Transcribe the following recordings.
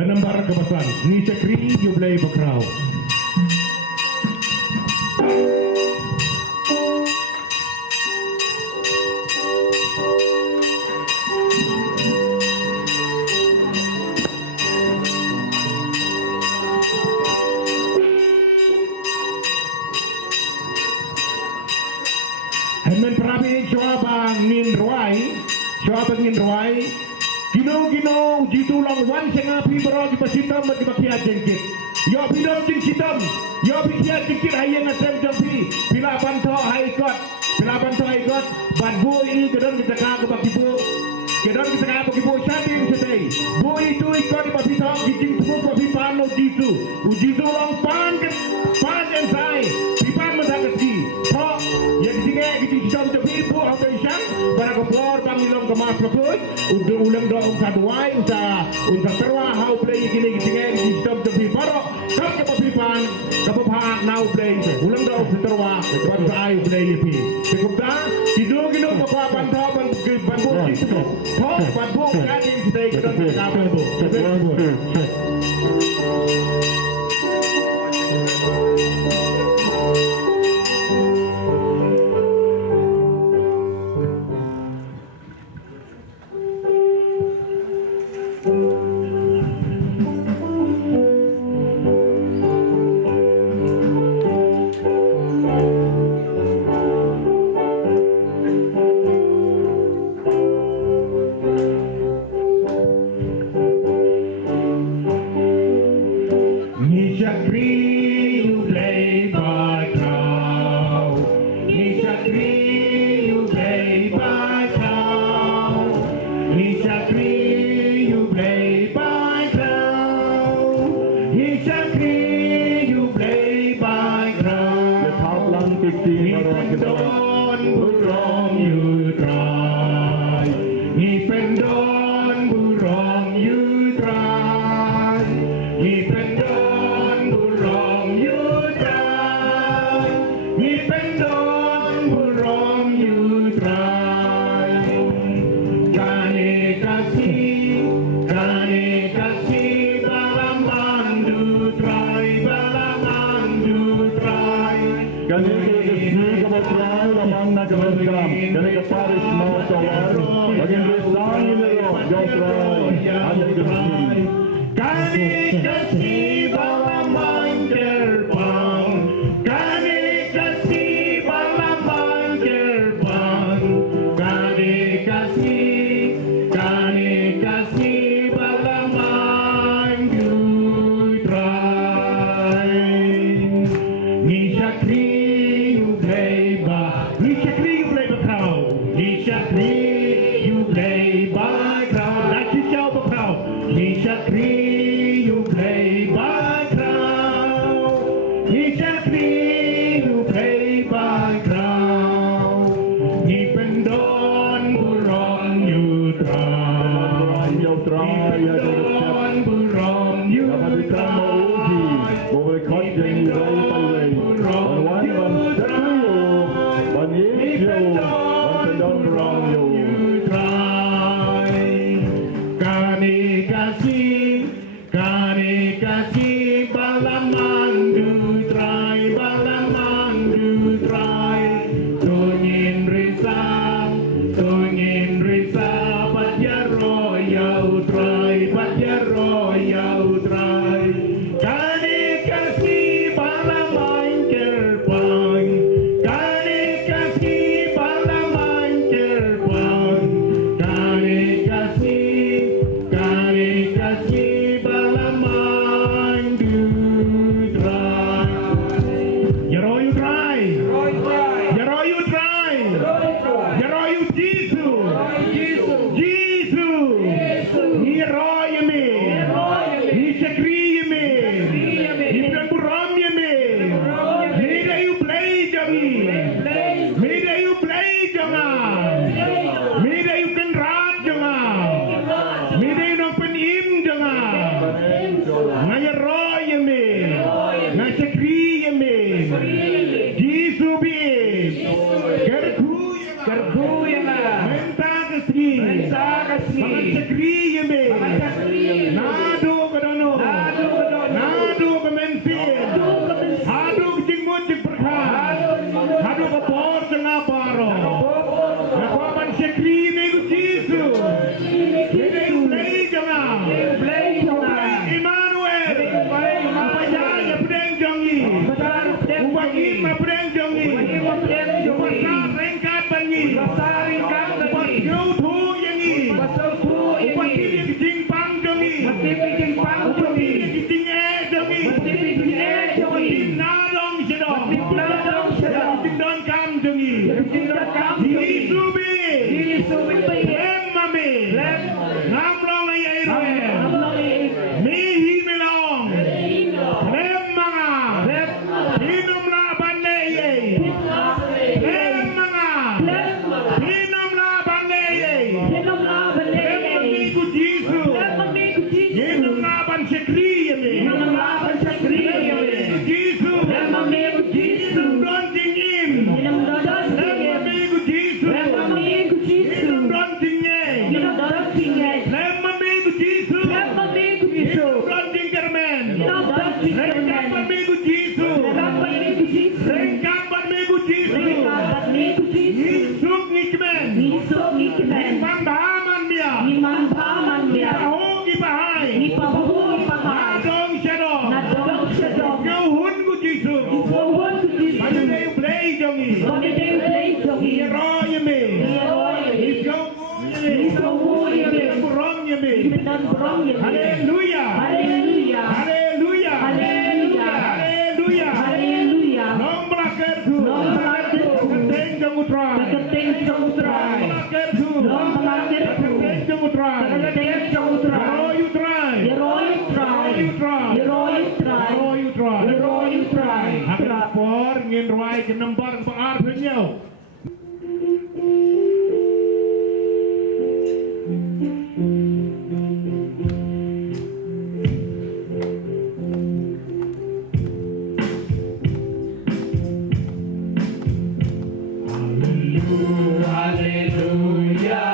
Kenembar kebasan, ni cekri riewblei bakrau. Hemen perabi coba ngin ruai, Gino jitulang wan sengapi beragi pasitam bagi bakia jengkit. Yo bidom jing sitam, yo bikia jengkit hayang asem jampi. Bila banto haikot, banbu ini gedon kita kah bagi bu, gedon kita kah bagi bu shadim sedai. Bu itu ikut di bagi tong jing tubuh bagi pano jitu, ujitu long pan yang sai, pipan mendagat di. Ho, yang singa gitu sitam jampi bu apa isang, para kopor pangilong ke Mass Bakhuid, ulang doa usah duai, usah terwah hau play gini singa gitu sitam jampi paro, kap ke pipan, kapah nau play, ulang doa usah terwah, buat saya play lipi. Cukup dah, gino kapah bantu bantu jitu, ho bantu kan yang sedai gedon kita kah bu. jingbam jingiaseng nadong sedong jingdon kam jengi Isubi mami ngamlong ai roe mihi melong manga hinum la bande ye manga hinum la bande ye mamiku jisu hinum la ban sekri ye jisu don tingim mamiku jisu hinum don tingye mamiku jisu don tingkermen mamiku jisu rengkam mamiku jisu Isuk ngikmen Imam bahaman dia Tahu kipahai Nadong sedong Nyuhun ku jisu Pada riewblei jongi Iro yeme Iskau yeme Burong yeme Haleluya Long belakirku Keteng jong utrai belakirku Keteng jong utrai Royu try Aku lapor ngin ruai jenembor pengar penyau Hallelujah,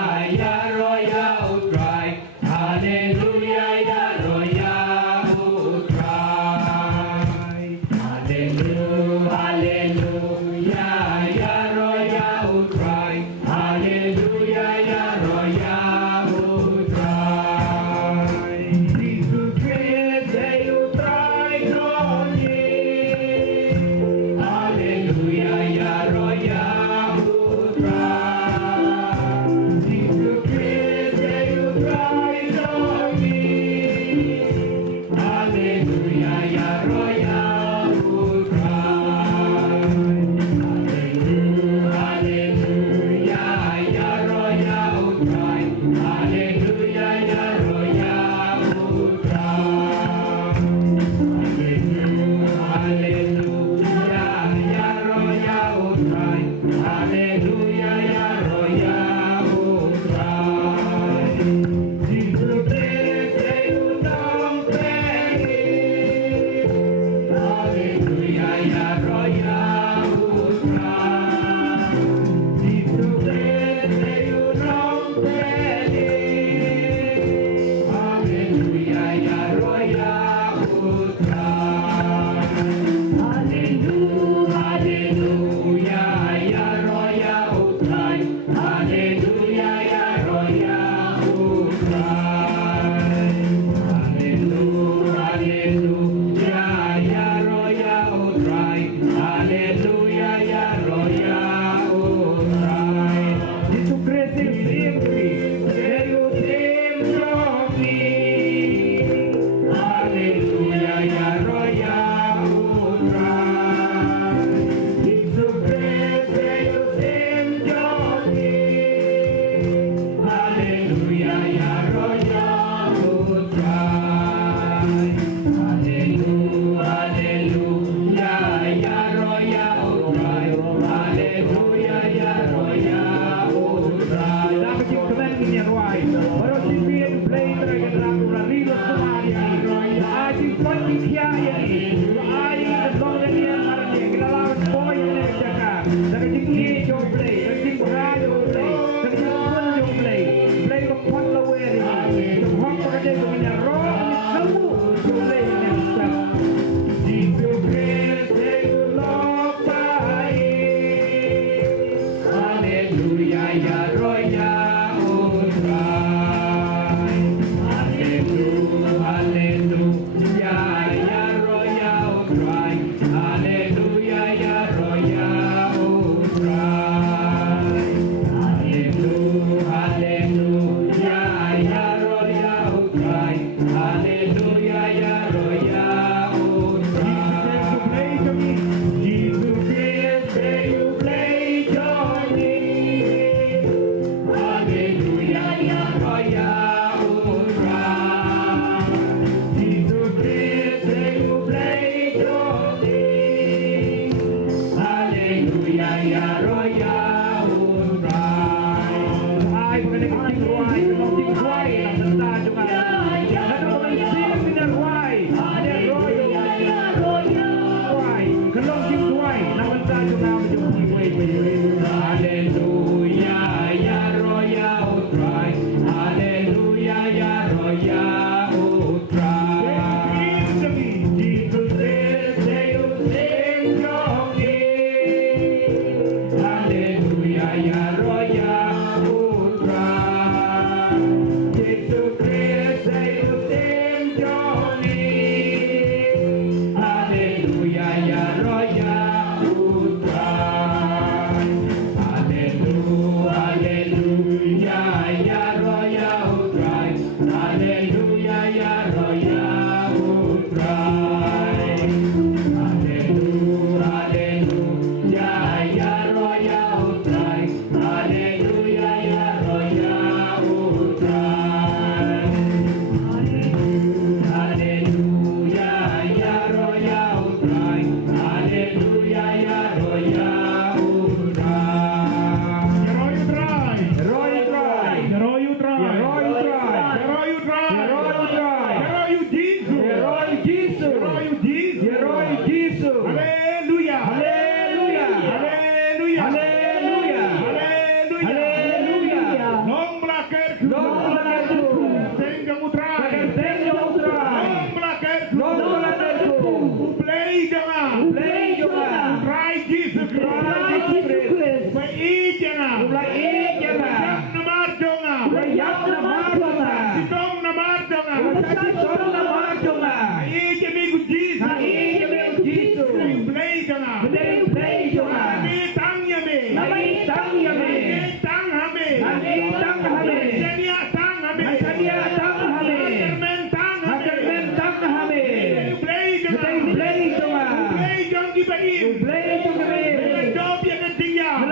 Ibrahim. Job yang ketiga.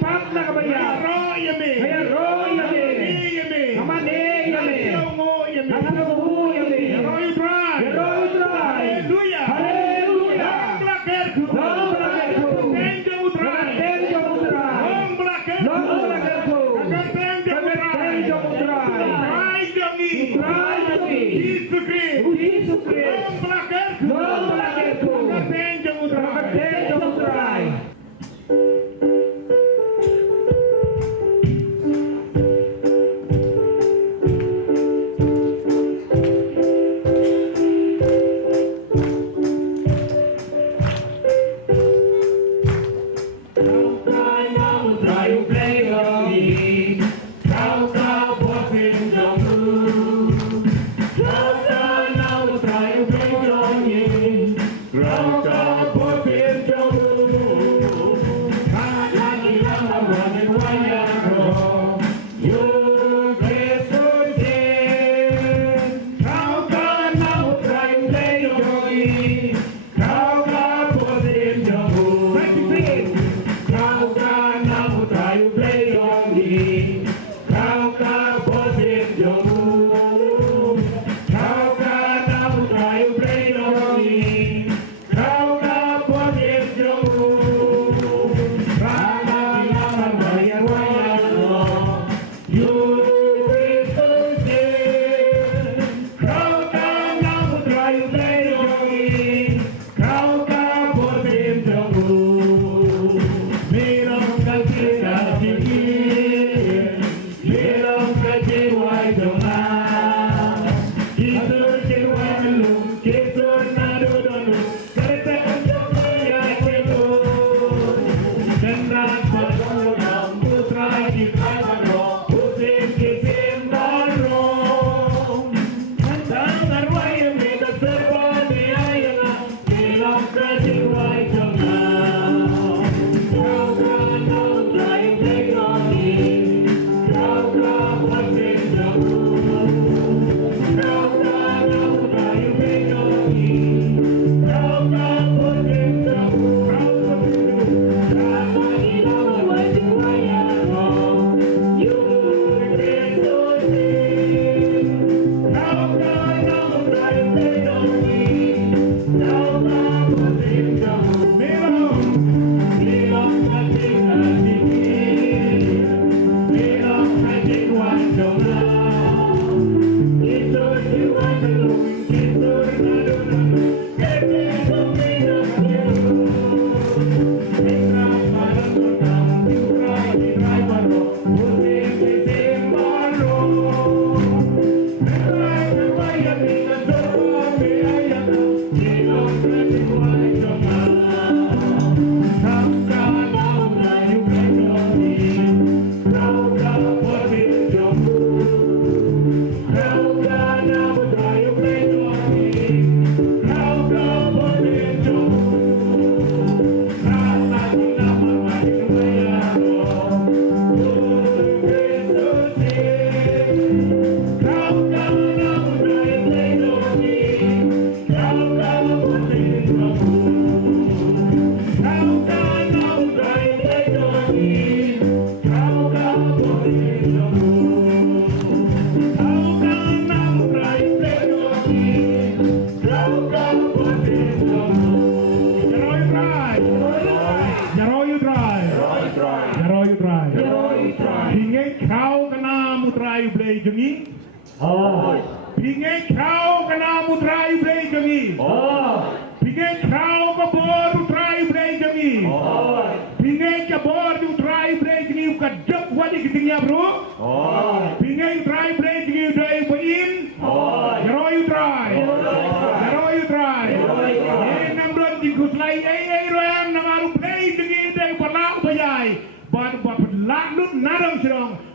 Pan nak kebayar. Roh yang me. Amane yang me. Longo yang me. Roh yang try. Hallelujah. Long belakang. Tenjong utrai. Long belakang. Tenjong utrai. Jongi. Yesus Kristus. Long belakang. Tenjong utrai.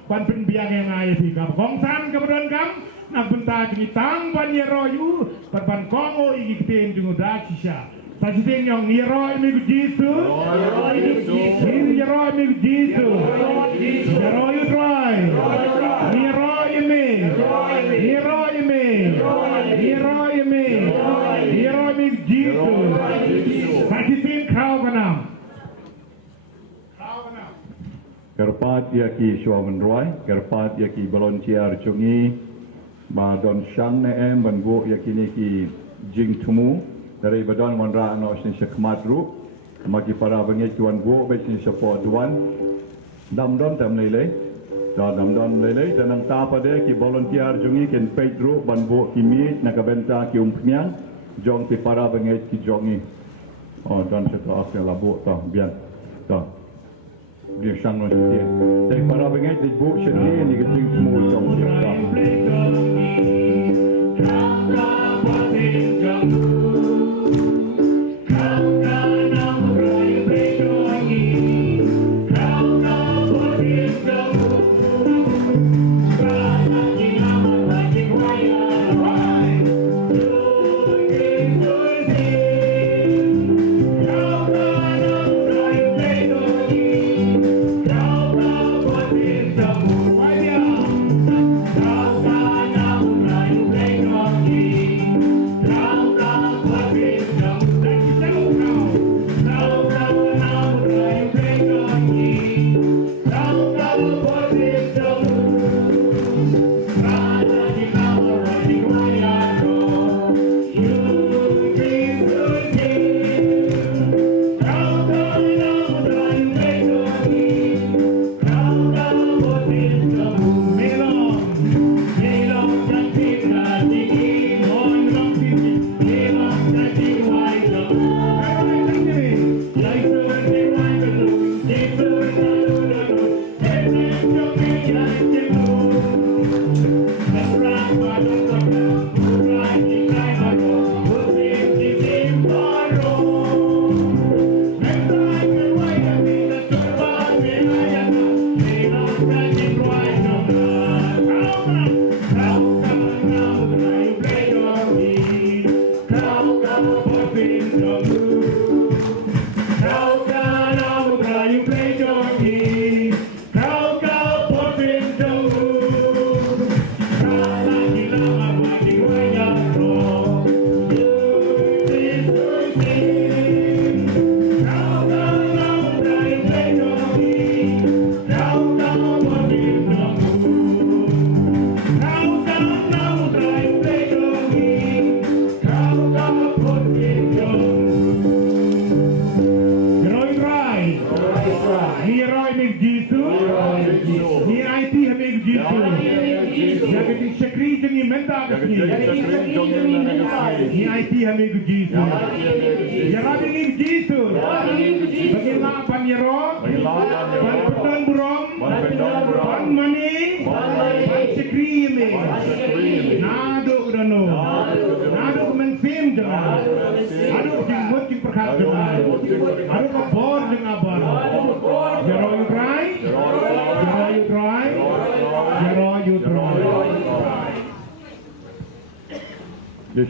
Ban penbiang yang ayah tiga kongsan kemudian kam nak bynta kyntang ban yeroyu ban kongo igi kiten jungu dasisha sajideng yang yeroy migu jisu yeroy migu jisu yeroy utrai yeroy me yeroy me yeroy me yeroy migu jisu yaki Shuaman Roy, Garpat yaki Balontiar Chungi, Ba Don Shang Neem, Banbo yaki Niki Jing Tumu, dari Badan Wanra no Shin Shakmat Ru, Maki para bangit Juan Bo, Besin Shapot Duan, Damdon Tam Lele, Damdon Lele, dan ang tapa de ki Balontiar Chungi, Ken Pedro, Banbo Kimi, Nakabenta ki Pyniang, Jong ki para bangit ki Jongi. Oh, dan setelah asal labuk tah, biar tah. Dia sang no dia. Dari para bangit di buk sendiri ni kecing semua jom dia tah.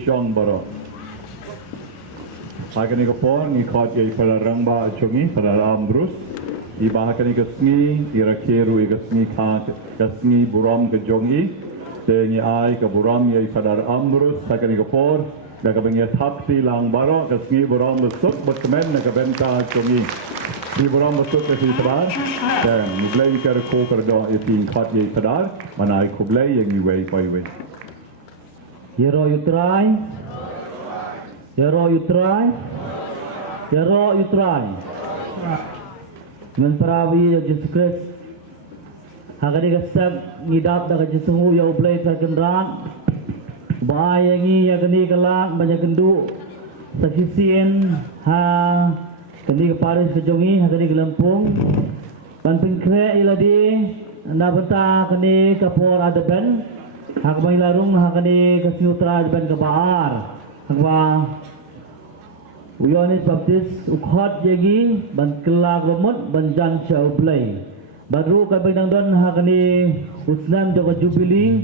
Shong Baro. Hakani ko po ni kot yai pada rangba chungi pada ambrus. Iba hakani ko sngi irakeru iga sngi ka sngi buram ke jongi. Tengi ai ke buram yai pada ambrus hakani ko po. Daga bengi thapti lang baro ke sngi buram besuk berkemen daga bynta chungi. Di buram besuk ke si pada. Dan niblai kar ko kerdo yatin kot yai pada. Mana ai kublai yang niwei paiwei. Yero you try. Yero you try. Yero you try. Men prawi ya Jesus Christ. Hakani kasab ngidap daga jesungu ya ublay sa kendran. Bayangi ya kani kalak banyak kendu. Sakisien ha kani ke Paris ke Jongi hakani ke Lampung. Panping kre iladi nabata kani kapor adaben. Hakbay larung hakani kasiutra ban kabaar hakba Uyonis Baptist ukhot yagi ban kelag lemut ban jan chaublay baru kabay don hakani uslam joga jubili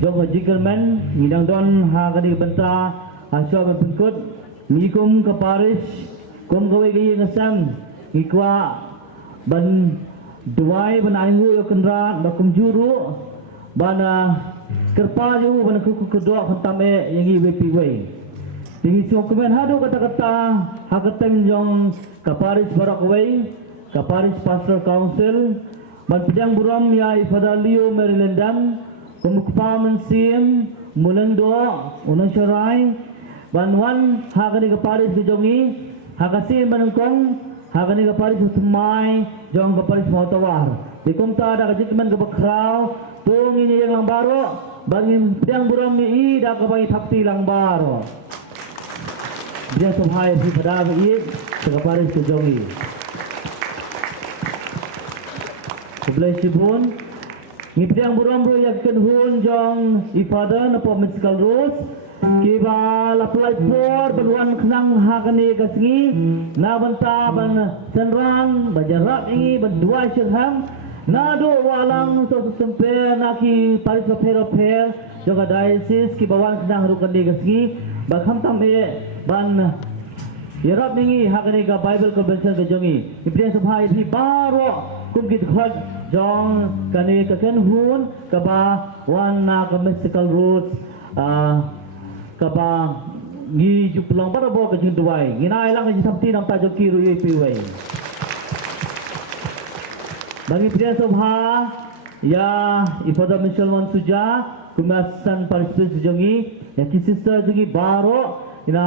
joga jigerman ngidang don hakani banta asyo ban pengkut mikum ke Paris kum gawe gay ngasam ngikwa ban duai ban aingu yo kendra bakum juru bana kerpa ju bana kuku kedua khantame yangi wepi we tingi sokumen hadu kata-kata hakatem jong kaparis barak we kaparis pastor council ban pedang buram ya ifada Leo Maria Lyndem kumukpa mynsiem mulendo unang syarai ban wan hagani ka paris ke jongi hagasin banungkong hagani ka paris utumai jong ka paris motawar dikumta ada kejitman ke bakrau tung ini yang lang baro bangin pedang buram ni da ka bagi thapti lang baro dia subhai si pada iit ke paris ke jongi Sebelah Shibun, ni pedang buram bro yang kenhun jong ifada na po mystical rules. Kiba lapulai por beluan kenang hakani kasgi na banta ban senrang bajarak ini berdua syirham na do walang so sempe na ki paris per joga diocese ki bawan kenang rukani kasgi bakham tam ban yarap ningi hakani ka Bible convention ke jongi ibden subhai thi baro kumkit khot jong kane kaken hun kaba wan na ka mystical roots kaba gi juplang para bo ka jinduai ginai lang ji samti nam ta joki ru yi piwai bagi pria sobha ya ipada misalman suja kumasan parspes jongi ya ki sister jongi baro ina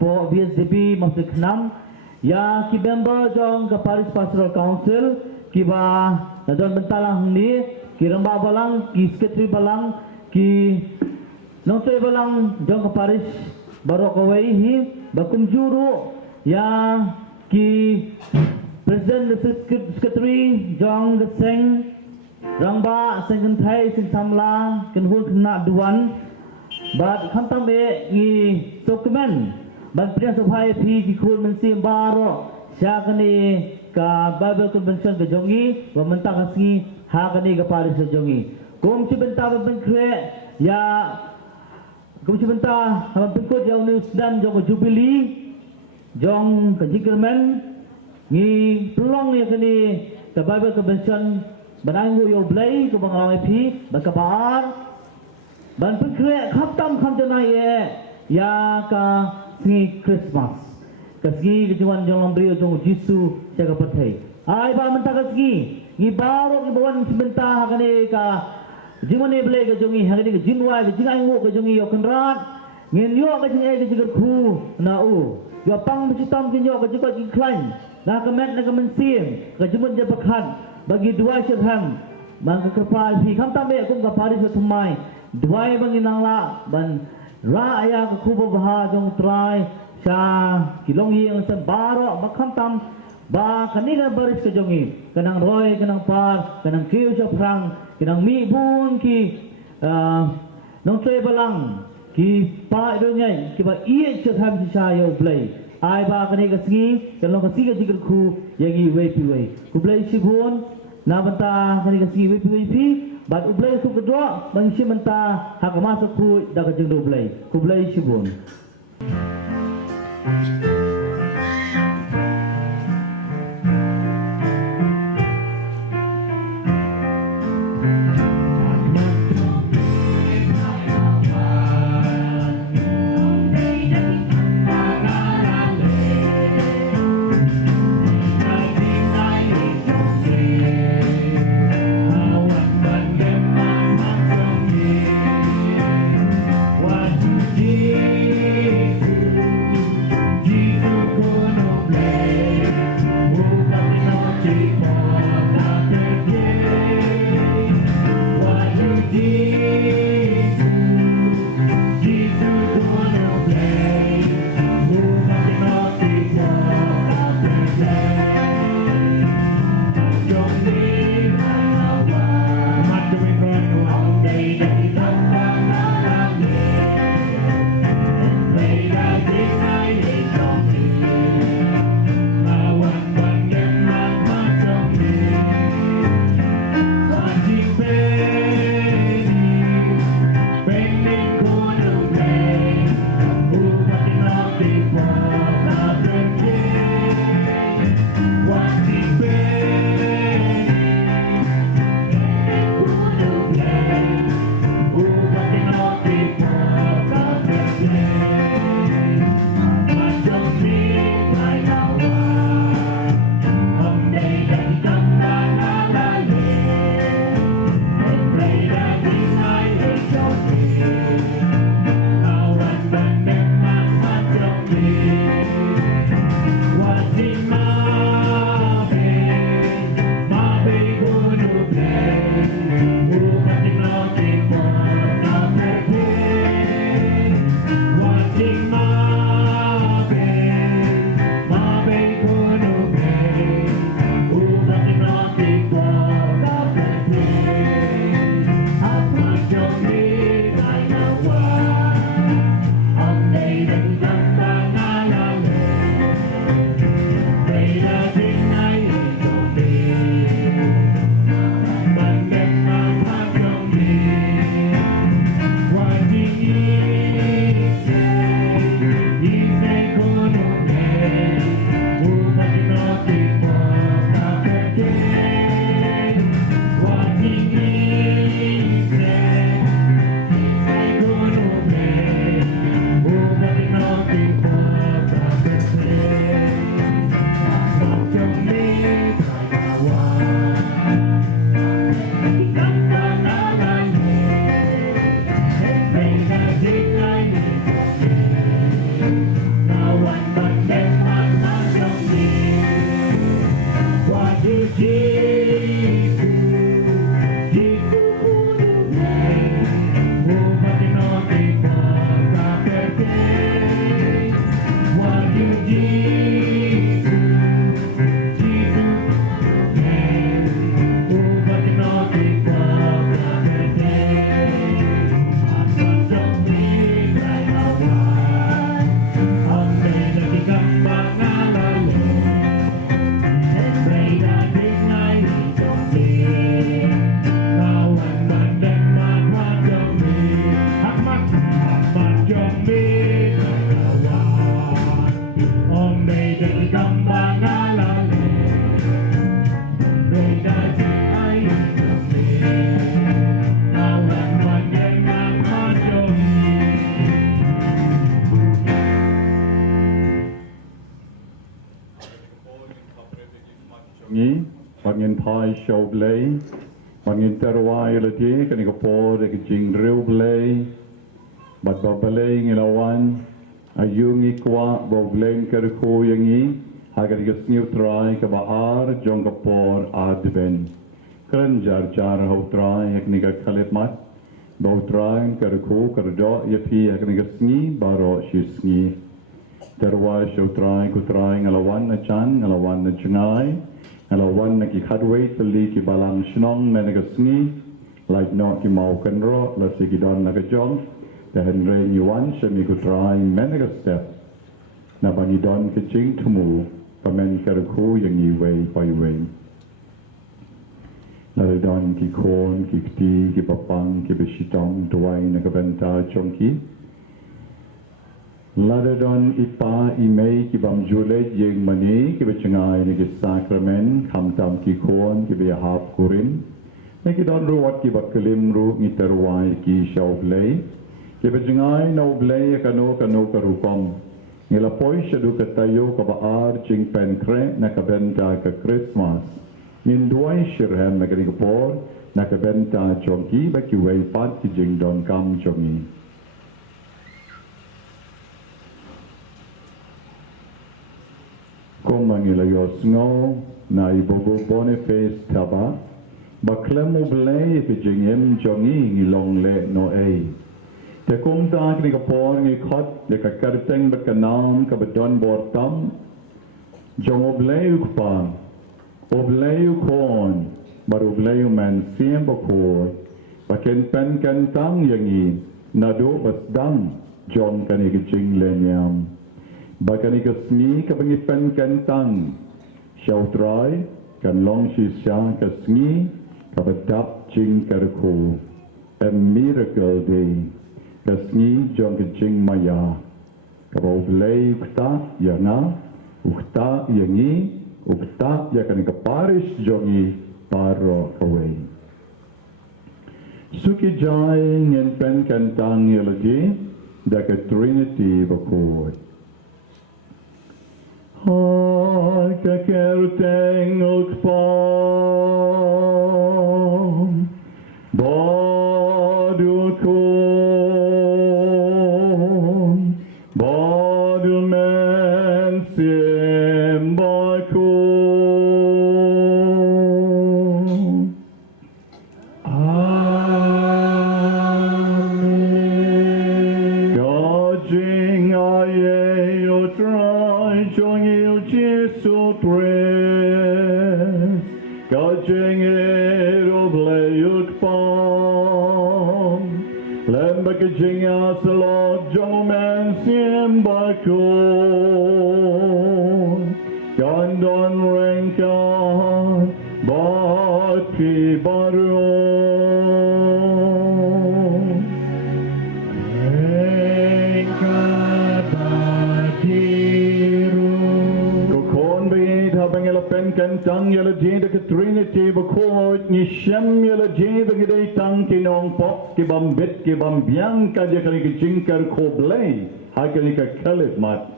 po BSDB masuk 6 ya ki member jong ka Paris Pastoral Council kiba nadon bentalang ni kiramba balang ki secretary balang ki nongsoy balang jong ka Paris baro kawai hi bakum juru ya ki president secretary jong the seng rangba seng thai sing samla kenhul kena duan bat khantam be ni dokumen ban priya subhai phi ki khul mynsiem baro syakani ka Bible convention ke jongi wa mentang kasgi ha kani ka Paris ke jongi kum si benta ben kre ya kum si benta ha pengkot ya news dan jong jubilee jong ka jinglemen ni pelong ya kani ka Bible convention bananggu riewblei ko bang IP ba ka bar ban pengkre khatam kham janai ya ka ni Christmas kasgi kejuan jong lambrio jong Jisu jaga pathai ai ba menta kasgi ni baro ni bawan sebentar kane ka jimane ble ke jongi hagani ke jinwa ke jingaei ke jongi yo kenrat ngin yo ke jingai ke jigar khu na u yo pang mesitam kin yo ke jigar ki klain na ke met na ke mynsiem ke jimun je bakhan bagi dua syirham bang ke kepal fi kham tambe kum ka paris thumai duai bang inangla ban ra aya ke khu bah jong trai sa kilong yang sa baro bakham tam ba kanina baris ke jongi kanang roy kanang par kanang kiu sa prang kanang mi bun ki nong tre balang ki pa dongai ki ba ie cha tham si sa yo blai ai ba kani ka singi kalong ka siga jigal khu yagi we pi we ku blai si bun na banta kani ka singi we pi pi bat u blai su kedua bang si menta ha ka masuk khu da ka jeng do blai ku blai si bun Pai riewblei, Mangin terwai lagi kani kapor dek jing riewblei, bat babalei ngilawan, ayungi kwa bobleng kerko yangi, hagar gesniu trai kebaar jong kapor adven. Keren jar hau trai hek niga kalit mat, bau trai kerko kerdo yapi hek niga sni baro shisni. Terwai show trai ku trai ngalawan na chan ngalawan na jingai. Ngalawan na ki khadway pali ki balang shnong na nagasngi like no ki mau kanro la si ki don nagajong dahan re nyuan shemi ku try menagastep na bangi don ki ching tumu pamen karku yang iway payway la don ki kon ki kti ki papang ki besitong tuway nagabenta chongki Ladadon ipa imei ki bam julet yeng mani ki bechengai ni ki sakramen kamtam ki kon ki be hap kurin ne ki don ruat ki bakkelim ru ni terwai ki riewblei ki bechengai no blei kano karukom ngila poi shadu katayo ka baar ching penkre na kabenta ka Christmas min duai shirhem na kani kapor na kabenta chongki ba ki wei pat ki jing don kam chongi Mangilayos ngo na ibobo Boniface taba baklemu blei ke jingem jongi ngilong le no ei te kum ta ni kapor ngi khot le ka karteng bakanam ka badon bortam jong oblei ukpa oblei kon bar oblei mynsiem bakhuid baken pen kyntang yangi nado basdam jong kani ke jinglehniam Bakani kasmi kabangipan kyntang Shautrai kan long shisha kasmi kabadap jing karko A miracle day Kasmi jong jing maya Kabablei ukta yana Ukta yangi Ukta yakani kaparish jongi Paro kaway Suki jai ngen pen kyntang yalagi Daka Trinity bakhuid Ka kerteng ukpam Badu kon Badu mynsiem bakhuid Amen God jingaiei o trai jong so praise God jinglehniam ukpam lembak jingiaseng jong mynsiem bakhuid gandon rengkan bati baru Kyntang yala jeda ke Trinity bakhuid ni Shim yala jeda ke day tang kinong pop ke bambit ke bambiang ka dia kali ke jingkar koblei hakali ka kalif mat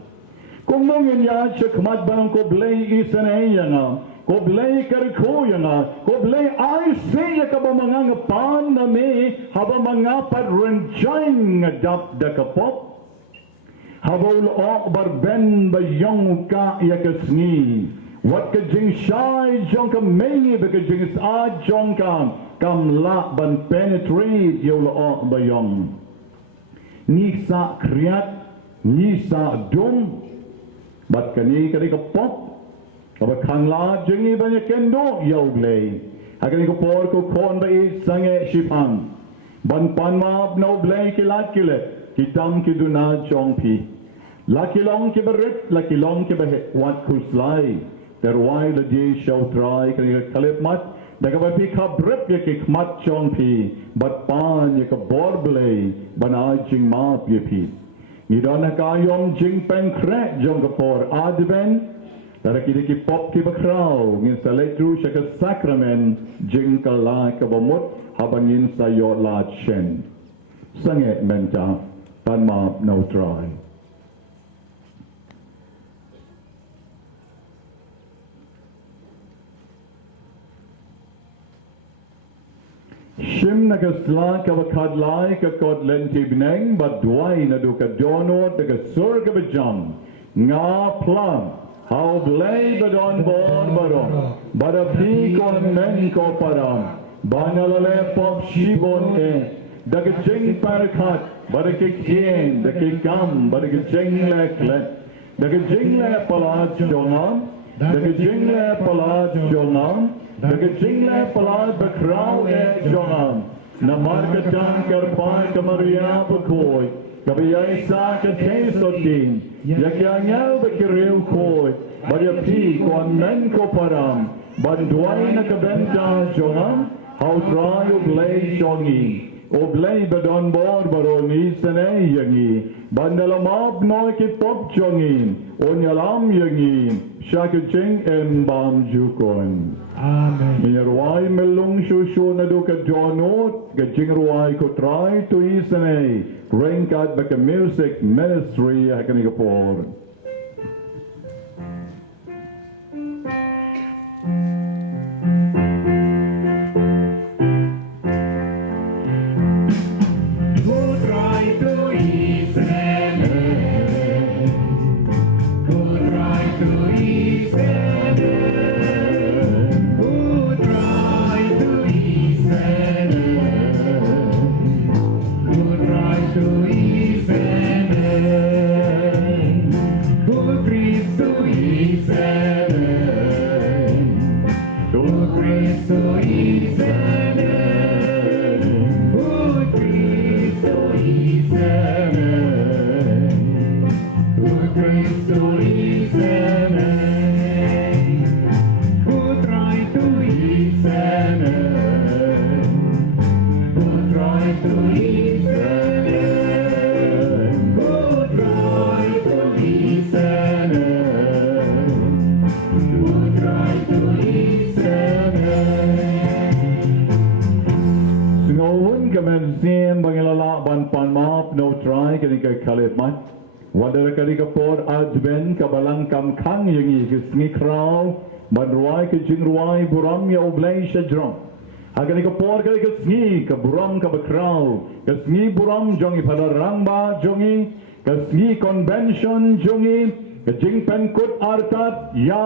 kung mungin ya shakmat bang koblei isan ay yana koblei karko yana koblei ay siya ka ba mga ngapan na me haba mga padrenjain ngadap da ka pop habaul o barben ba yung ka yakasni Wat ke jing shai jong ka mengi ba ke jing sa jong kam la ban penetrate yo lo bayong ni sa kriat ni sa dum bat kani ka pop ba khang la jingi ba kendo yo blei agani ko por ko kon ba is sange shipang ban pan ma no blei ke lat kile kitam ki duna jong pi lakilong ke berit lakilong ke be wat kuslai Terwai la di Shautrai kani kalip mat daga bapi kabrep ye ke mat chong pi bat pan ye ka borblei banai jing map ye pi nidana ka yom jing pen kre jong ka por adven tara ki ki pop ki bakrao ngin saletru shaka sakramen jing ka la ka bamut habangin sa yo la shen sange menta pan map no try Shim na kasla ka bakadlai ka kod lenti bineng but dwai na do ka dono de ka sur ka bajam nga plan how blay badon bor baron but a peak on men ko param banalale pop shibon e da ka jing parakat but a kien da ka kam but a jing lekle da ka jing le palad jonam da ka jing le palad jonam daga jingle palad bakrau e jonam na markatan karpai ka Maria Bakhuid kabiyay sa ka tesotin yakyanyal bakireu koi baya pi ko amen ko param banduay na kabenta jonam how try oblay jongi oblay badon bor baroni sene yangi bandalamab noy ki pop jongi onyalam yangi shakaching embam jukon. Amen. Ruai melung shushu na do ka jonot ka jingruai ko try to isane rankat ba ka music ministry hakani ka por. Mynsiem bangilala ban panmap no try kanika kalit mat wadara kanika por adben kabalang kam kang yangi kisngi kraw badruai ke jingruai buram ya oblay shadrom haganika por kanika sngi ka buram ka bakraw kasngi buram jongi padarang ba jongi kasngi convention jongi ka jingpen kut artat ya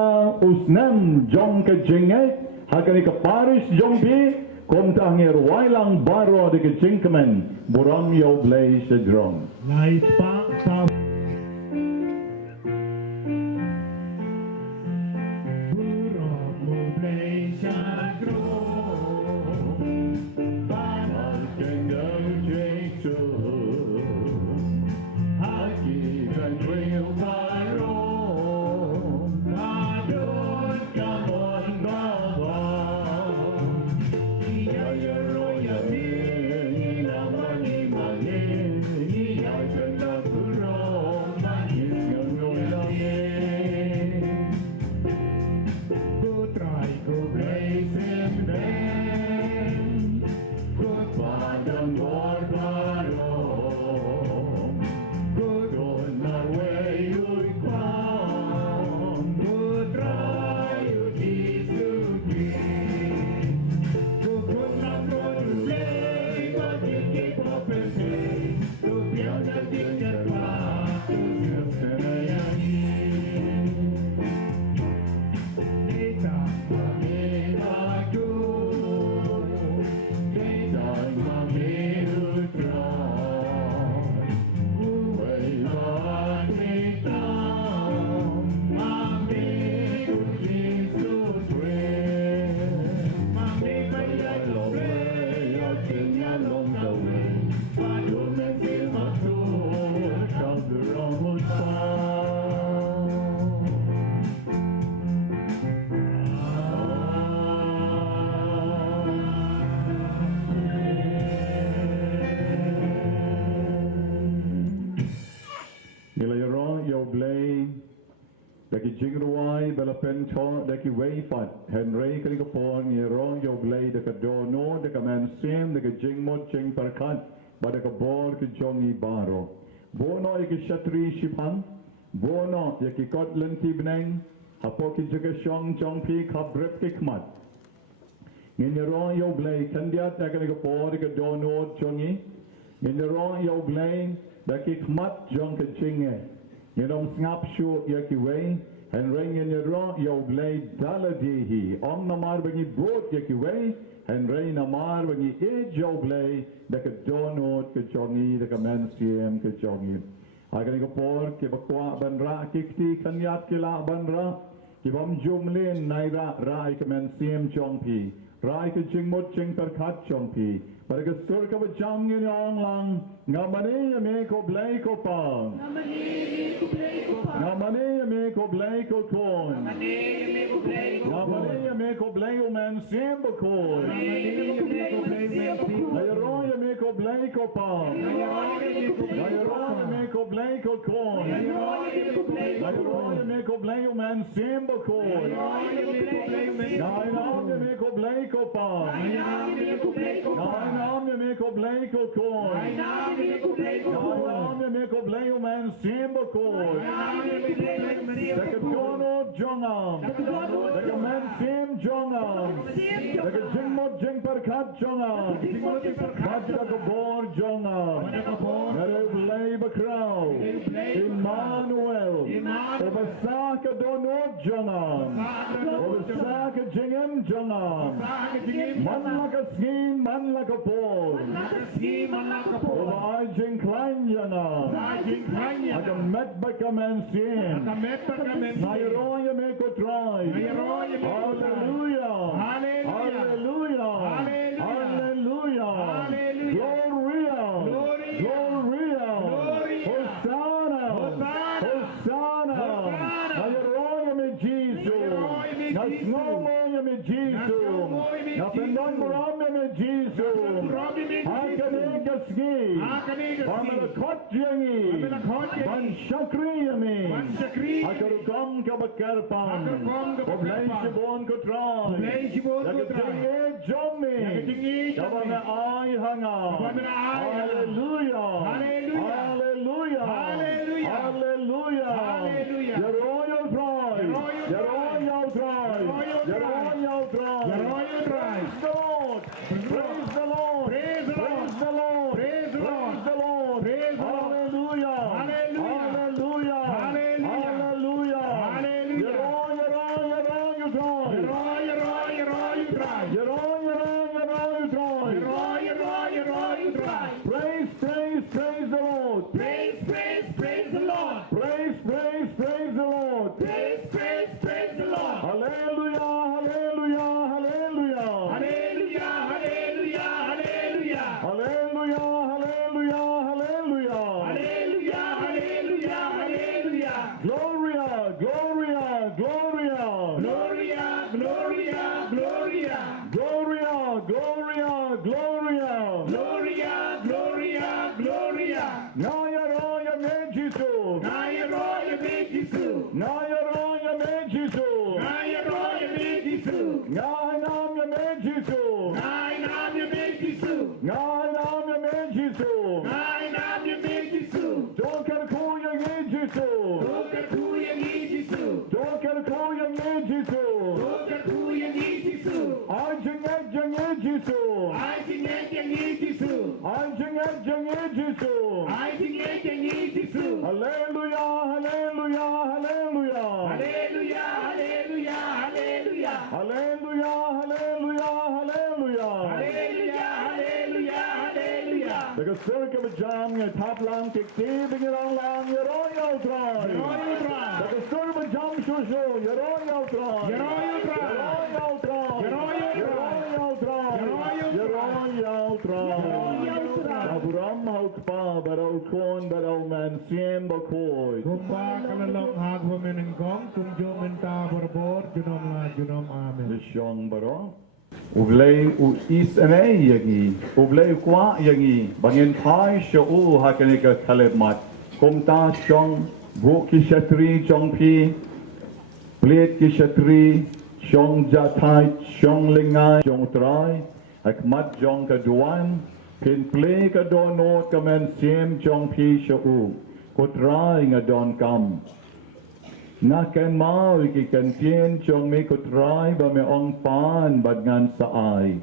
usnam jong ka jingait haganika parish jongbi komt anger wailang baro de jingkemen buram ya oblay shadrom Nice pa Daki jingruai balapen cho daki weifat Henry kalikapon yero yo blay daka dono daka mynsiem daka jingmod jing parkat badaka bor ke jongi baro bono yaki shatri shipang bono yaki kotlen tibneng hapo ki jaga shong jong pi kabrep kikmat Nongïalam riewblei kandiat akan ikapor ke donor jongi. Nongïalam riewblei bagi khmat jong ke jinge. Nongïalam ngap shu yakiwei. And ring in your riewblei daladihi. Om namar bagi bot yakiwei. And ring namar bagi riewblei bagi donor ke jongi ke mynsiem ke jongi. Akan ikapor ke bakwa banra kikti kandiat kila banra. Kibam jumlin naira rai ke mynsiem jongpi. Rai ke jingmut jing perkat jongpi. Pada ke sur ke bejam ini orang lang. Ngamani me ko blei ko pang. Ngamani me ko blei ko kon. Ngamani me ko blei o mynsiem bakhuid. Nongïalam me ko blei ko pang. Nongïalam me ko blei ko kon. Nongïalam me ko blei o mynsiem bakhuid. Nongïalam me ko blei ko pang. Nongïalam me ko blei ko kon. Nongïalam me ko blei o mynsiem bakhuid. Dekat donor jongam. Dekat mynsiem jongam. Dekat jingmut jing perkat jongam. Baca kebor jongam. Riewblei bakrau. Emmanuel. Obasah ke donor jongam. Obasah ke jingem jongam. Manla ke skin manla ke por. Obai jing jongam. Akan met baka mynsiem. Nongïalam me ko try. Hallelujah. Hallelujah. Hallelujah. Gloria. Gloria. Hosanna. Hosanna. Nongïalam me Jesus. Nasnomo me Jesus. Napendon moram me Jesus. Akan ikaski. Pamalakot yangi. Ban shakri me. Akarukam kabakarpan. Oblei shibon ko try. Yakajinge jomi. Kabana ay hanga. Hallelujah. Hallelujah. Hallelujah. Your royal bride. Your royal bride. Your royal bride. Your royal bride. Praise the Lord. Praise the Lord. Praise the Lord. Praise the Lord. Praise the Lord. Praise the Lord. Hallelujah. Hallelujah. Hallelujah. Hallelujah. Your royal bride. Your royal bride. Your royal bride. Praise the Lord. Praise the Lord. Praise the Lord. Praise the Lord. Hallelujah, hallelujah, hallelujah. Hallelujah, hallelujah, hallelujah. Hallelujah, hallelujah, hallelujah. Hallelujah, hallelujah, hallelujah. Gloria, Gloria, Gloria. Gloria, Gloria, Gloria. Gloria, Gloria, Gloria. Gloria, Gloria, Gloria. Nongïalam me Jesus. Nongïalam me Jesus. Nongïalam me Jesus. Nongïalam me Jesus. Nongïalam me Jesus. Nongïalam me Jesus. Nongïalam me Jesus. Nongïalam me Jesus. Dokar ko yang Jesus. Dokar ku yang Jesus. Dokar ko yang Jesus. Dokar ku yang Jesus. Jinget Jesus. Ai jinglehniam yang Jesus. Jinget Jesus. Ai jinglehniam yang Jesus. Hallelujah, hallelujah, hallelujah. Hallelujah, hallelujah, hallelujah. Hallelujah, hallelujah, hallelujah. Hallelujah, hallelujah, hallelujah. Dekat sur ke bejam nge tap lang kikti bingirang lang your royal bride. Your royal bride. Dekat sur bejam shushu your royal bride. Your royal bride. Your royal bride. Your royal Your royal bride. Your royal Your royal bride. royal bride. Aburam haukpa barau kon barau mynsiem bakhuid. Kumpa kalalong hagwa menengkong kumjo menta berbor junom amen. Bishong baro. Ublei u isanay yagi. Ublei kwa yagi. Bangin pai shu hakanika kalemat. Kumta shong bu kishatri jongpi. Plet kishatri shong jatai shong lingai shong trai. Akmat jong kaduan. Pin ple kadonot ka mynsiem jongpi shu. Kutrai ngadon kam. Ngaken mau ki kan tien jong me ko try ba me ong pan bad ngan sa ai.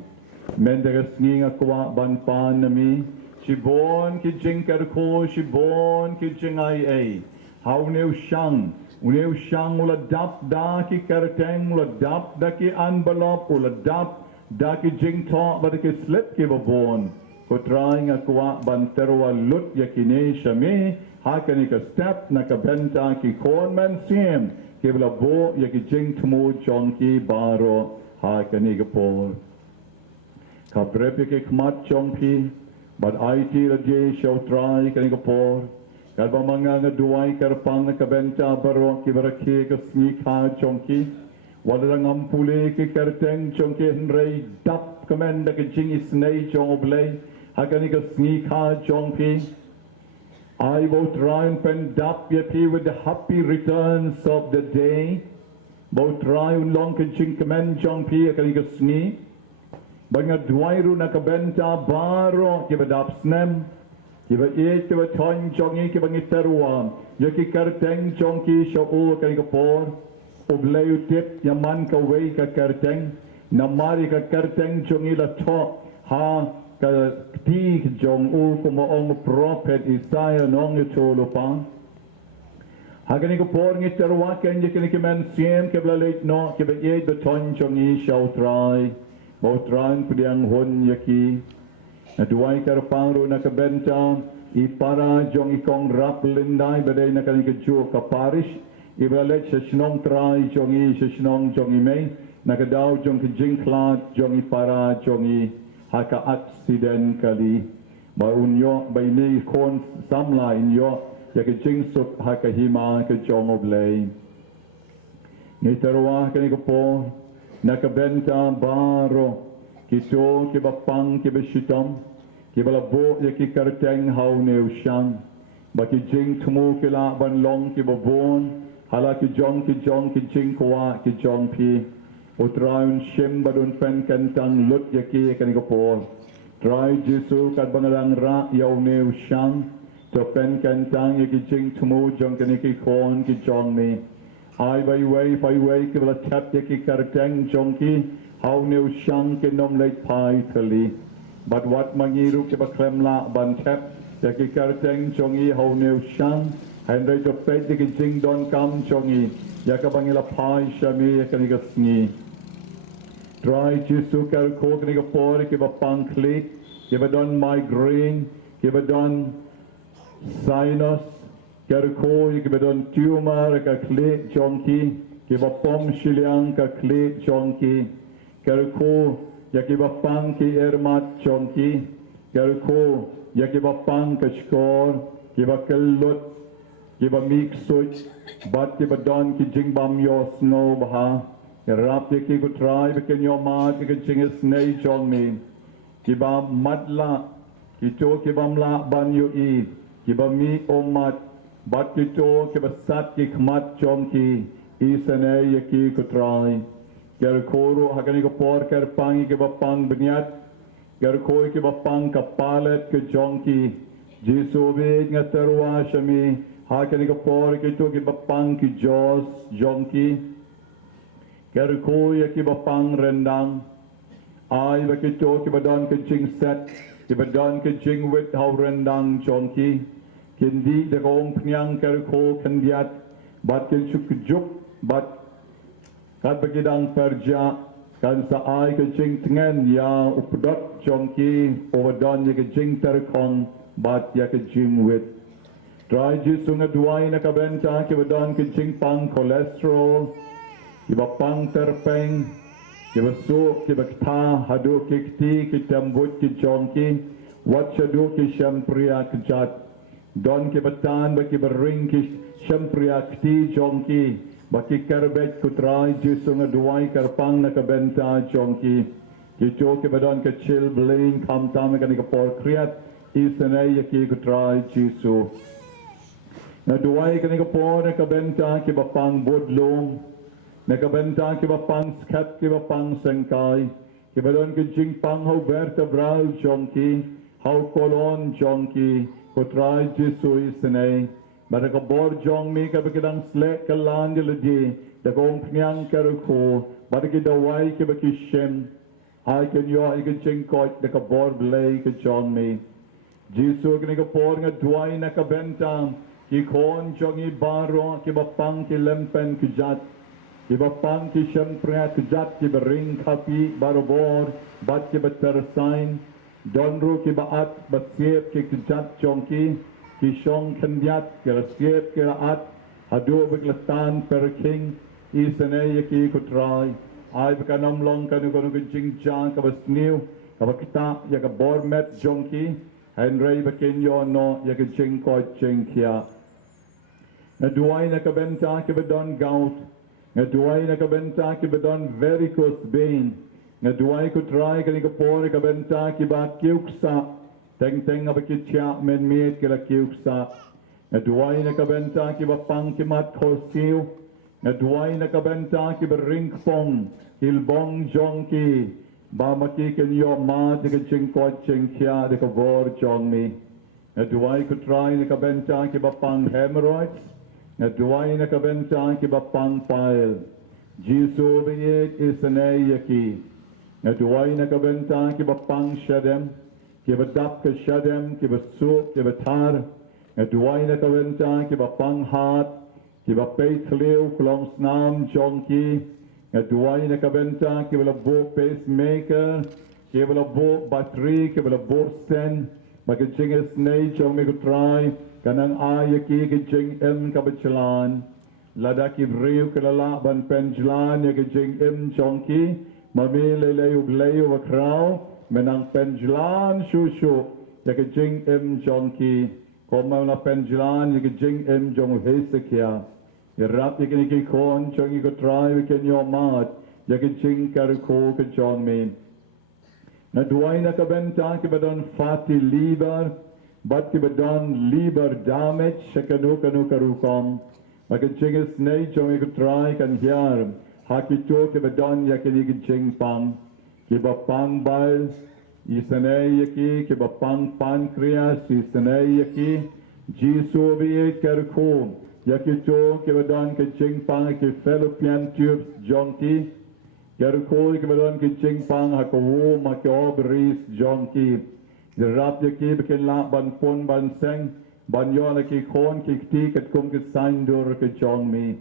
Menderes ngi ngakwa ban pan nami. Shibon ki jingker ko shibon ki jingaiei. How new shang. Uneu shang ula dap da ki kerteng ula dap da ki envelope ula dap da ki jing to ba ki slip ki babon. Ko try ngakwa ban terwa lut yakine shame. Hakani ka step na ka bynta ki kon mynsiem ki bla bo ya ki jing tumu jong ki baro hakani ka por ka brepe ki kmat jong ki but IT la je show try kani ka por ka ba mga nga duwai karpang na ka bynta baro ki rakhe ka sneak ha jong ki wala lang ampule ki karteng jong ki henrei dap kamenda ki jing isnei jong oblei hakani ka sneak ha jong ki I will triumph and dap yeti with the happy returns of the day. Both triumph long ka jinkamen jong pi akaliga sni. Banga dwairu na kabenta baro kiba dap snem. Kiba e kiba ton jongi kiba ngiterwa. Yaki karteng jong ki sha o akaliga por. Obleyu tip yaman ka way ka karteng. Namari ka karteng jongi la to ha. Ti jong u kuma ong prophet Isaiah nong itolo pa. Hagani ko por ngi terwa ken je ken mynsiem ke blalet no ke be e the ton jong I shall try. Bo try pdiang hon yaki. Na duai kar pangro na ka benta I para jong I kong rap lindai bedai na kan ke ju ka parish. I blalet sa snong try jong I sa snong jong I me na ka daw jong ke jingklat jong I para jong I haka accident kali ba unyo ba ini kon samla inyo ya ke jingsuk haka hima ke jong oblei ni terwa kani ko po na ka benta baro kito ke bapang ke beshitam ke balabo ya ke karteng hau ne ushan ba ke jing tumu ke la ban long ke babon hala ke jong ke jing kwa ke jong pi Utraun Shim badun pen kyntang lut yaki kanigapor. Try Jesu kat bangalang ra yaw neu shang. To pen kyntang yaki jing tumu jong kaniki kon ki jong me. Ai bai wei kibla tap yaki karteng jong ki. How neu shang ki nom leit pai tali. But what mangiru ki bakremla ban tap. Yaki karteng jong I how neu shang. Henry to pet yaki jing don kam jong I. Yaka bangila pai shami yakanigasngi. Try Jesu kar ko kani ka por ki ba panklik ki ba don migraine ki ba don sinus kar ko ki ba don tumor ka klik jonki ki ba pom shiliang ka klik jonki kar ko ya ki ba pang ki ermat jonki kar ko ya ki ba pang ka skor ki ba kellut ki ba mixut bat ki ba don ki jingbam yo snow baha Rap yaki ko try bikin yo mat ki jingis nei jong me. Kiba matla kito kiba mla ban yo I kiba mi omat bat kito kiba sat ki khmat jong ki isane yaki ko try. Ker koro hakani ko por ker pangi kiba pang bnyat ker koi kiba pang kapalet ke jong ki Jesu be ngaterwa shami hakani ko por kito kiba pang ki jos jong ki Kerko ya ki bapang rendang, ai ba ki to ki badon ki jing set, ki badon ki jing wit hau rendang jonki, kindi de kong pnyang kerko kendiat, bat ki chuk bat kat bagidang perja, kan sa ai ki jing tengen ya updot jonki, overdon ya ki jing terkong, bat ya ki jing wit. Try jisung aduai na kabenta ki badon ki jing pang cholesterol, Kiba pang terpeng, kiba su, kiba kta, hadu kikti, kitambut ki jongki, wat shadu ki shampriya kjat. Don kiba tan ba kiba ring ki shampriya kti jongki, ba ki karbet kutrai jisung aduai karpang na kabenta jongki. Kicho kiba don ka chill bling kam tam ka ni ka por kriat, isanay yaki kutrai jisu. Na duai ka ni ka por na kabenta kiba pang budlong, Nakabenta kiba pang skat kiba pang sengkai kiba don ki jing pang hau vertebral jonki hau kolon jonki kutrai Jesu isane Bada ka bor jong mi ka bakidang slek ka lan jeleji. Da gong pnyang karuko. Bada ki dawai ki baki Shim. Hai kan yo I ka jingkoit da ka bor blei ka jong mi. Jisu kini ka por nga duai na ka bentang. Ki kon jong I baro ki bapang ki lempen ki jat. Ki bapang ki Shim prea ki jat ki bering kapi baro bor. Bat ki batersain. Donru ki baat batsiep ki jat jong ki. Ki shong kendiat ki rasiep ki raat. Hadu beglatan per king. Isane yaki kutrai. Ai bekanam long kanu kanu ki jingjang ka basniu. Ka bakita ya ka bormet jong ki. Henry bekin yo no ya ka jingkoit jingkia. Ngaduay na kabenta ki bedon gout. Ngaduay na kabenta ki bedon varicose vein. Ngaduay kutrai kani ka por kabenta ki ba kiuksa. Teng-teng abakitya men miet kila kiuksa. Ngaduay na kabenta ki ba pang kimat kosiw. Ngaduay na kabenta ki ba ringpong. Hilbong jongki. Ba makikin yo ma di ka jingkot jingkya di ka vor jong mi. Ngaduay kutrai na kabenta ki ba pang hemorrhoids. Ngaduay na kabenta ki ba pang pile. Jisu biyit isanay yaki. Ngaduay na kabenta ki ba pang shadem. Ki ba dap ka shadem, ki ba sup, ki ba tar. Ngaduay na kabenta ki ba pang hat. Ki ba peitliw kulong snam jongki. Ngaduay na kabenta ki ba labo pacemaker. Ki ba labo battery, ki ba labo stent. Baka jingisnay jong mi kutray. Kanang ayaki ki jingim kabachalan. Lada ki vriw kalala ban penjlan ya ki jingim jongki. Mamilay ublayo wakraw. Menang penjlan shushu ya ki jingim jongki. Koma na penjlan ya ki jingim jong hesekia. Irap ya kini ki kon jong ko try we ken yo mat ya ki jing karuko ka jong min. Na duay na kabenta ki badon fatty liver. But ki badon liver damage sa kanu karukom. Magkajingis na jong ko try kan hiyar. Hakito ki badon ya kini ki jing pang. Ki ba pang bile. Isanay yaki ki ba pang pancreas. Isanay yaki. Jisu biye karukom. Yakito ki badon ki jing pang ki fallopian tubes jong ki. Karuko ki badon ki jing pang hakawo maki ovaries jong ki. Dirap yaki bikin la ban pon ban seng. Ban yon ki kon ki kti kat kum ki saindur ki jong mi.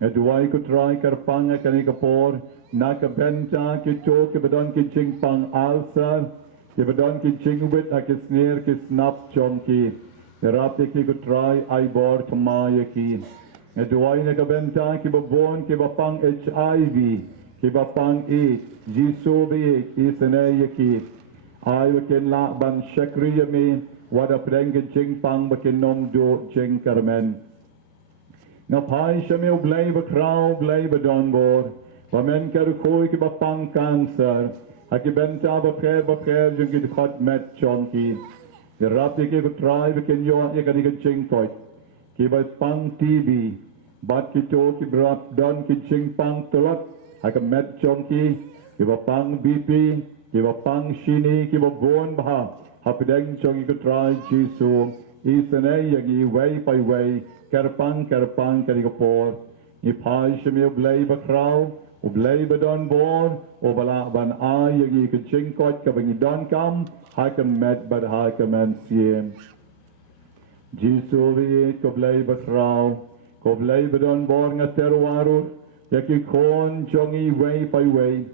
Ngaduay ko try karpanga kani kapor. Naka benta ki to ki badon ki jing pang ulcer. Ki badon ki jing wit ki snare ki snap jong ki. Dirap yaki ko try aibor tumaya ki. Ngaduay na kabenta ki babon ki bapang HIV. Ki bapang AIDS. Jisu bi isanay yaki. Ay wakin la ban shakriya mi wada prengge jing pang bakin nom do jing karmen. Ngapai shami ublay bakraw blay badon bor. Pamen karukoi ki bapang cancer. Haki benta bapker jung ki khot met chonki. Dirapti ki batray bakin yon yakani ki jing koit. Ki bapang TB. Bat ki to ki brap don ki jing pang tulot. Haki met chonki. Ki bapang BP. Ki bapang shini ki babon baha. Hapideng chongi ko try Jisu. Isanay yagi way by way. Karpang kani ko por. Ipay shimi ublay bakraw. Ublay badon bor. Ubala ban ay yagi ka jingkot ka bangidon kam. Hakam met bad hakam mynsiem. Jisu viit ko blay bakraw. Ko blay badon bor nga terwarut. Yaki kon chongi way by way.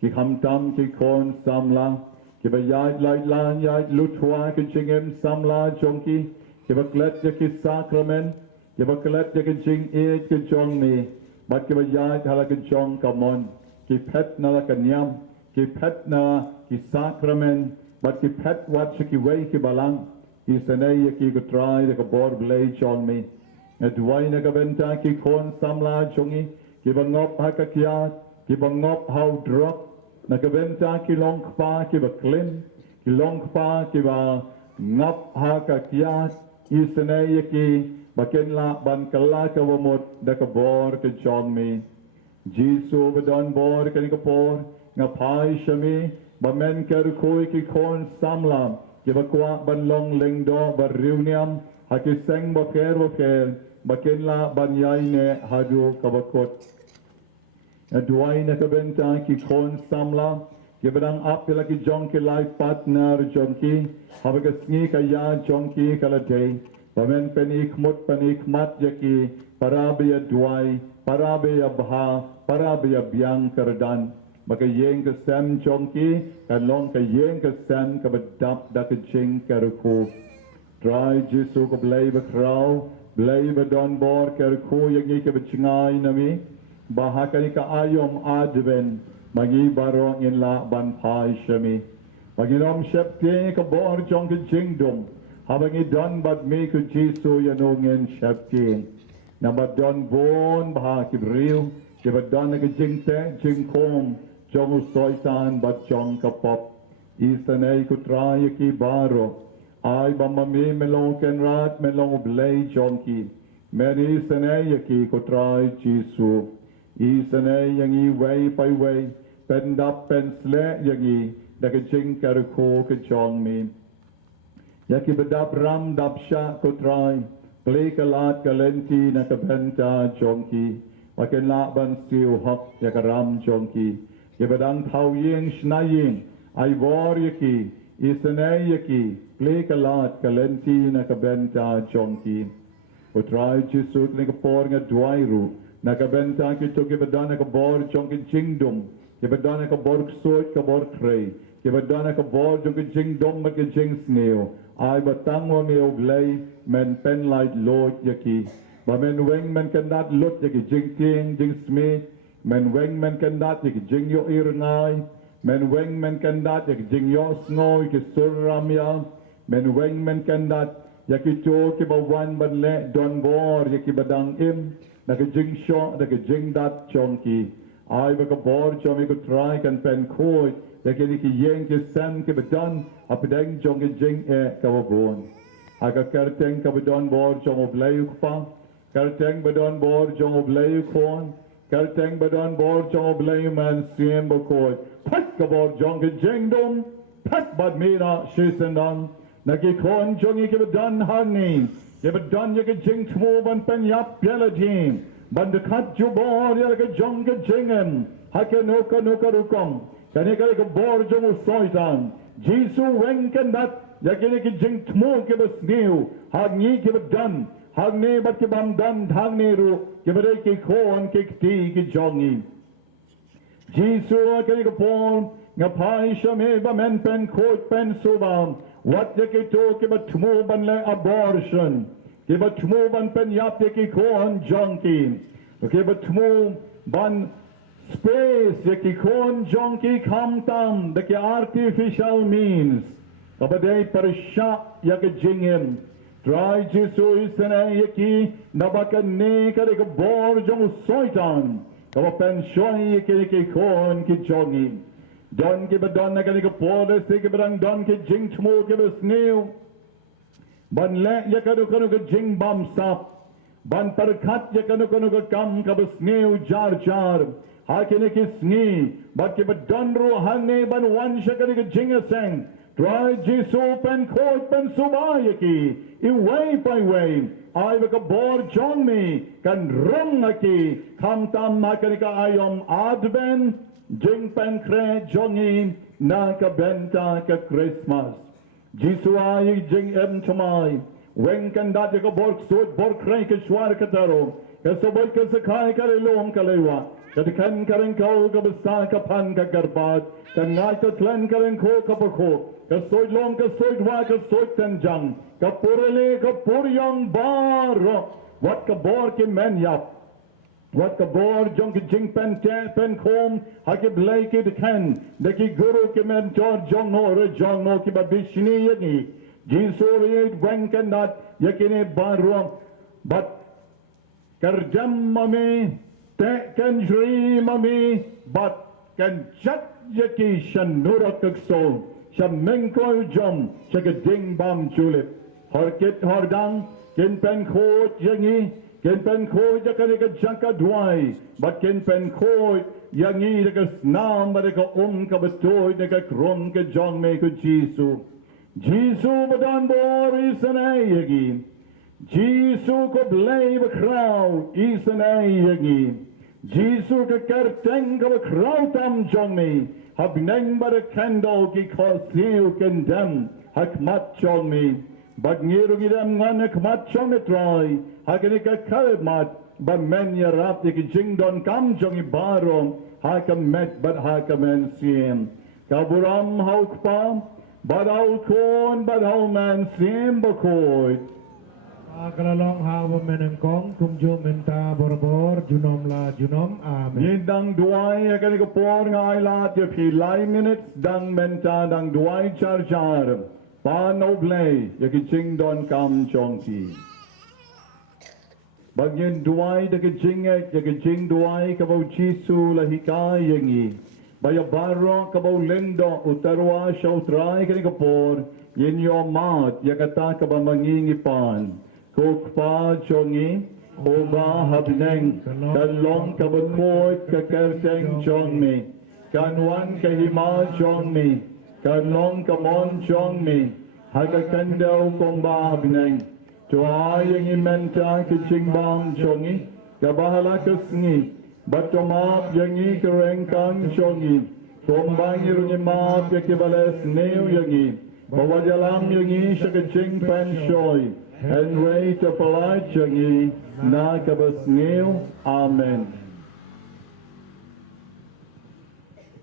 Ki hamtam ki kon samla. Ki ba yait lait lan yait lutwa ki jingim samla jongki. Ki ba klet ya ki sakramen. Ki ba klet ya ki jingei ki jong mi. Bat ki ba yait hala ki jong kamon. Ki pet na la kanyam. Ki pet na ki sakramen. Bat ki pet wat ki way ki balang. Isanay ya ki gutray ya ka bor blay jong mi. Edway na ka benta ki kon samla jongi. Ki ba ngop ha ka kiat. Ki ba ngop how drop. Nakabenta ki long pa ki ba klim. Ki long pa ki ba ngap ha ka kiat. Isanay ki bakin la ban kala ka wamot da ka bor ka jong mi. Jisu badon bor ka ni ka por. Ngapay shami bamen ka rukoy ki kon samlam. Ki ba kwa ban long lingdo ba riewblei hakiseng boker bakenla banyai ne hadu kabakot Duai na kabenta ki kon samla ki bedang ap ki laki jong ki life partner jong ki habaga sngi kaya jong ki kala day pamen penik mat yaki parabiya duai parabiya bha parabiya biang kardan maka yeng ke sem jong ki kalong ka yeng ke sem ka bedap da ke jing karuko try jisu ko blai bakrau blai badon bor karuko yangi ke bechingai nami bahakani ka ayom adven magi barong in la ban pai shami maginom shepti ka bor jong ke jingdom habangi don bad me ku jisu yanungen shepti na badon bon bahaki bril ke badon ke jingte jingkom jong soitan bad jong ka pop istanay ku try ki baro ay bamami melong kenrat melong blay jong ki meni istanay ki ku try jisu Isanay yang i way by way, bend up and slay yang i, da ka jing karako ka jong mi. Yaki bedap ram dap sha ko try, play ka lat ka lenti na ka benta jong ki, wakin la ban siu hok ya ka ram jong ki. Yabadang tau yin shnaying, ay war yaki, isanay yaki, play ka lat ka lenti na ka benta jong ki. Ko try jisut ni ka por nga dwairu, nakabenta kito kibadana ka bor jong ki jingdom kibadana ka bor ksot ka bor krei kibadana ka bor jong ki jingdom ma ki jing sneo ay batang mo mi oglay men pen light lot yaki ba men weng men kandat lot yaki jing ting jing smith men weng men kandat yaki jing yo irngai men weng men kandat yaki jing yo snow ki surramya men weng men kandat yaki cho ki bawan ban le don bor yaki badang im Naka-jing sho, naka-jing dat chonki. Ay baka bor chomi ko try kan pen koy. Yaki ni ki yeng ki sem ki badan. Apideng chonki jing kawabon. Aka karteng kabadon bor chong oblay pa. Karteng badon bor chong oblay kon. Karteng badon bor chong oblay mynsiem bokoy. Pat ka bor chong ki jing dom. Pat bad mira shisendang. Naki-kon chongi ki badan hangin. Yabadon yaka jing tmo ban pen yap yelajim. Ban dekat jubor yaka jong ka jingem. Haka noka rukom. Kanika yaka bor jong usoitan. Jisu weng kandat. Yaka yaka jing tmo ka basniu. Hagni ka badan. Hagni bat ka bamdan hagni ru. Kibare ki koan kikti ki jongi. Jisu kanika bor. Ngapai shame ba men pen koit pen subam. What yaki to kiba tmo ban le abortion. Kiba tmo ban pen yap yaki koan junkie. Kiba tmo ban space yaki koan junkie kyntang. Daki artificial means. Kabaday parisha yaki jingim. Try jisu isana yaki nabakan ne karika bor jong soitan. Kaba pen shoy yaki koan ki jongi. Don ki badon na kanika polis ki badang don ki jing tmo ki basnew ban le yakanu kanu ka jingbam sap ban parkat yakanu kanu ka kam ka basnew jar hakine ki sngi bat ki badon ru hanne ban wan shakani ka jingiaseng try jisu pen court pen subayaki I way by way ay baka bor jong me kan rong aki kamtam makanika ayom adben jing pen kre jongi na ka benta ka Christmas. Jisu ay jing em chamay. Weng kan dati ka bork suot bork kre ka shwar ka taro. Ka sabay ka sakay ka rilong ka lewa. Katikan ka rin kau ka basta ka pan ka garbat. Ka ngay ka tlen ka rin ko ka pako. Ka soy long ka soy wa ka soy tenjang. Ka purili ka puryang baro. Wat ka bor ki men yap. Wat ka bor jong ki jing pen kom haki blai ki de ken de ki guru ki men jong no ki babishni yagi jisu ye weng kan dat yakine barom but karjam mami te kan jri mami but kan jat yaki shanura kakso shameng ko jom shaka ding bam julip horkit hordang kin pen khot yangi ken pen khoi ja kare ka jaka dwai but ken pen khoi yangi de ka snam ba de ka ka betoy de ka kron ka jong me ko jisu badan bor isanay yagi Jesus ko blei bekrau isenai yangi. Jesus ke kerteng ke bekrau tam jong mi. Habneng bar kendo ki khoseu kendam hakmat jong mi. Bag ngiru gidam ngan hakmat jong mi trai. Hakini ke kalmat ba men yarap ki jingdon kam jong i barom hakam met bad hakam mynsiem. Kaburam haukpa badau kon badau mynsiem bakhuid. Kalalong hawa menengkong kumjo menta borbor junom la junom amen. Yindang duai akan ikapor ngai lat ya pilai minutes dang menta dang duai char char. Pa no blei ya kiching don kam chongki. Bagyen duai da kichinget ya kiching duai kabau chisu lahikai yangi. Baya baro kabau lendo utarwa shautrai kan ikapor. Yin yo mat ya kata kabang mangingipan. Kukpa chongi, oba habneng, dalong kabakoy kakerteng chongmi, kanwan kahima chongmi, kanlong kamon chongmi, hagakandaw komba habneng, tuayang imenta jingbam chongi, kabahala kusngi, batomap yangi kerengkang chongi, kombang irunimap yakibales neo yangi, bawadalam yangi shakaching penshoy, and rate of Elijah na kabasnil. Amen.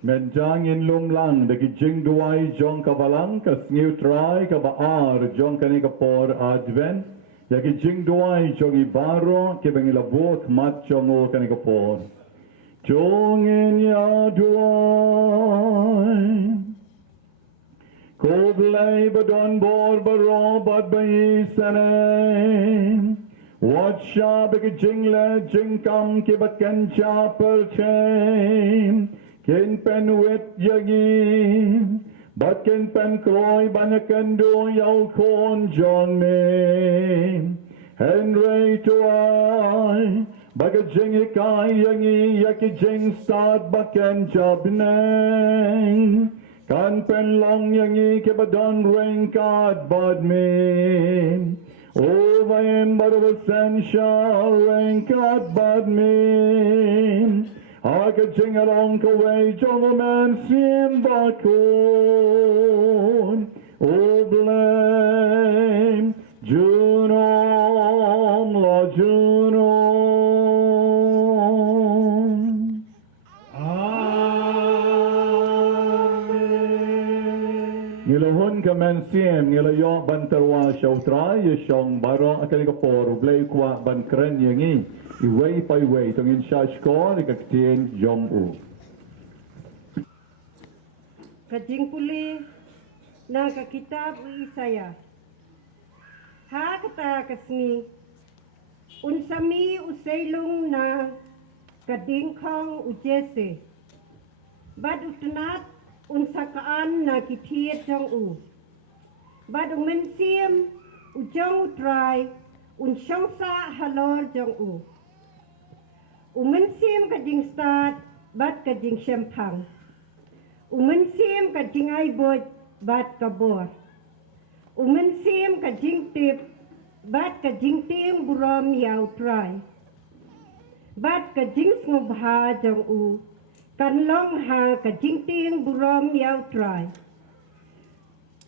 Menjang in lumlang the kijing duai jong kabalang kasnil try kabaar jong kanikapor advent ya kijing duai jong ibaro kibangilabot mat jongo kanikapor jong in ya duai Koblei badon bor baro bad bayi sane. Watcha big jingle jingam kibaken chapel chain. Kin pen wit yagi. But kin pen kroy banakan do yaw kon John me. Henry to I. Baga jingikai yangi yaki jing start baken jabneng. Kan pen long yangi ke badon rain card bad me. Oh, vayem bado essential rain card bad me. I could sing along to wage over mynsiem bakhuid. Oh, blame Junom la Junom. Ngilohon ka mynsiem ngilayo bantarwa syautra yeshong baro akan ikapor ublay kwa bankren yangi iway pa iway tongin shashko nikaktien jong u. Kajing puli na kakitab Isaya. Ha kata kasni unsami usailung na kadingkong ujese. Bad utunat unsakaan na kitiet jong u. Bad mynsiem ujong utray unsyongsa halor jong u. Mynsiem kajing start bad kajing shempang. Mynsiem kajing aibot bad kabor. Mynsiem kajing tip bad kajing ting burom yaw try. Bad kajing ngubha jong u. Kanlong ha kajing ting burom yaw try.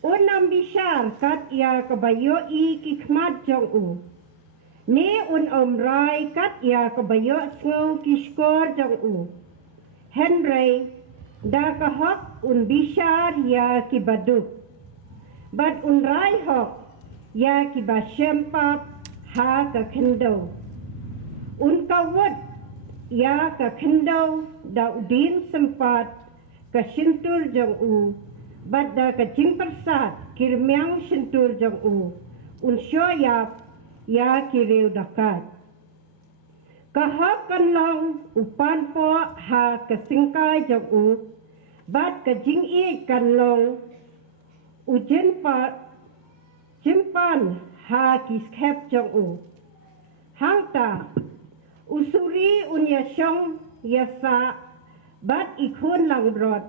Unam bishar kat ya kabayo i kikmat jong u. Ni omray kat ya kabayo sngo kishkor jong u. Henry da kahok bishar ya kibaduk. Bad rai hok ya kibashempap ha kakendo. Kawud ya kakendo da udin sempat kasintur jong u. Bad da kajing persat kirmyang sintur jong u. Syoyap ya kiriw dakat. Kahok kanlong upan po ha kasingkay jong u. Bad kajing kanlong jimpan ha kiskep jong u. Hangta usuri unyasyong yasa bat ikun lang brod.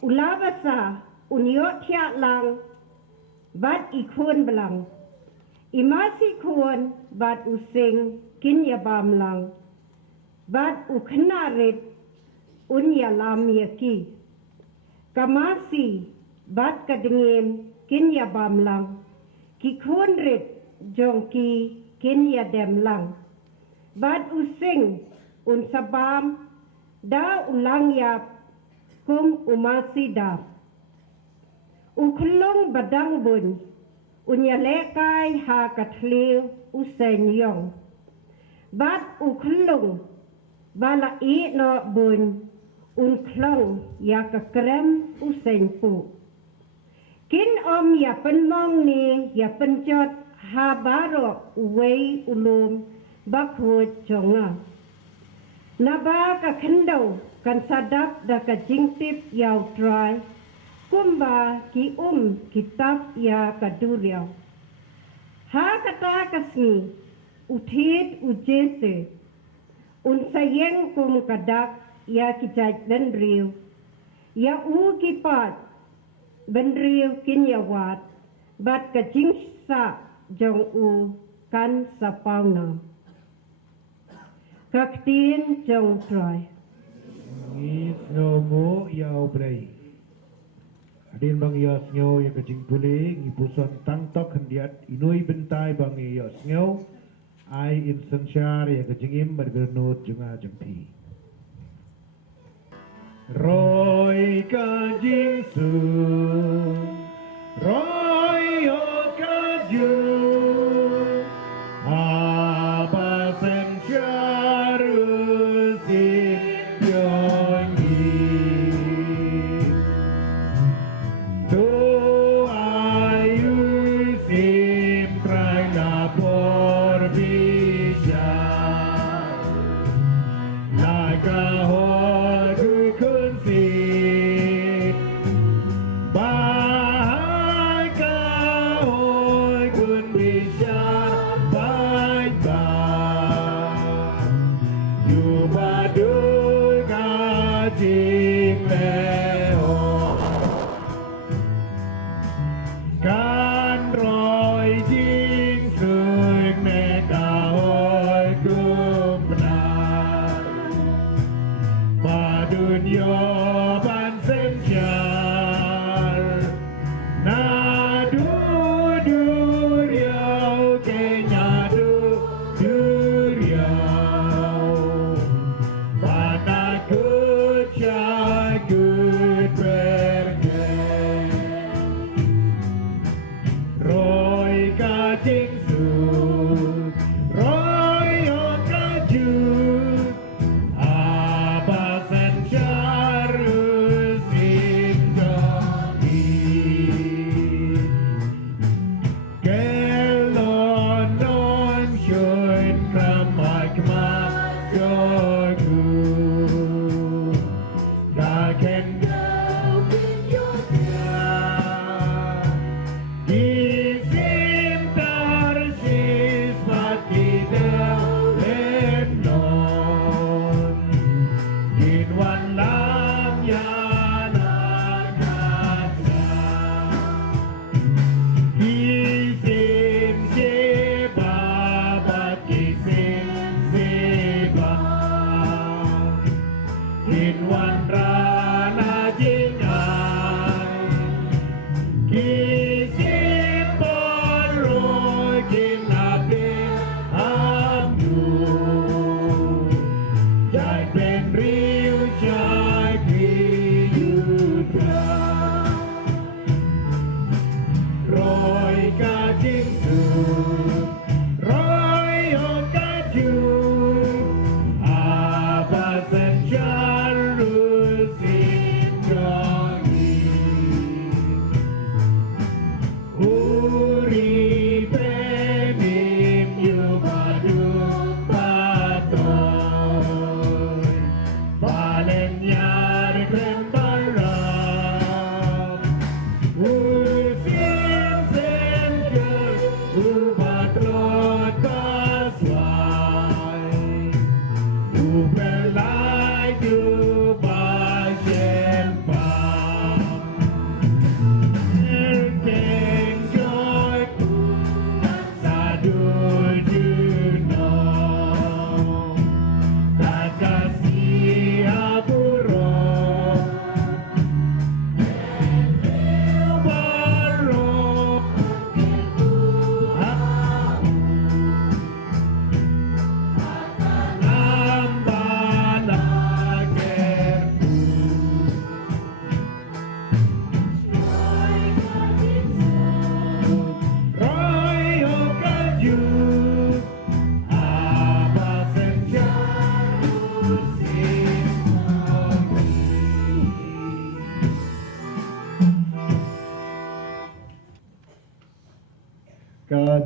Ulabasa unyo tiak lang bat ikun belang. imasi kuon bat using kinyabam lang bat uknarit unyalam yaki kamasi bat kadengim kinyabam lang kikunrit jongki kinyadem lang bat using unsabam da ulang yap kum umasi dap uklong badang bun unyalekai ha katliw usenyong bat uklong balai no bun unklong ya kakrem usenpu kin om ya penmong ni ya penjot ha baro uwei ulum Bakhuid jonga naba ka kendau kan sadap da ka jingtip yau try kumba ki kitab ya kaduriau ha kata kasni uthit ujese unsayeng kum kadak ya kijaj dan riu ya u kipat ben riu kinyawat bat ka jingsa jong u kan sapauna kaktin jong try Is no mo riewblei. Adin bang yos nyo ya kajing puli ngipuson tangtok hendiat inui bentai bang yos nyo ai insensyar ya kajingim berbernut junga jempi. Roy kajing su Roy o kajung abasen syarusin yongi tu ayu sim prana por bija naga hoi kun si bahai ka hoi kun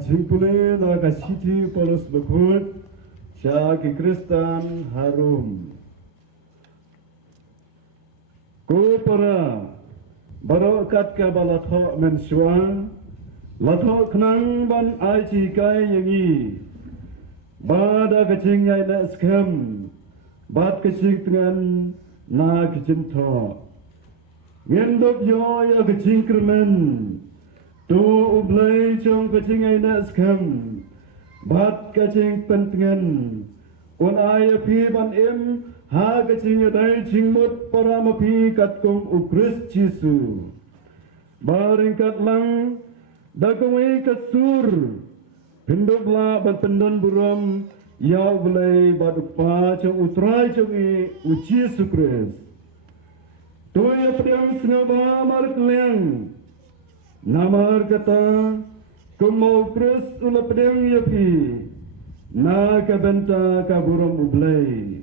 jingkule na kasiti polos Bakhuid sya ki Kristen harum. Ko para barokat ka balatho mensuan latho knang ban ai chi kai yangi bada kaching yai na skam bad kaching dengan na kaching tho ngendop yo ya kaching kermen tu ublai chong kaching yai na skam bad kaching pentengan on ai phi ban em ha kaching dai chingmut paramapi kat kong ukris Jesu baringkat lang dagawai kasur pindoklah ban pendon buram yau belai badupa chong utrai chong uji sukres toya priang sengaba mar kleng namar kata kumau kres ula priang yapi na ka bynta ka buram ublai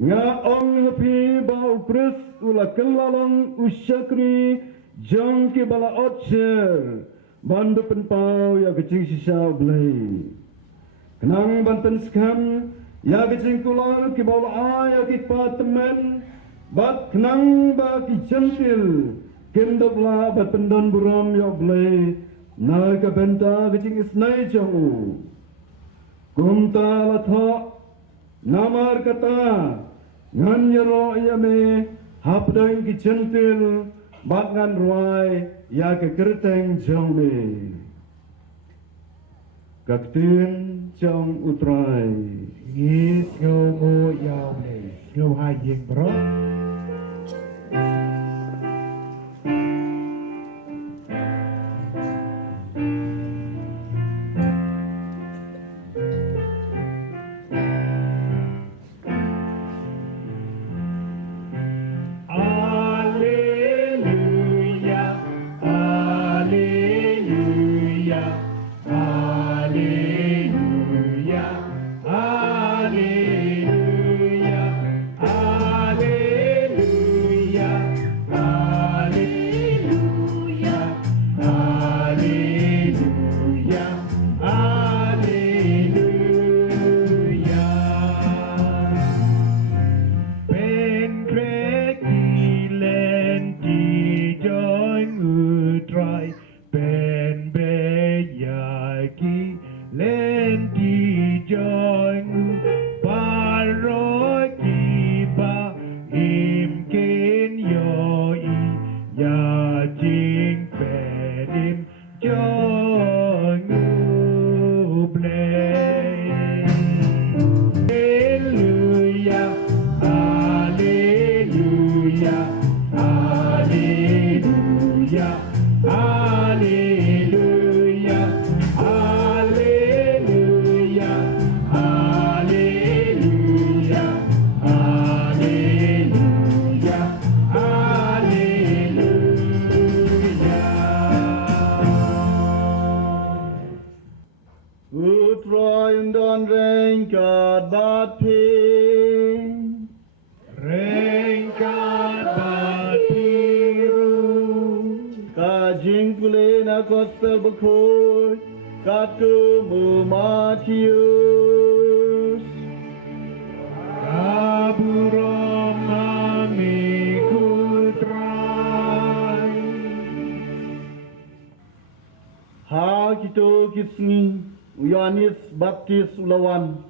nga ong yapi bau kres ula kelalong usyakri jong ki bala otcher bandu penpau ya kecing sisa belai kenang banten skam ya kecing kulal ki bawla ya ki patemen bat kenang ba ki centil kendobla bat pendon buram ya belai na ka benta kecing isnai jauh kumta latho namar kata ngan yaro ya me hapdang ki centil bat ngan ruai ya ke kerteng jong me kaktin jong utrai Ngis ngomo yau ne ngau hai jing bro Gospel Bakhuid katu Matius kaburom nami kutrai ha kito kisni Yohanes Baptis ulawan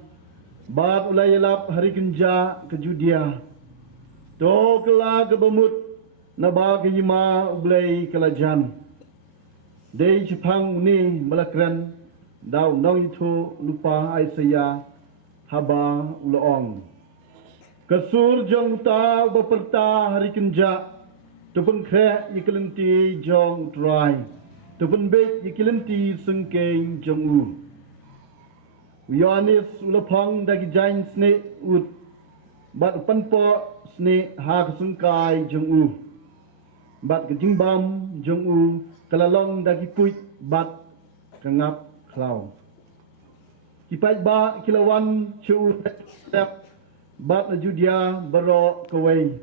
bat ulayalap hari kynja ke Judea to kela ke bemut na ba ke yima ublai kelajan Dei Jepang ni melakran dau nong itu lupa Aisyah haba uloong. Kesur jong ta beperta hari kynja tupun kre yikelenti jong dry tupun bek yikelenti sengkeng jong u. Yohanes ulapang dagi jain sne ut bat panpo sne ha kesungkai jong u. Bat ke jingbam jong u kalalong dagi puit bat kengap klau. Kipai ba kilawan chu step bat na Judea baro kawai.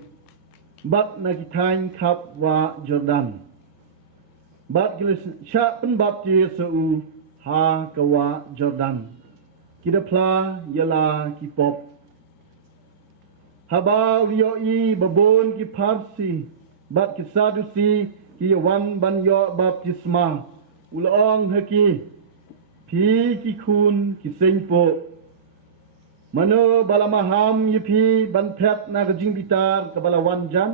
Bat na kitain kap wa Jordan. Bat kilis sya penbaptis su ha kawa Jordan. Kita pla yala ki pop. Haba lioi babon ki parsi bat ki sadusi ki wan ban yo baptisma. Ulong haki pi ki kun ki sengpo. Mano balamaham yipi ban pet na kajing bitar kabala wan jan.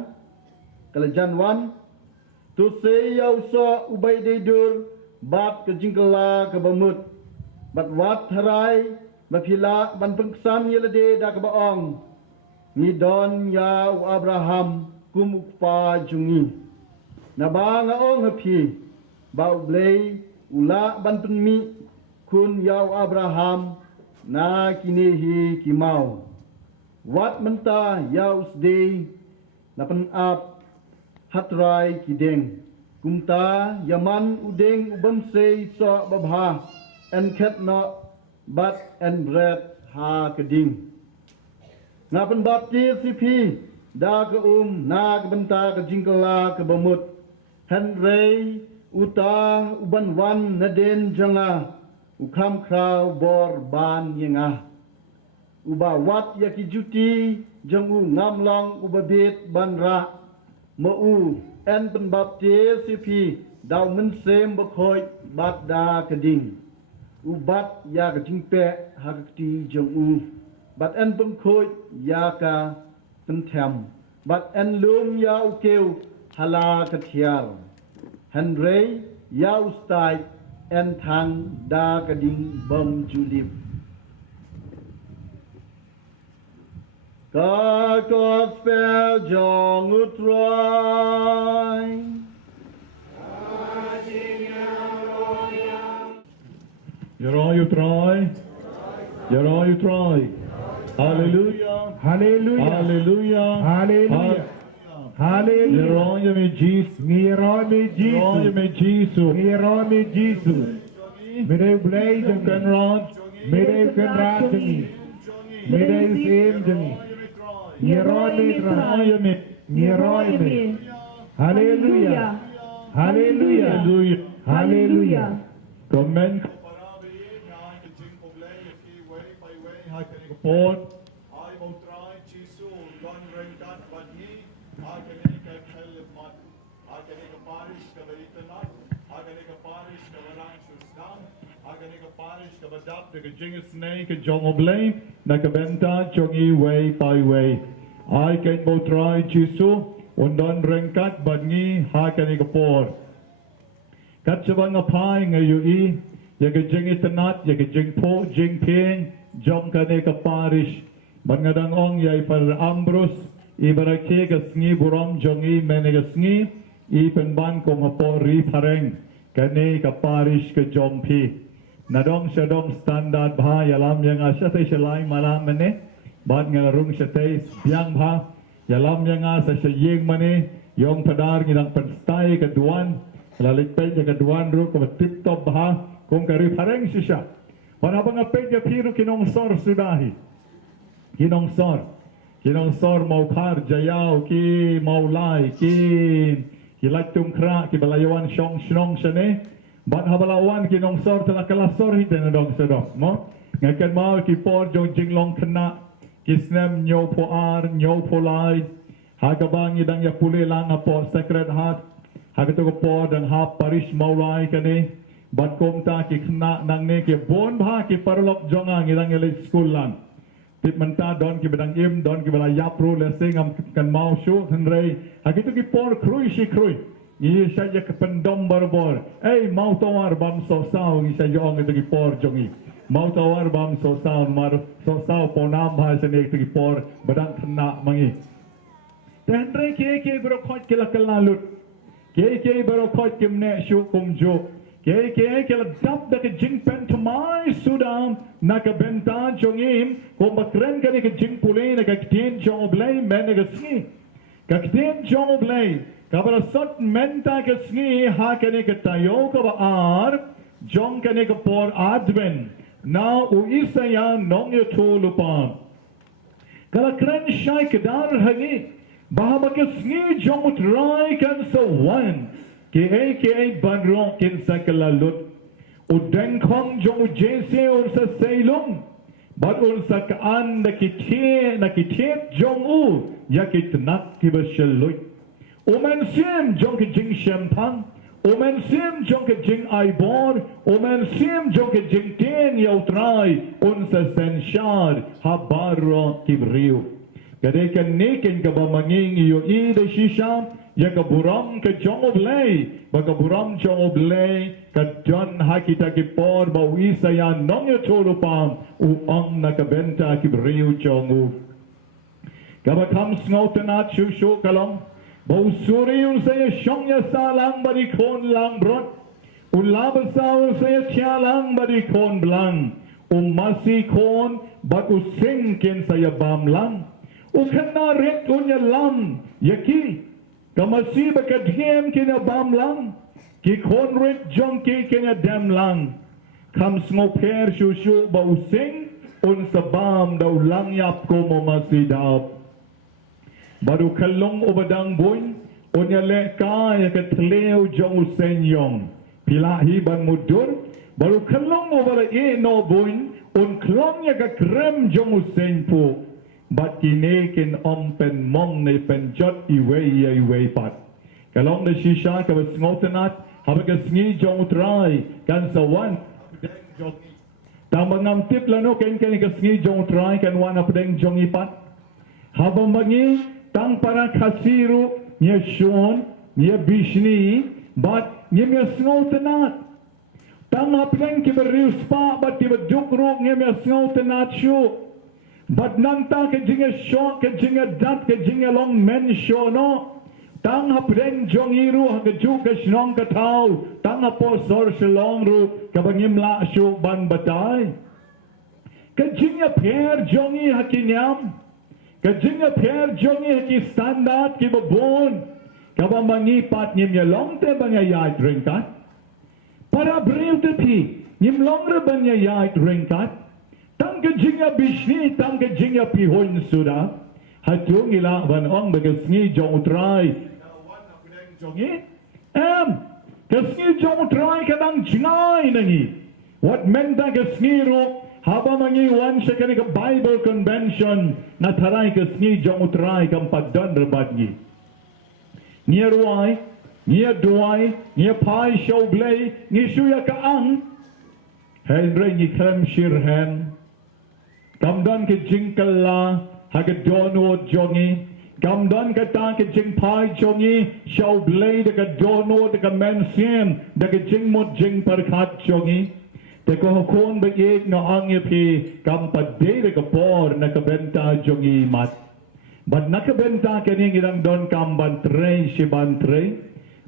Kala jan wan. Tu se yau so ubay dedur bat kajing kala kabamut. Bat wat harai mapila ban pengsan yelade da kabaong. Ni don ya Abraham kum ukpa jungi. Nabang aong hapi Baibl ula ban penmi kun ya Abraham na kinehi kimau. Wat menta ya usde na penap hatrai kideng. Kumta yaman udeng ubamse so babha and ket no but and bread ha keding. Ngapen baptis sipi da ke na ke benta ke jingkala ke bamut. Henry uta uban wan naden janga ukam krau bor ban yenga. Uba wat yaki juti jangu ngamlang ubabit ban ra. Mau en pen baptis sipi daw mynsiem Bakhuid bat da keding. Ubat ya ke jingpe hakti jangu. Bat en Bakhuid ya ka pentem. Bat en lum ya ukeu hala ketial. Henry ya ustai en thang da keding bom julip. God spell jong utrai. You try. Hallelujah. Hallelujah. Hallelujah. Hallelujah. Hallelujah. Ngiroy me Jesus. Ngiroy me Ngiroy Jesus. me Jesus. Ngiroy me Jesus. Riewblei Kan jong. rod. Kynja jong. Mynsiem jong. Ngiroy me tra. Ngiroy me. Ngiroy me. Hallelujah. Hallelujah. Hallelujah. Hallelujah. Comment. Port. I will try Chisu, Don Renkat, but he, I can make a Kelly Mud, I can make a parish, Kavaritanat, I can make a parish, Kavarang Shustam, I can make a parish, Kavadap, The jingiaseng ke jong na ke bynta jingaiei pai wei. I can both try Chisu undon rengkat badngi ha kan ikapor. Kat sabang apai ngayu ya ke jingitanat ya ke jingpo jingping jong kane ka parish bangadang ong yai par ambrus ibarakhe ka sngi buram jongi mene ka sngi I penban kom hapo ri pareng kane ka parish ka jongpi nadong syadong standard bha ialam yang asya te shalai malam mene bad ngarung syate biang bha ialam yang asa syeng mane yong padar ngidang penstai ka duan lalik pe ka duan ru ko tip top bha kong kari pareng sisya Panabang apet ya piru kinongsor sudahi. Kinongsor mau kar jayau ki mau lai ki latung kra ki balayawan shong shane. Ban habalawan kinongsor telah kelasor hiten dong sedok mo. Ngakan mau ki por jong jinglong kena ki snem nyo po ar nyo po lai. Hagabang idang ya pule lang apor Sacred Heart. Hagato ko por dan hap parish mau lai kane. Bat komta ki kena nang ne ki bon bha ki parlok jonga ngirang ele school lan tip menta don ki bedang im don ki bala yapru le singam kan mau shu henrei hagitu ki por krui ni saja ke pendom barbor mau tawar bam so sao ni saja ong itu ki por jongi mau tawar bam so sao mar so sao ponam bha sene itu ki por bedang kena mangi henrei ke bro khot ki lakalut ke bro khot ki mne shu kumjo ke la dap da ke jing pen to my sudam na ka benta jongim ko bakren ka ke jing pule na ka tin jong blai men ka ski ka tin jong blai ka bala sot menta ka ski ha ka ne ka tayo ka ba ar jong ka ne ka por adven na u isaya nong yo to lupa kala kren shai ka dar hangi bahama ka ski jong utrai kan so one ke banrong kin sakala lut Udeng kong jong jese unsa seilong. But unsa kaan nakitet jong u yakitnak kibasheloy. Mynsiem jong ke jing shempang. Mynsiem jong ke jing aibor. Mynsiem jong ke jing ten yautrai unsa senshar habaro kibriu. Kadekan neken kabamanging iyo ida shisha yakaburam ke jong oblei. Bakaburam jong oblei kadon hakita kipor bawisa ya Nongïalam pam uang nakabenta kibriu jong u. Kabakam snautanat shushu kalong. Bau suri saya syongnya salang barikon lang brot. Ulabasa saya tialang barikon belang. Masih kon bat usingkin saya bam lang. Ukana ret unya lam yaki. Kamasi bakadhem kina bam lang. Ki kon ret jongki kina dam lang. Kam smoker shushu bau sing un sabam daw lang yap ko mo masih daw. Baru kalong obadang boy, onya leka ya ketleo jong senyong. Pilahi ban mudur, baru kalong obada no boy, on klong ya ke krem jong senpo. Bat kine ken ompen mong ne penjot iwe pat. Kalong de shisha ka sngotenat, habag sngi jong try kan sawan jong. Tamang nam tip lano ken ka sngi jong try kan wan apdeng jong ipat. Habang mangi tang para khasiru nya shon nya bishni bat nya sngotenat tang aplen ki beriu spa bat ki bedukru nya sngotenat shu bat nanta ke jinga shon ke jinga dat ke jinga long men shono tang aplen jongiru ke ju ke shnong ka thau tang aposor shlong ru ka bangim la shu ban batai ke jinga pher jongi hakinyam Kajinga per jongi ki standard ki babon. Kaba mangipat nim long te banya yait ringkat. Para bril te pi nim longre banya yait ringkat. Tang kajinga bishni tang kajinga pihon suda. Hatung ila van ong bagasngi jong utray. Jongi kasngi jong utray kadang jingai nangi. What menta kasngi ro haba mangi wan siya ka Bible Convention na taray ka sngi jong utray kang paddan rabad ngi. Niya ruay, niya duay, niya pay riewblei, ngi suya ka ang Henry ngi krem shirhen. Kamdan ka jingkala, hagadonod jongi. Kamdan ka ta ka jing pay jongi, riewblei da ka donod da ka mynsiem, da ka jingmod jing parkat jongi. Teko kon bagig no angyepi kampadde ka por nakabenta jongi mat. But nakabenta kaning ilang don kamban tre shiban tre.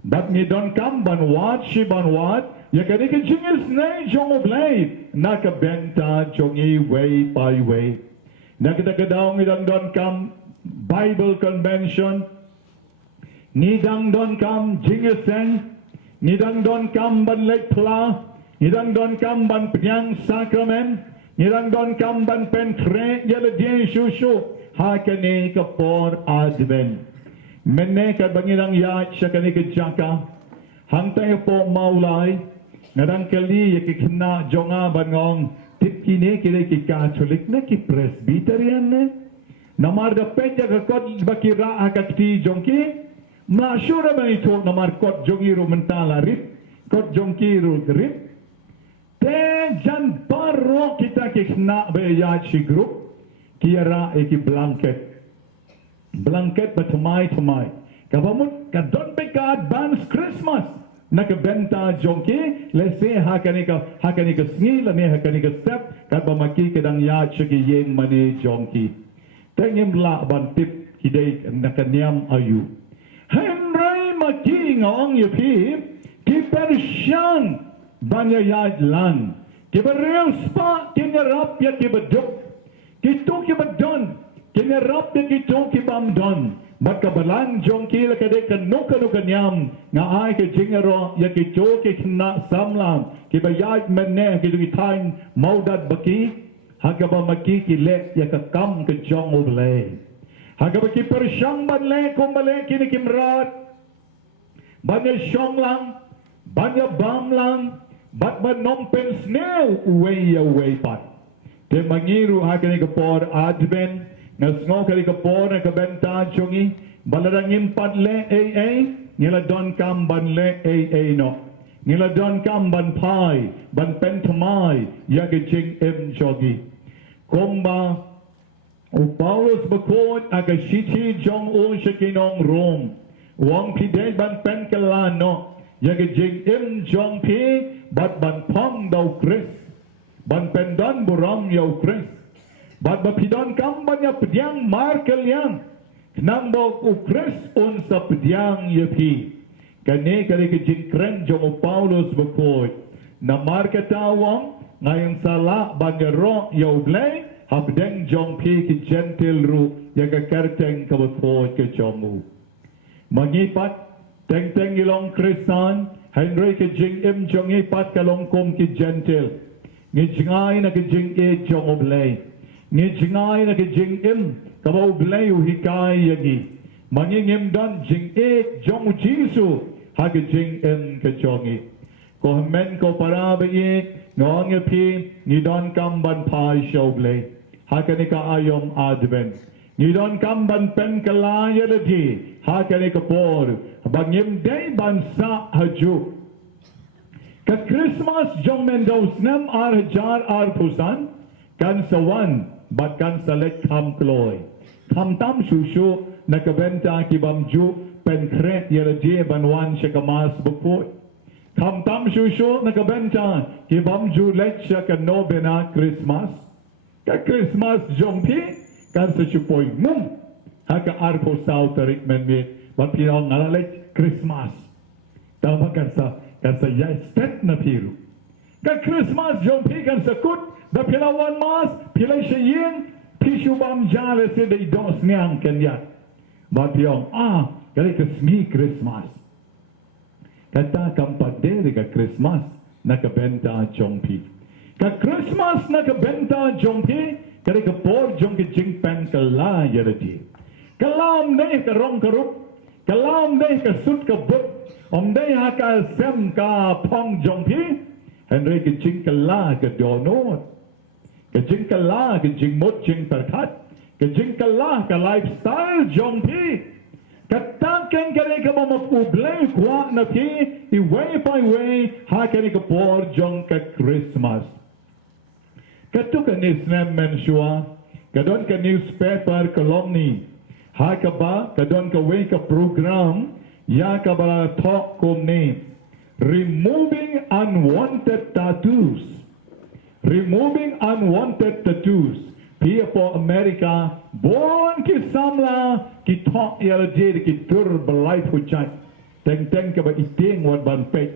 But ni don kamban wat shiban wat. Ya kaning ka jingis na jong oblay nakabenta jongi way by way. Nakadakadaw ilang don kam Bible Convention. Nidang don kam jingiaseng. Nidang don kam banlek pla. Nidang don kamban penyang sakramen, nidang don kamban pentre yaladien shushu, hakane kapor adven. Menne ka bangilang yat siya kani kajaka, hangtay po maulay, nadang kali yakikina jonga bangong, titkine kile ki Katholik na ki Presbyterian ne, namar da pedya kakot bakira akakti jongki, masyura ba ito namar kot jongiru mentala rip, kot jongkiru rip, jan baro kita kena bayar si grup kira eki blanket bertemai kabamut kadon beka advance Christmas nak benta jongki lese hakanika sngi lane hakanika step kabamaki kadang ya chigi yeng mane jongki tengim la bantip kidai nakanyam ayu Henry maki ngong yupi kipershan banya yad lan kibaril spa kinyarap ya kibaduk kito kibadon kinyarap ya kito kibamdon Makabalan jong kila kade kanukanyam nga ay ke jingaro ya kito kina samlam kibayad menne kilugitain maudad baki hagaba makikile ya kakam ke jong oblei hagaba ki persyang banle kumbale kini kimrat banya syong lang banya bam lang Bat nom pen snail way pat. Te mangiru hakani kapor advent ngasngo kali kapor na kabenta chungi balarangim pat le nila don kam ban le no. Nila don kam ban pai ban pentamai yagajing jogi. Komba o Paulus Bakhuid agashiti jong shakinong Rome. Wang pide ban penkalano yagajing jong pi bat ban pong daw Chris. Ban pendan buram yaw Chris. Bat bapidon kam ban ya pediang markel yang. Nang bok u Chris on sa pediang yapi. Kane kare ke jinkren jong Paulus Bakhuid. Na marketawang ngayong sala ban ya ro riewblei habdeng jong pi ki gentle ru yaga kerteng ka Bakhuid ke jomu. Magipat teng ilong Kristan Henry ke jing jong ipat kalong kom ki gentle. Ngijingay na kijing jong oblay. Ngijingay na kijing kaboblay uhikay yagi. Mangingim don jing jong jisu hagijing kajongi. Kohmen ko parabayi ngong yapi ngidon kamban pai shoblay. Hakanika ayom advent. Ngidon kamban pen kalaya lagi. Hakanika por. Bangim day bansa haju. Ka Christmas jong mendaus nem jar pusan kan sawan bat kan selek kam kloy kam tam shushu nakabenta ki bamju penkret yelje banwan shakamas Bakhuid kam tam shushu nakabenta ki bamju lek shakano bena Christmas ka Christmas jong pi kan sa chupoy mum haka pusaw tarik menmit bat pinong ngalalek Christmas tama kan sa yastet na piru. Ka Christmas jong pi kan sakut da pilawan mas pilay siyin pishu bam jale se de dos niang kenya. Ba piong kali kasmi Christmas. Kata kampadere ka Christmas nakabenta jong pi. Ka Christmas nakabenta jong pi kali ka por jong ki jingpen kala yalati. Kalam ne ka rong karup kalam ne ka sut ka but om day haka sem ka pong jong pi Henry ke jing kala ke donor ke jing kala ke jing mot jing perkat ke jing kala ka lifestyle jong pi katangken kare ka mamublay kwa na pi I way by way haka ni ka por jong ka Christmas katuka ni snam mensua kadon ka newspaper kolomni haka ba kadon ka way ka program ya kabala talk kom name removing unwanted tattoos pia po America bon ki samla ki talk yala jede ki tur balai puchat teng ka ba iting wat ban pet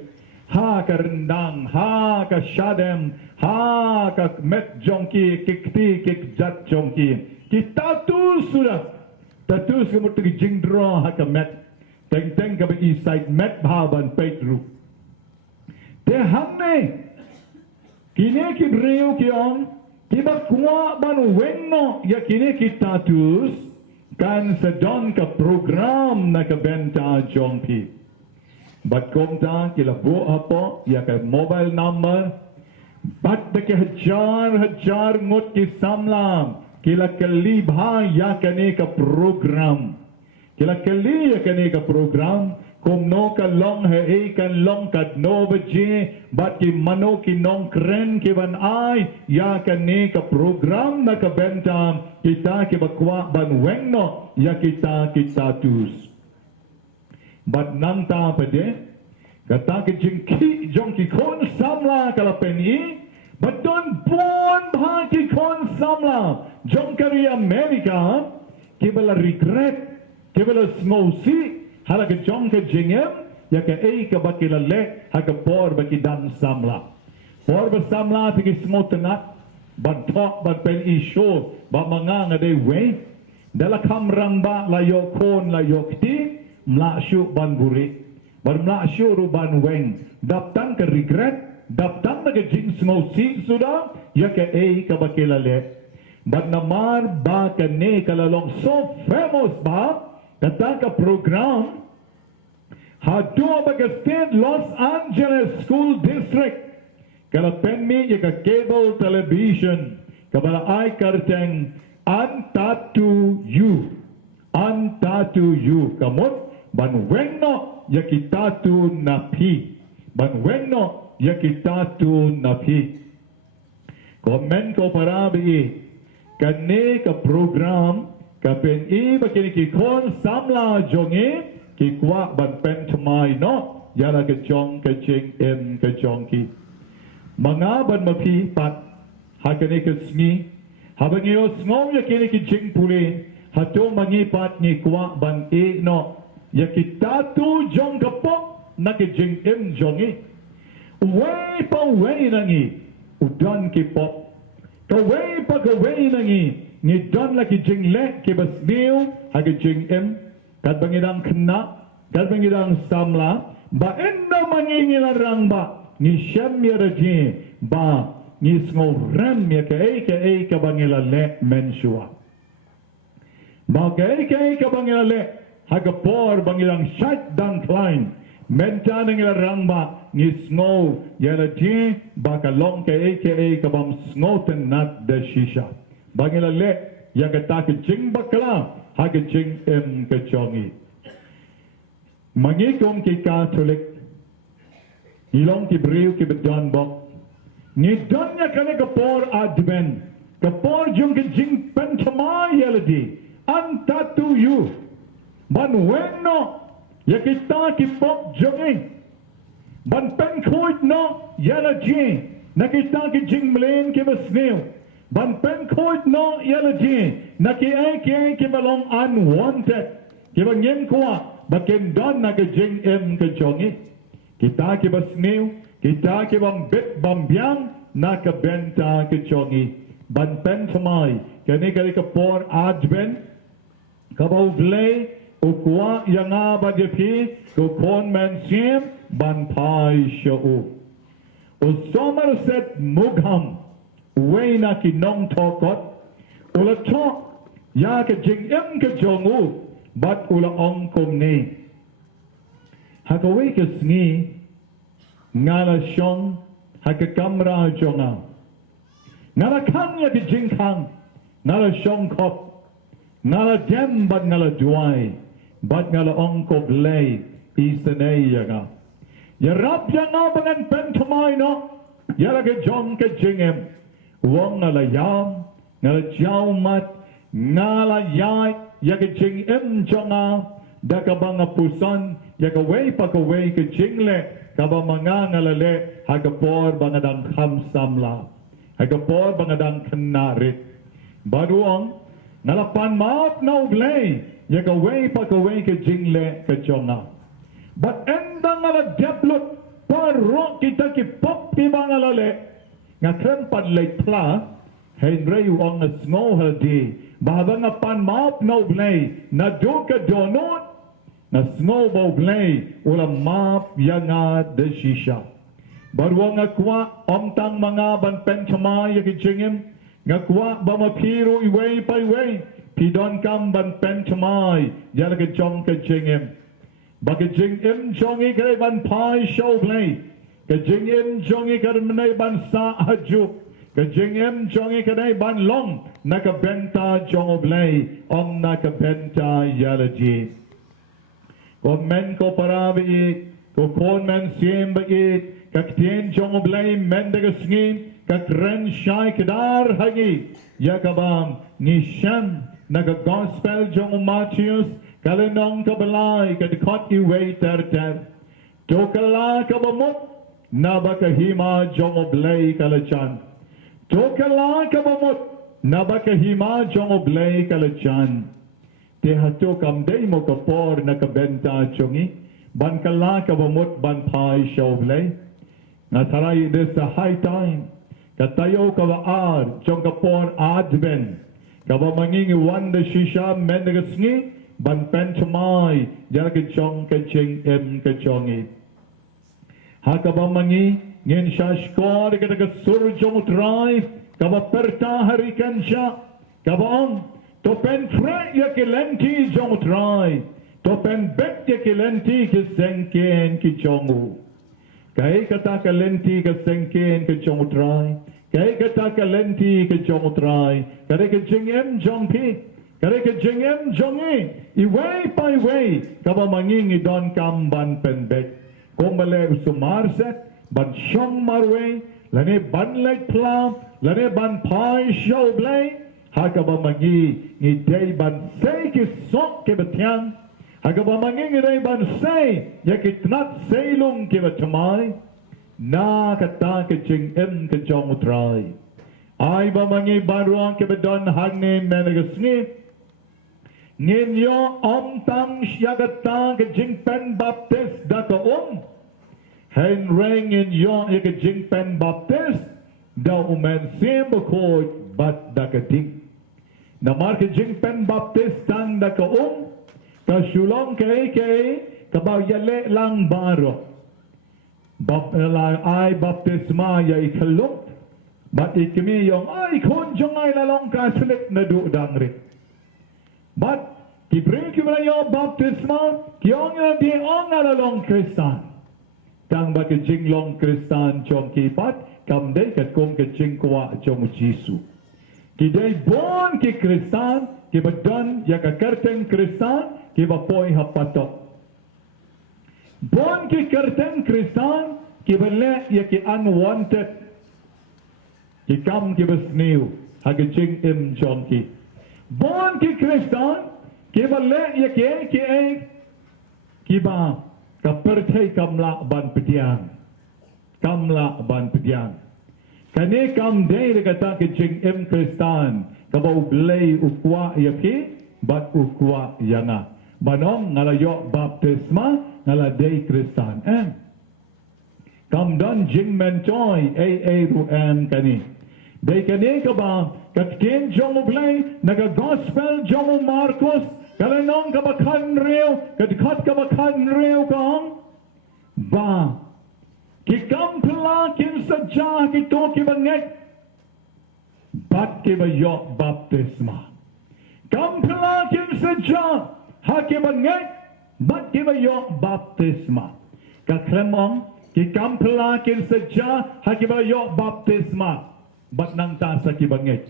ha ka rendang ha ka shadem ha ka met jongki kikti kikjat jongki ki tattoos sudah tattoos kemut ki jingdro ha ka met teng ka ba iside met bhaban petru te hamne kine ki breu ki on ki ba kwa ban wenno ya kine ki tattoos kan sa don ka program na ka benta jong pi bat komta ki la bo apo ya ka mobile number bat ba ki hajar ngot ki samlam ki la kalibha ya kane ka program kila kali kani ka program kum no ka long hai kan long kat no baje bat ki mano ki nong kren ki ban ai ya kani ka program na ka benta kita ki bakwa ban wengno ya kita tus bat nang ta pade kata ki jingki jong ki kon samla kala peni bat don bon bha ki kon samla jong kari America ki bala regret kebala smosi halaga jong ka jingem ya ka ka bakila le haga por baki dan samla por ba samla tigi smotenat bad talk bad pen isho ba mga nga de we dala kamrang ba layo kon layo kti mla shu ban buri bar mla shu ru ban weng daptan ka regret daptan ka jing smosi sudah ya ka ka bakila le bad namar ba ka ne kalalong so famous ba kata ka program Hadua baga State Los Angeles School District Kalau penmi ya ka cable television kabala ai karteng antatu you kamot ban wenno ya kitatu napi ban wenno ya kitatu napi komen ko parabi kane ka program ka pen I bakini ki kon samla jonge ki kwa ban pen tmai no yala ka jong ka ching em ka jong ki mga ban mapi pat hakane ka sngi habangyo sngo ya kini ki jing puli hato mangi pat ni kwa ban e no ya kitatu jong kapok na ki jing em jongi way pa way nangi udan ki pop ka way pa ka way nangi ni don la ki jing le ki bas niu ha ki jing em kat bangidang kena kat bangidang samla ba enda mangi ngilarang ba ni Shim ya raji ba ni sngo ram ya ka bangila le mensua ba ka bangila le hagapor bangilang shut down klein menta ngilarang ba ni sngo ya raji ba ka long ka bam sngoten nat de shisha bangila le ya ka ta ki jing bakla ha ki jing em ka chongi mangi kong ki Katholik ilong ki briu ki bedon bok ni donya kane kapor adven kapor jung ki jing penchama yeladi antatu you ban wenno yakita ki pop jongi ban penkoid no yeladi nakita ki jing mlen ki basneu ban penkoid no yeladi naki ai ki balong unwanted ki bangyen kwa baken don na ki jing em ki jongi kita ki basneu kita ki bam bet bam biang na ka bynta ki chongi ban pen thamai kani kali ka por adven ka riewblei ukwa yanga ba jepi ko kon mynsiem ban pai sho o Somerset mugham way na ki nong tokot ula to ya ka jing em ka jongu bat ula ong kom ne hakaway ka sngi ngala shong haka kamra jonga ngala kanya ki jingkang ngala shong kop ngala dem bat ngala duai bat ngala ongko blei isanay yaga yarap yanga bangan pentamay no yala ke jong ke jingem wong ngala yam ngala jaumat ngala yai yaga jingem jonga daka banga pusan yaga way pa ka way ke jingle kaba mga ngalale hagapor bangadang kamsamla hagapor bangadang kanarit baruong nalapan maap na uglay yaga way pa ka way ka jingle ka jonga but endang ngala deplot paro kita ki pop ki bangalale nga krempan lay pla henry uang na snow haldi bahaba nga pan maap na uglay na do ka donot na snowball blay ula map yanga de shisha barwa nga kwa omtang mga ban penchama yaki jingim nga kwa ba mapiro iway pa iway pidon kam ban penchama yala ka jong ka jingim baka jingim jongi kare ban pai show blay ka jingim jongi kare manay ban sa haju ka jingim jongi kare ban long naka bynta jongo blay om naka bynta yala ji Komen ko parabi ko kon mynsiem bait kaktien jong blay mendaga sngin kakren shai kedar hagi yakabam ni Shim naga gospel jong Matthias kalenong kabalay kadkot iway ter tokala kabamot nabakahima jong blay kalachan tokala kabamot nabakahima jong blay kalachan te hato kamday mo kapor na kabenta chungi ban kala kabamot ban pai showblay na taray this a high time katayo kawaar chong kapor adven kabamangingi wanda shisha mendagasngi ban pentamay yaragid chong kaching em kachongi hakabamangi ngin shashkor katagasur jong try kabaperta harikan siya kabaong Topen fre ya kelenti jong try. Topen bet ya kelenti ki senken ki jongu. Kay kata ka lenti ka sengken ka jong utrai. Kay kata ka lenti ka jong utrai. Kare ka jingem jong pi. Kare ka jingem jong e. Iway pa iway. Kaba manging idon kam ban penbek. Komale usumarset. Ban syong marway. Lane ban lek plam. Lane ban pai riewblei. Hakaba mangi ngidei ban say ki sok ke betiang. Hakaba mangi ngidei ban say yakitnat saylung ke betamai. Na kata ke jingem ke jong utrai. Ay ba mangi baruang ke bedon hagne menegasngi. Nginyo om tang syagata ke jingpen baptis da ka Hen reng in yo ke jingpen baptis da mynsiem Bakhuid bat da ka ding. Namar ke jingpen baptis tang da ka ka sulong ke kabaw yale lang baro. Ay baptisma ya ikalok. Bat ikimi yung ay kun jong ay lalong Katholik na duudang rin. But kibring kibra yung baptisma kiyong yung di ong alalong Kristan. Tang ba ke jinglong Kristan jong kipat kamday kat kong ke jingkwa jong Jisu. Kiday bon ki Kristan kibadan ya kakarteng Kristan kibapoy hapatok. Bon ki karteng Kristan kibale ya ki unwanted kikam kibasniu hagajing im jonki. Bon ki Kristan kibale ya ki kiba kapertay kamla ban pediang. Kamla ban pediang. Kane kam day kata kajing im Kristan kabaw blay ukwa yaki bat ukwa yana. Banong ngalayo baptisma ngaladay Kristan. Kam don jing mentoy ruem kani. Day kani kaba katkin jomo blay naga gospel jomo Marcos kalanong kabakan reo katkat kabakan reo kong ba kikam pala kin sadya kito kibangek bat kibayo baptisma. Kam pala kin sadya hakibangek bat kibayo baptisma. Kakremong kikam pala kin sadya hakibayo baptisma. Bat nang ta sa kibangek.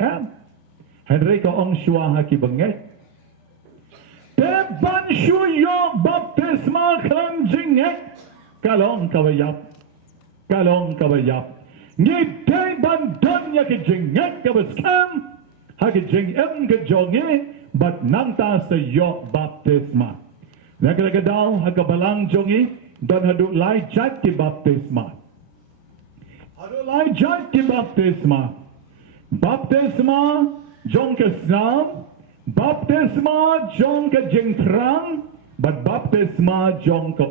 Henry ka ong syua hakibangek. Teban syuyo baptisma kan jingngeit. Kalong kabayap. Kalong kabayap. Ngitay bandan ya ki jingngeit kabaskam. Haki jingem ka jongi. Bat nang ta sa yo baptisma. Nagalagadaw hakabalang jongi. Don hadu lai chat ki baptisma. Adolai jat ki baptisma. Baptisma jong ke snam. Baptisma jong ke jingtrang. But baptisma jong ke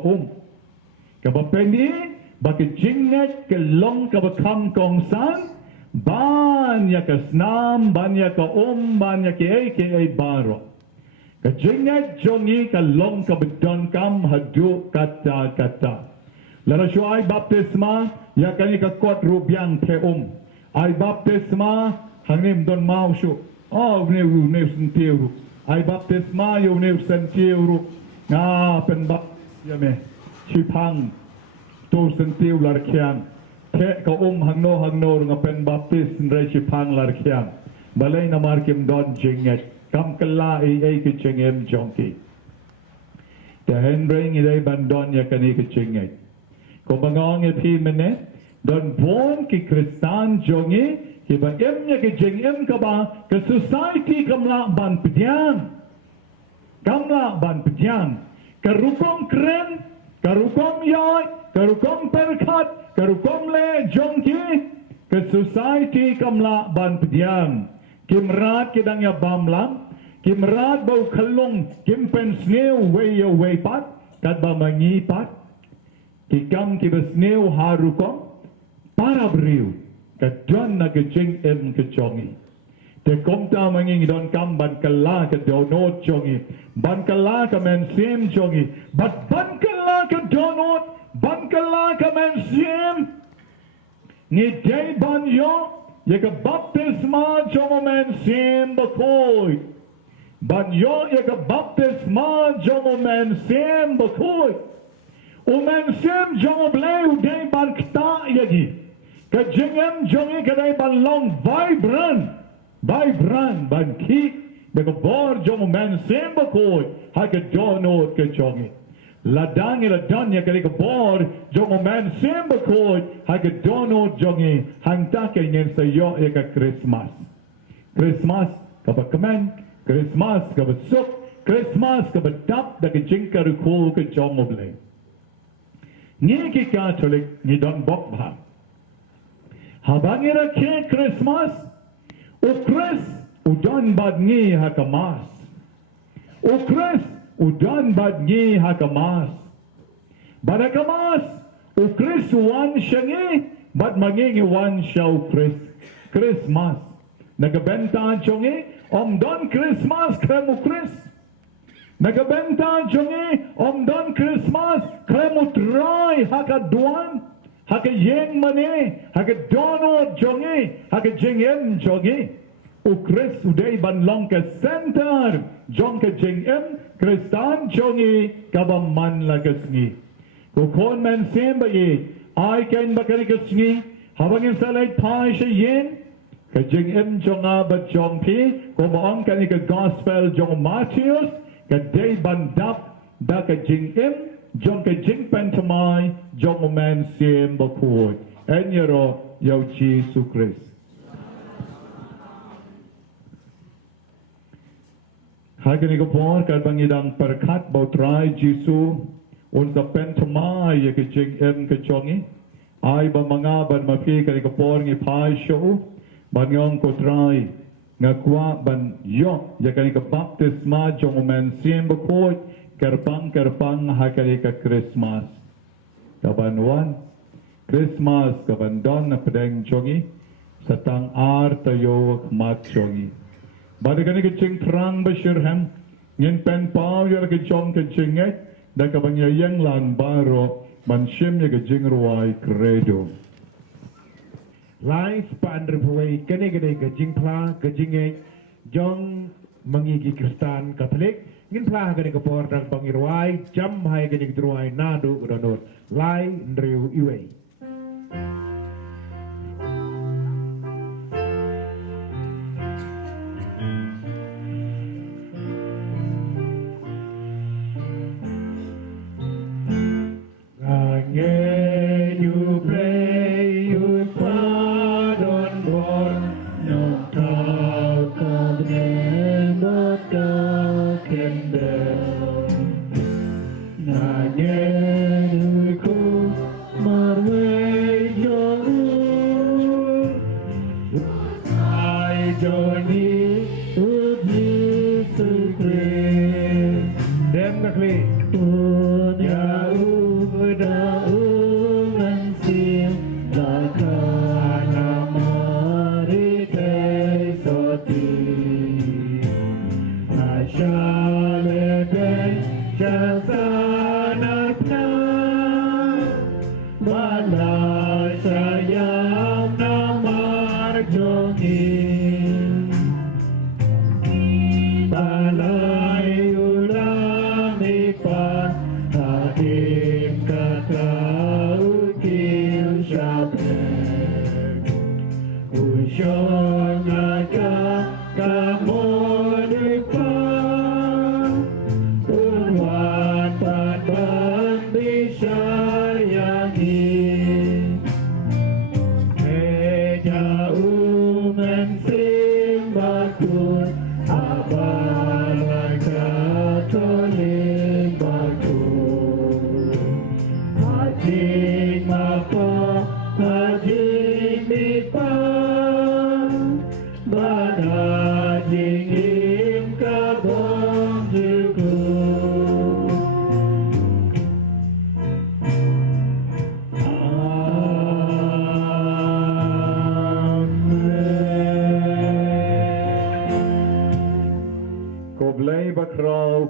Kabapendi baki jingngeit ke long kabakam kong san. Banya ke snam, banya ke banya ke baro. Ka jingngeit jongi ke long kabedon kam hadu kata. Lalu ay baptisma ya kani ka kot rubyang te ay baptisma hangim don mausyo ne sentiru ay baptisma yo ne sentiru nga pen ya me chipang to sentiru larkian te ka hangno nga pen baptis re chipang larkian balay na markim don jingngeit kam kala ay ki jingem jongki te henbring iday bandon ya kani ki jingngeit Kung iti mene, don bon ki Kristan jongi, kiba emnya ki jingem kaba, ka society kamla ban pedian. Kamla ban pedian. Karukom kren, karukom yoy, karukom perkat, karukom le jongki, ka society kamla ban pedian. Kimrat kidang ya bamlam, kimrat bau kalong, kimpensneu way pat, kad ba mangipat, kikam kibasneu harukom para beriu kadon na kejing em kejongi te komta manging don kam ban kala ke donot jongi ban kala ke mynsiem jongi bat ban kala ke donot ban kala ke mynsiem ni day ban yo ye ke baptisma jomo mynsiem Bakhuid ban yo ye ke baptisma jomo mynsiem Bakhuid mynsiem jong blei udai ban kta yagi. Ka jingem jongi kadai ban long vibrant ban ki. Beka bor jong mynsiem bakhuid ha ka donot ka jongi. Ladang ya kali ka bor jong mynsiem bakhuid ha ka donot jongi hangta ka nyen sa yo ya ka Christmas. Christmas ka ba kamen, Christmas ka ba suk, Christmas ka ba tap da ka jingka rukul ka jong blei. Ni ki Katholik ni don bok ba. Habang rakhe Christmas, o Chris udon bad ni hakamas. O Chris udon bad ni hakamas. Badakamas, o Chris wan shengi, bad mangingi wan shaw Christmas. Nagabenta chongi, don Christmas kremu Chris. Nagabenta chongi, don Christmas kremu try hakaduan. Haka yeng mane, haka donot jongi, haka jingem jongi. O Chris uday banlong ka center, jong ka jingem, Kristan jongi, kabaman lagasngi. Kukon mynsiem bayi, ay kain bakaligasngi, habang yung salay pa siya yen, ka jingem jonga bat jong pi, kumaong ka ni ka gospel jong Matthews, ka day bandap, da ka jingem, jong ka jing pentamay, jong mynsiem bakhuid. Enyero yaw Jesus Christ. Hagan ko po kadang idang perkat bautray Jesus unsa pentamay ya ka jing ka jongi. Ay ba mga ban mapi kaniko po ng ipasyo banyong ko try nga kwa ban yo ya kaniko baptisma jong mynsiem bakhuid. Kerpang hakali ka Christmas. Kabanwan, Christmas kabandon na pedeng jongi, sa tang ar tayo mat jongi. Bada ka ni ka ching trang basirham, ngin pen pao yara ka jong ka jingait, da ka banyayang lang baro, man Shim ya ka jingruay credo. Life pa andripaway kane-kane ka jingpla, ka jingait, jong mangigi Kristan Katholik, ngin plah gani ka por dang pangirway jam hay gani druay nadu udonot lai ndriu iway.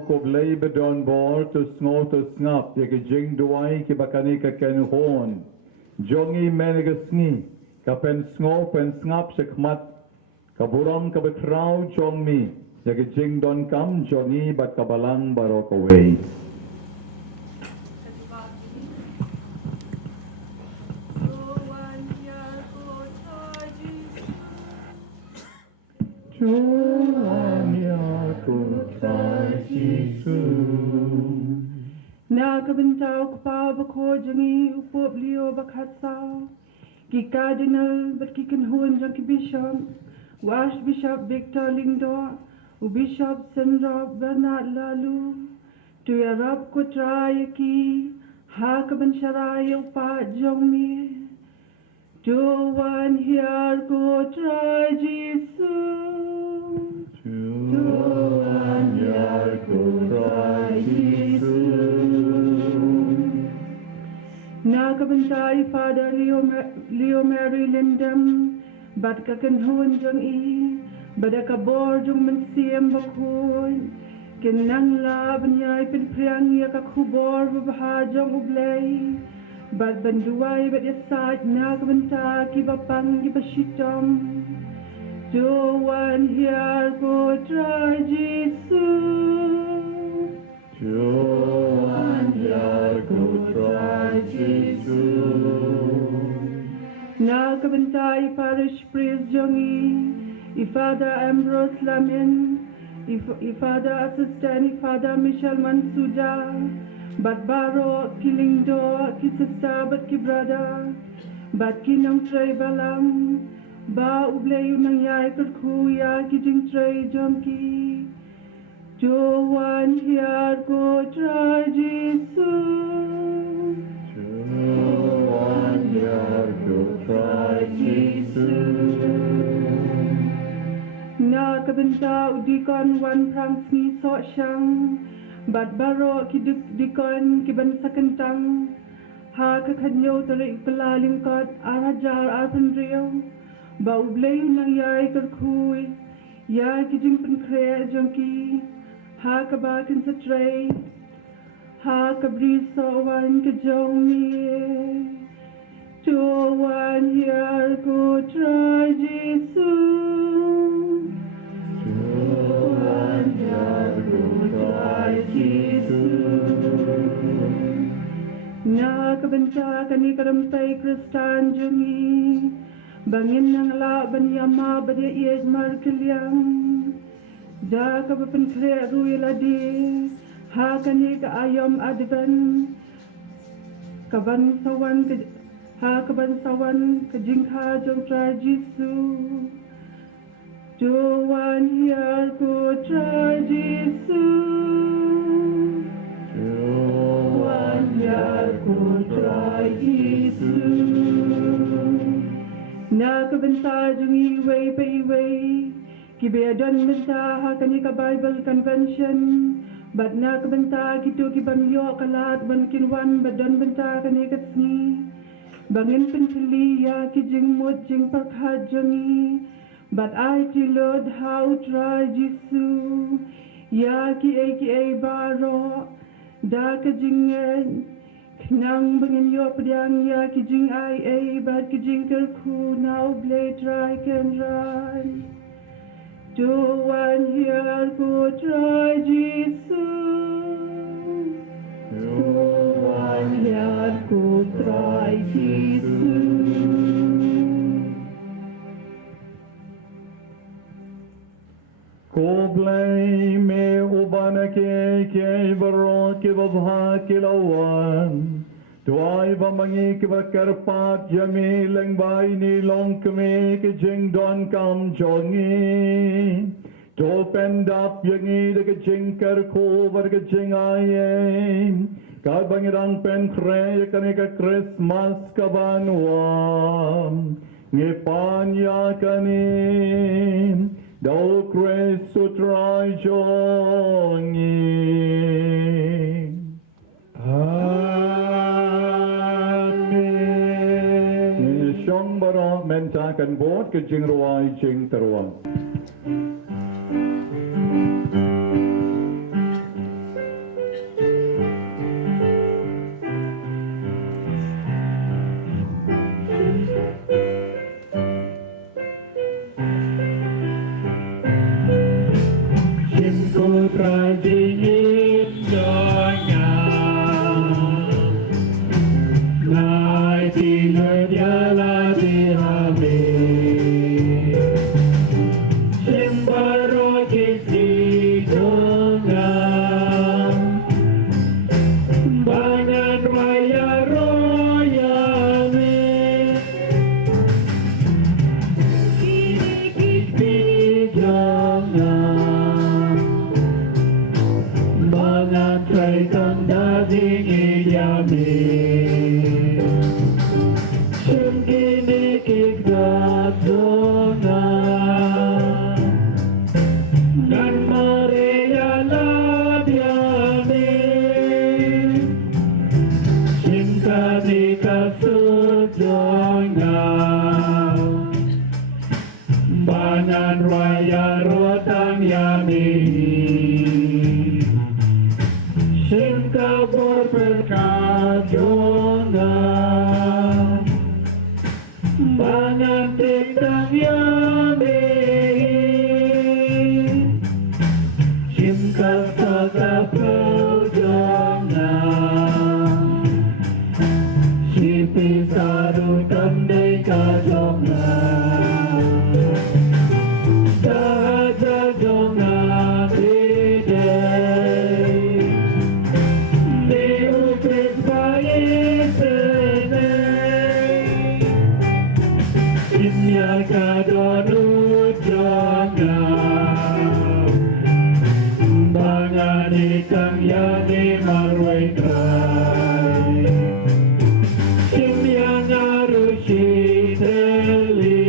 Koblei bedon bor to snot to snap ya ke jing duai ki bakani ka ken hon jongi menegasni ka pen sngo pen snap sekmat ka buram ka betrau jongmi ya ke jing don kam jongi bat kabalang barok away Na kabintao kapa bako jangi upop lio bakhatsao. Ki Cardinal but ki kanhuan jang ki Bishop. Wash Bishop Victor Lingdo. U Bishop Senrob Bernard Lalu. Tu yarab ko try ki. Ha kaban sharay upa jong mi. Tu wan here ko try Jesus. Tu wan here ko try Jesus. Nakabantai Father Leo Maria Lyndem, but kakanhuan jong badakabor jong mynsiem Bakhuid, kinang lab nyai pinpriang ya kakubor babaha jong ublei, but banduai but yasat nakabanta kibapang kibashitom, do one here go try Jesus. Nakabantai Parish Priest Jongi, Ifada Ambrose Lamin, Ifada Assistant, Ifada Michelle Mansuja, but Baro, Kilingdo, Kisista, but Kibrada, but Kinong Trey Balam, Ba Ubleyu Nangyay Kurkuya, Kijing Trey Jonki. Jo one here go try Jesus. Jo one here go try Jesus. Na kabenta udikon one prang sni so siyang, but baro kidikon kiban sa kyntang. Ha kakanyo tarik palalim kot arajar arpandriyo. Ba ubleyo nangyay karkuy, ya kijing pankrea jonki. Ha kabakin sa tray, ha kabriso wan ka jong mi, to wan here ko try Jesus, to wan here ko try Jesus. Na kabanta kani karampay Kristan jungi, bangin ng laban yama bada iyad markilyang. Da ka papankre ruiladi, ha kani ka ayom adban, kabansawan ka, ha kabansawan ka jingha jong try Jesus. Do one here ko try Jesus. Do one here ko try Jesus. Na kabanta jong iway pa iway, Kibeadon benta ha kani ka Bible Convention, but na kabenta kito kibamyo kalat ban kinwan badon benta kani kasni, bangin pensili ya kijing mot jing parkha jongi, but I tilod how try Jisu, ya ki a baro, da ka jingngeit, knang bangin yo pediang ya kijing ai but kijing kerku now blade try can run. Do one here go try Jesus. Do one here go try Jesus. Koblai me ubana ke baro ke babha ke lawan. Tuai bamangi ke bakarpat jami lengbai ni long keme ke jing don kam jongi. To pendap yangi de ke jing kerko bar ke jingaiei. Ka bangirang pen kre kane ka Christmas kabanwa. Ngepan ya kane. Do Christ try jongi. Menta kan bot ke jingruai jing teruang. Shim ko try jingit donya, nai tinadiala. Shim Shim kabur berkat jongan Bangan tentang yami Shim kata perjongan Shipi sadu kandai kajongan Dahaja jongan didai Diupis bayi senai Imya kadonut jongan Bangan ikang yani marwai krai Shim yang arushi teli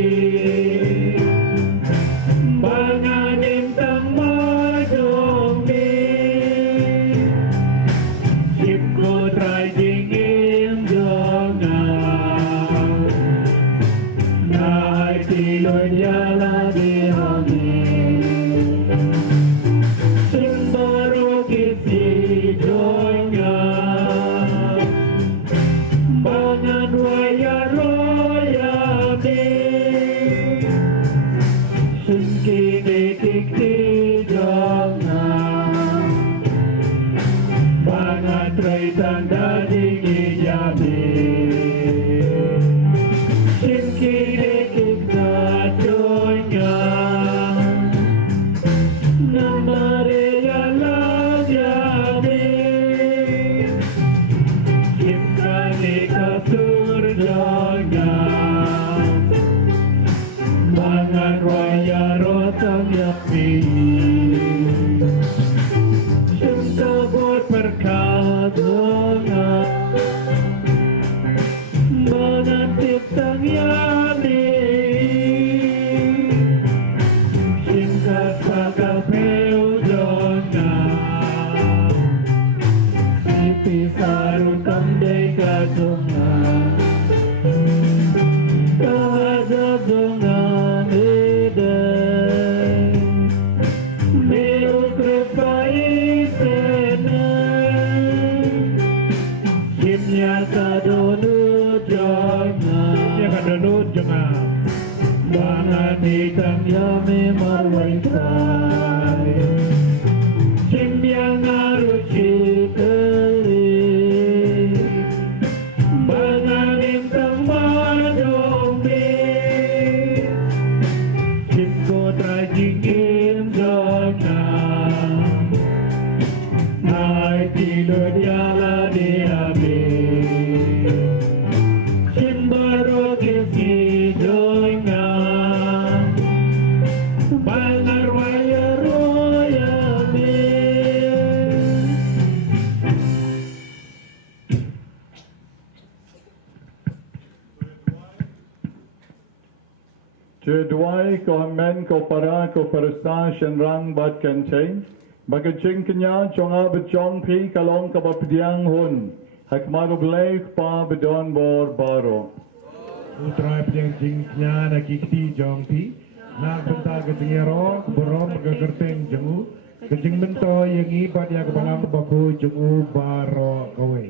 Bangan intang madomi Shim ko try jingim jongan Nai tilon yala dihami Shim baru kisi jongan Bangan waya royami Shim kini kikti jongan Bangan tray tanda jingaiei Shim kini kikta jongan Maria Lyndem Shim kani kasur jongan Bangan raya rotang yakni Shim kabut berkat jongan Bangan tiptang yani Shim kata kapeu jongan Sipi saru kandai kajongan Kahadap jongan edai Meu krepai senai Shimnya kadonut jongan Ya kadonut jongan Bangan ikang yami marwai krai Shim yang arushi teli Bangan intang madomi Shim ko try jingim jongan Nai tilon yala dihami Shim baru kisi jongan Bangar waya royami Jedwai ko men ko para ko persa shenrang bat kenteng baga jingkenya jonga bejong pi kalong ka bapdiang hun hakmaru blai pa bedon bor baro Utrai pediang jingnya na kikti jongti Nak benta kejingero Berom kegerteng jengu Kejing bento yang ibat ya kebalang baku jengu baro kowe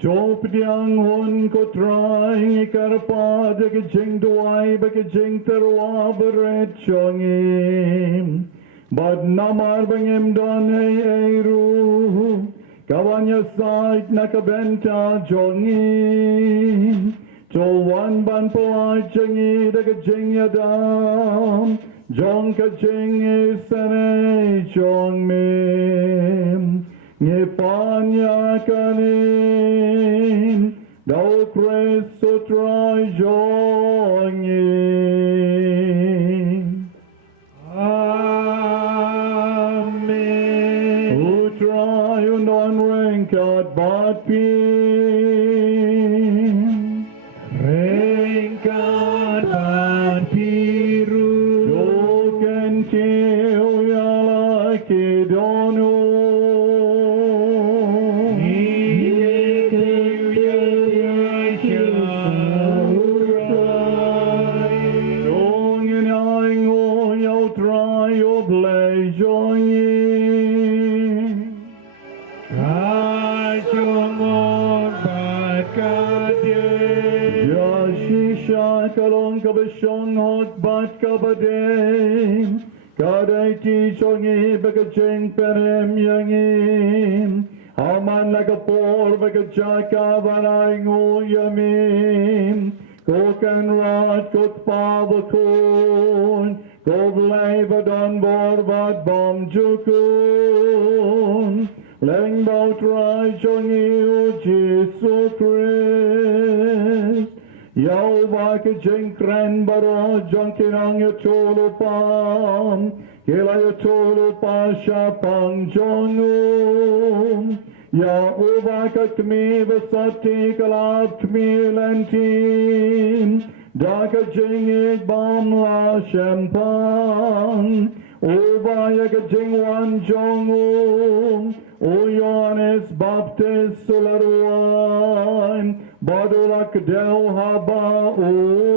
Jo pediang hun ko try karpa de jing duai baga jing terwa beret chongim bad namar bangem don hey ru kawanya sait nakabenta jongi Wan ban polai jengi daga jing yadam jong ka jing isane jong mim ngepanya kanin dau kreso try jongi Amen utray unon rengkat bat pin Rengkat ban biru Joken keu yala kedonu Iye keu yala shaurai Jongen aingo yau try o blai jongi kalong kabishong hot bat kabadeng. Kadai ti chongi bagajeng perem yangim. Haman lagapor bagajaka balay nguyamim. Kokan rat kot pavakon. Koblay badon borbat bom jukun. Leng bao trai chongi o Jesu Christ. Yau ba ke jeng kren baro jonkin ang yo cholo pam. Kela yo cholo pa sha pang jongum. Yau ba ke kmi basati kalab kmi lentim. Da ke jeng ik bam la shem pang. O ba ya ke jeng wan jongum. O Johannes Baptist solaruan. Badulak del haba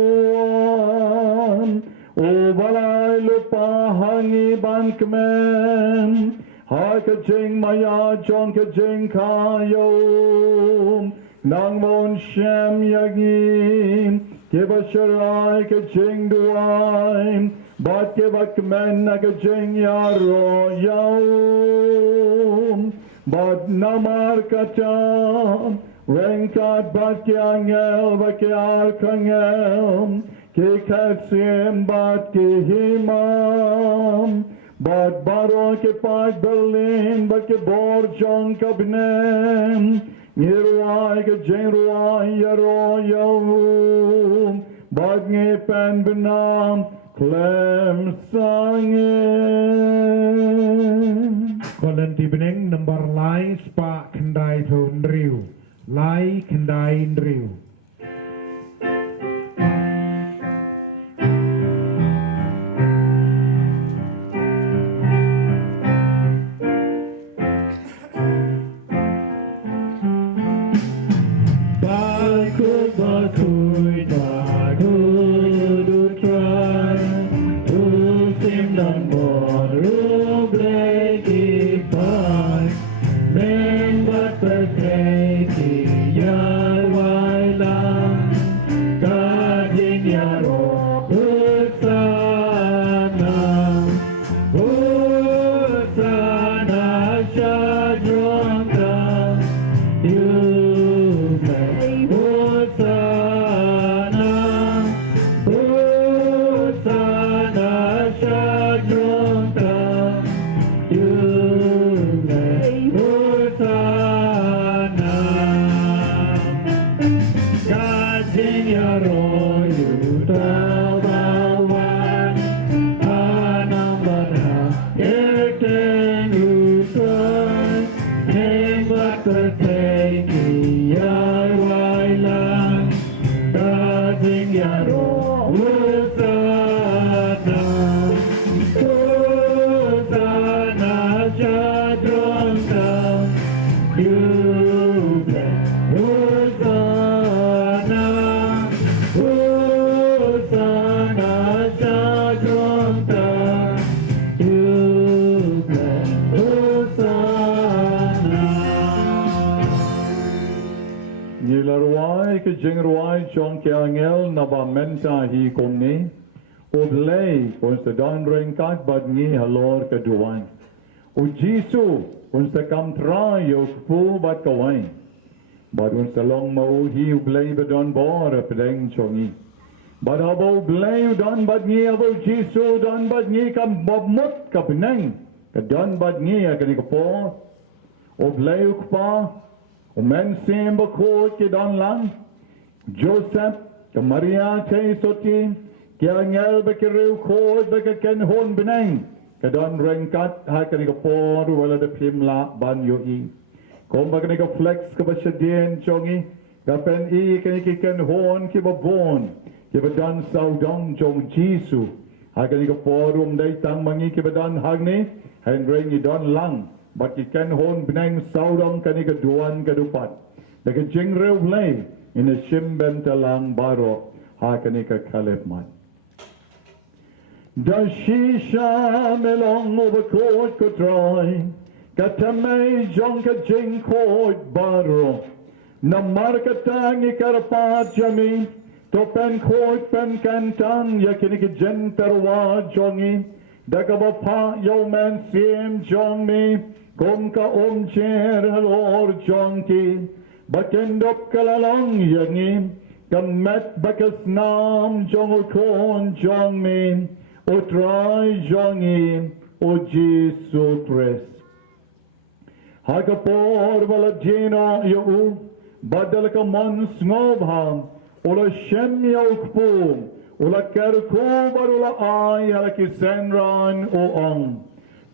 uam. O balay lupa hangi bankmen. Ha ka jing maya jong ka jing kayo. Nang mon shem yagim. Kiba sharai ka jing duaim. Bat kiba kmen na ka jing yaro yaum. Bat namar katam. Rengkat baki angel baki arkangel. Ki katsim bat ki himam. Bat baro ki pat berlin baki borjon kabnem. Nirwai ki jengruai yaro yawum. Bat ngipen benam klem sangin. Kolen tibeneng nomor lai spa kendai thun riu. Lai kendai riu. Bakhuid, bakhuid, bakhuid, utrai. Tusim dan bon, riewblei kipai. Men bat berkei yar wailam. Kajing yaro bersana. Bersana syadronta. Riewblei bersana. Bersana syadronta. Riewblei bersana. Kajing yaro yutabawan. Anam barha keteng utrai. Hebat berteki yar wailan. Kajing yaro bersana. Bersana syadronta. Riewblei bersana. Bersana syadronta. Riewblei bersana. Nilarwai ke jingruai chong ke angel na ba menta hi komni. Oblei unsa don rengkat bad ngi halor keduan. O Jesu unsa kam tra yo pu bad kawain. Bad unsa long mau hi oblei badon bor pedeng chongi. Bad abo oblei don bad ngi abo Jesu don bad ngi kam bobmut ka peneng. Kadon bad ngi akani kapo. Oblei ukpa. O mynsiem Bakhuid ke don lang. Joseph ke Maria Lyndem ke angel bekiriu khod bekaken hon beneng. Kadon rengkat hakani kapo wala de pimla ban yo i. Kom bakani ka flex ka basyadien chongi. Kapen i kani kiken hon ki babon. Ki badan saudong jong Jesu. Hakani kapo rum day tang mangi ki badan hagni. Hen rengi don lang. But ki ken hon beneng saudong kani kaduan kadupat. Daka jing riewblei in a Shim bynta lang baro. Hakani ka kalep man. Da shisha melong Bakhuid kutrai. Katamay jong ka jing koid baro. Na markatang ikarpat jami. to pen khoi pen kyntang yakini ki jen terwa jongi dakaba pa yo mynsiem jong mi kom ka cher halor jongki bakendop kalalong yangi kamet bakas nam jong kon jong mi o try jongi o Jesus Christ Hagapor wala jena yu badal ka mons ngobham ola Shim yaukpum ola kerko barula ay halaki senran o ang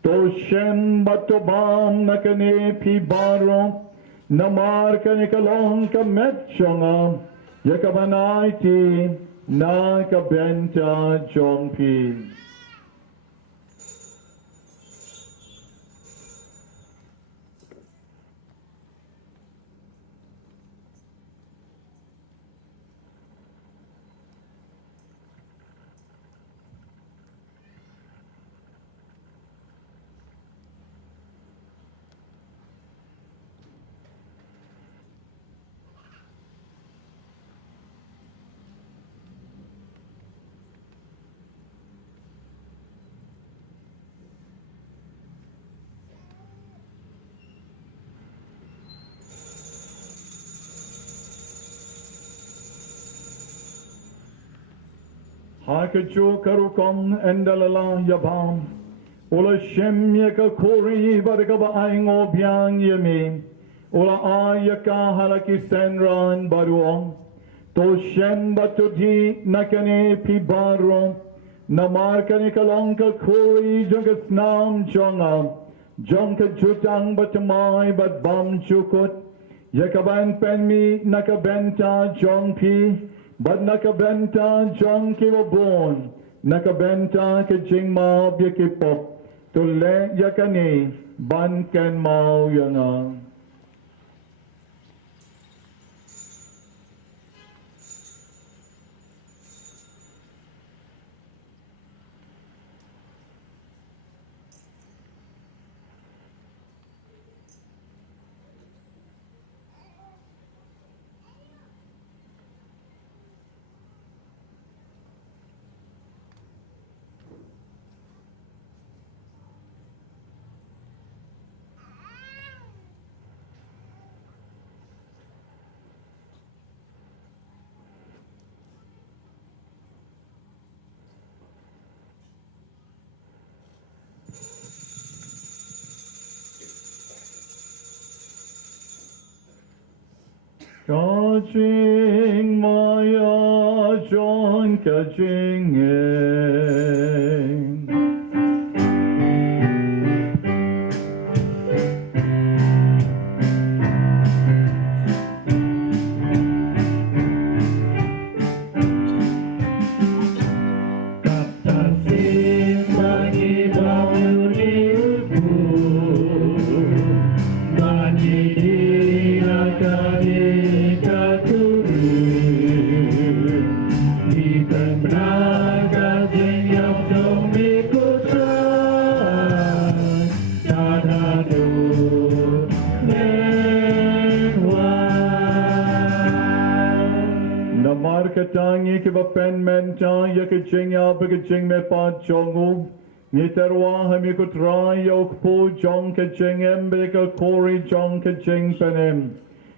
to Shim batobam nakane pi baro namar kane kalong ka metchonga yakabanaiti na ka bynta jongpi Hakajo karukong endalala yabam ola Shim yaka kori barikaba aingo biang yemi ola ayaka halaki senran baruong to Shim batudi nakane pi baro namar kane kalongka kori jogas nam jonga jongka jutang batamai bat bam chukut yakaban penmi nakabenta jongpi But nakabenta jong kibabon, nakabenta ke jingma biakipop, tule yakani ban ken mau yana. Ka jing maya jong ka jingeng. Tangi ke pen menta ya ke jingya be ke jing me pa jongu ni terwa hami ko try yok po jong ke jingem be ke kori jong ke jing penem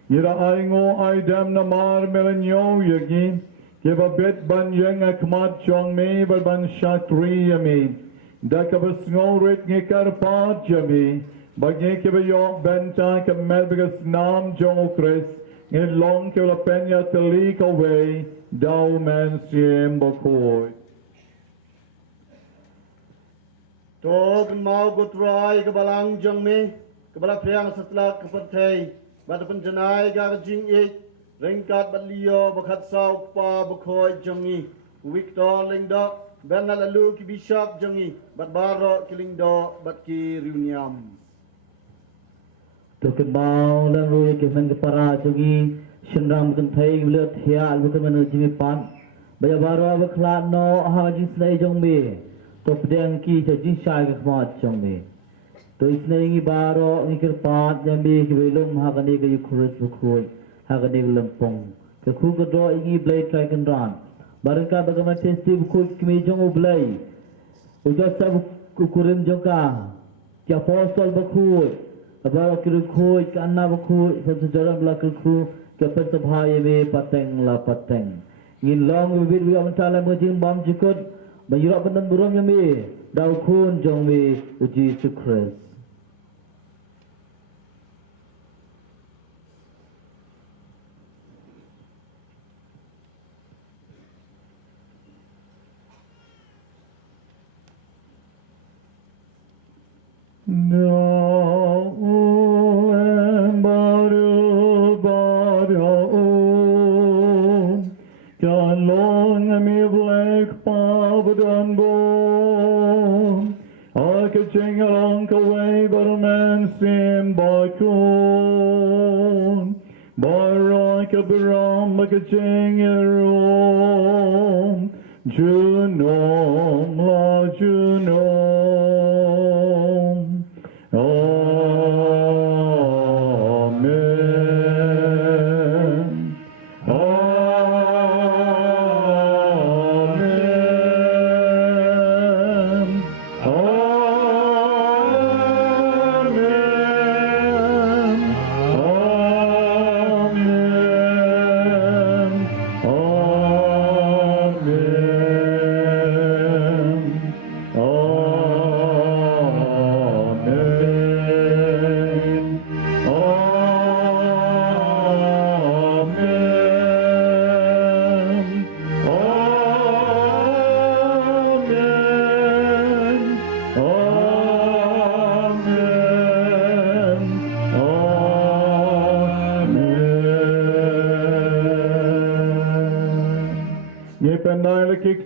ni ra aingo ai dam na mar melanyo yagi ke ba bet ban yang akmat jong me ba ban shatri yami da ka ba sngorit ni karpat yami ba ke ba yo benta ke mel be ke nam jong kres ni long ke la penya telik away Dau mynsiem Bakhuid. To mau gutrai ke balang jong me ke bala priang setelah ke pertai bat penjenai ga jingngeit ringkat bat lio bakhat sau pa Bakhuid jongi Victor lingdo ben lalu ki bishop jongi bat baro ki lingdo bat ki riewblei to ke bau dan ruye ke men ke para jongi Shenram kan thai lut hia bukan mana jimi pan baya baru abaklat no ha jin snai jong me to pdeng ki cha jin shai ka khmat jong me to isnai ngi baro ngi kir pat jambi ki belum ha kan ni ke yukhurus bukhoi ha kan ni lempong ke khu ke do ingi blai trai kendran barangka bagaimana testi buku kami jong ublai ujasa kukurim joka ke apostol bakhuid abara kirukhuid ke anna bakhuid sejaran belakang ke persebaya be pateng la pateng ngin long bibit wi amtala mujing bam jikut bayurak pendan buram yami dau khun jong mi uji sukres Jinglong away, but a mynsiem bakhuid. Baraka baram like a jingarom. Junom la junom. Amen.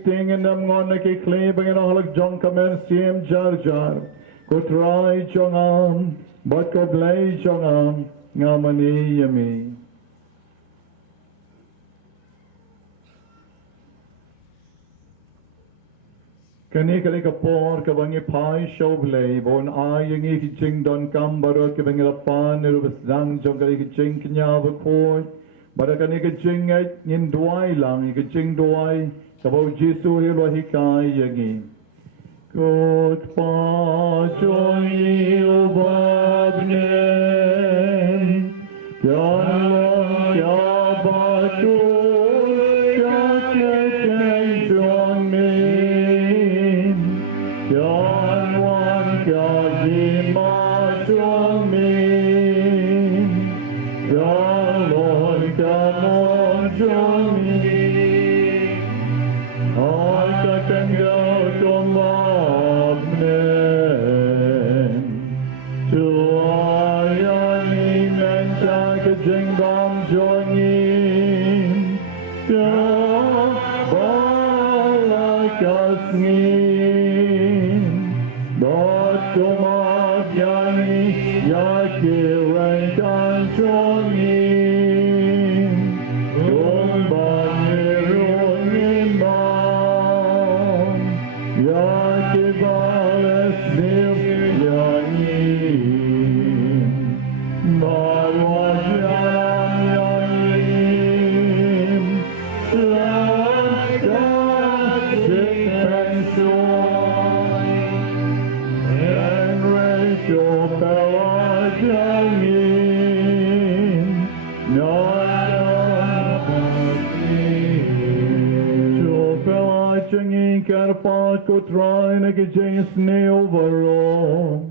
Ting and them on the cleaving and all of jong mynsiem jar jar. Go try jongam, but go blay jongam, ngamani yami. Kani kali kapor kabangi pai show blay, bon ay yung ikijing don kambaro kabangi lapan nirubas dang jong kali ikijing kynja bakhuid. Bara kani jingngeit ngin duai lang ikijing duai. Kabau Jesu hilo hikai yagi. Kot pa joy ubabne. Kyalong kya bakhuid kya keteng jong min. Kyalwan kya jima jong min. Kyalong kya non jong min. Jingbam join kaba kasngin dot kumat yani yakiran kan join kumban nirunin bam yakibales nim yani Ko try na kajing snail varo,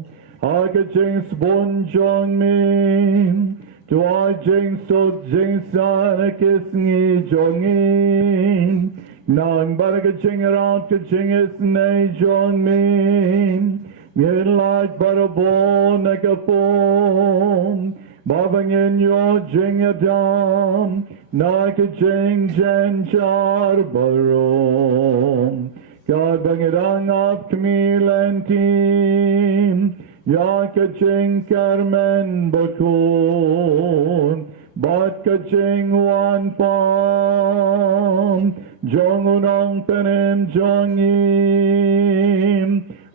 I kajing spon jong min, to I jing so jing sa kiss ni jongin, nang bara kajing around kajing is nay jong min, get like bara bon na kapon, babang in your jing adam, na kajing jen char baro. God bangirang of Camille and team, Yakaching Carmen Bakhuid, Batkaching one palm, Jongunang Penem Jongim,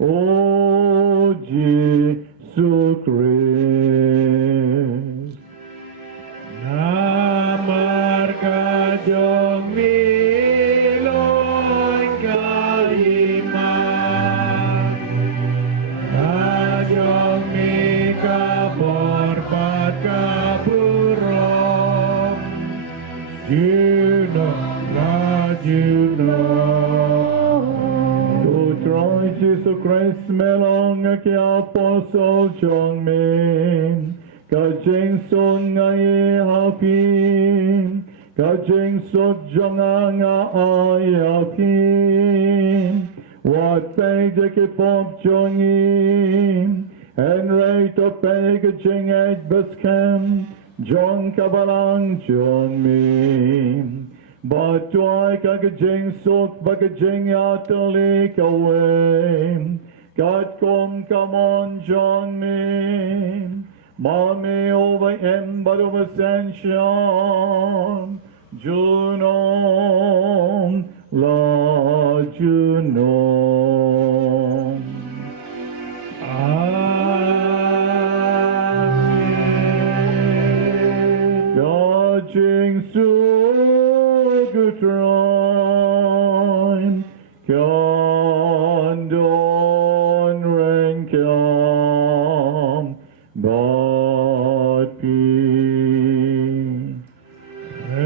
O Jesus Christ. Namarga Jesus Christ melong ke apostle chong min ka jing song ngai hapin ka jing sok jong nga ayapin what pay de ke pop chong in and right up pay ke jingait bascam jong kabalang chong min but joy kagajing sok bagajing atalik away. God come on, John me. Mame over but of ascension. Juno, la Juno. Amen. Kagajing sok Tron, Kandon Renkam, but peace. Thank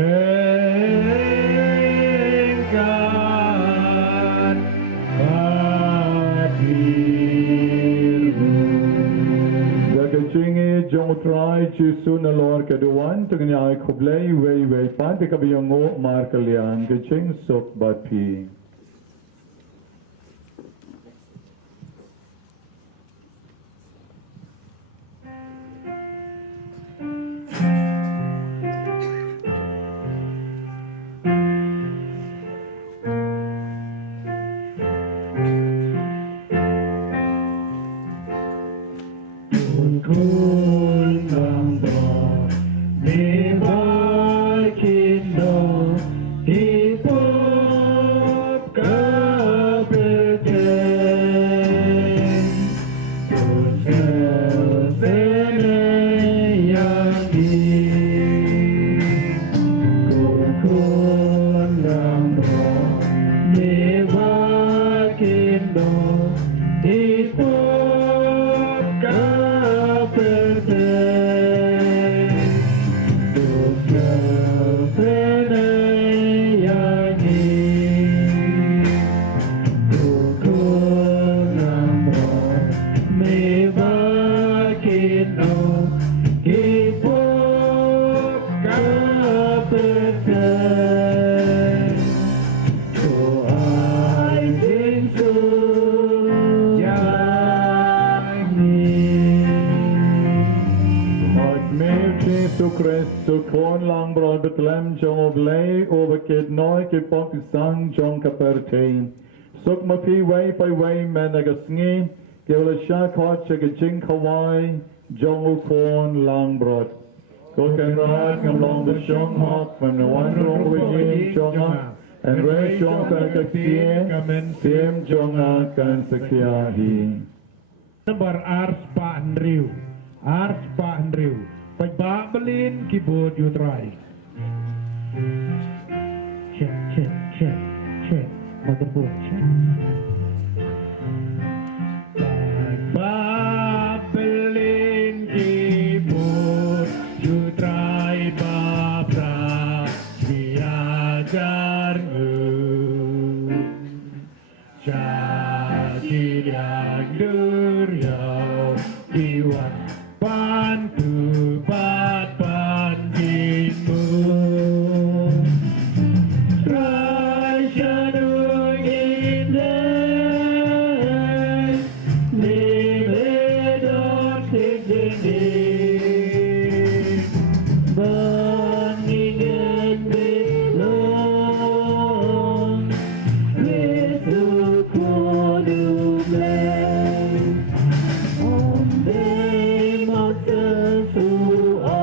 God, but peace. Zakachingi jong try chisu na lor kaduan tengnya ay kublay way pante kabiyongo mar kalian kaching sok but peace. Jong kapertain sok mapi way by way menagasngi kewla shakot chagajing kawai jong ukon lang brod kokan rad ngamlong the shong hok from the one room with jong and ray jong kakaktie mynsiem jong kan sakyahi number ars pa Andrew pagbabelin keyboard you try check motherboard check pagbabelin keyboard you try babra biajar jadi yang duriau diwan bantu ban jimu Oh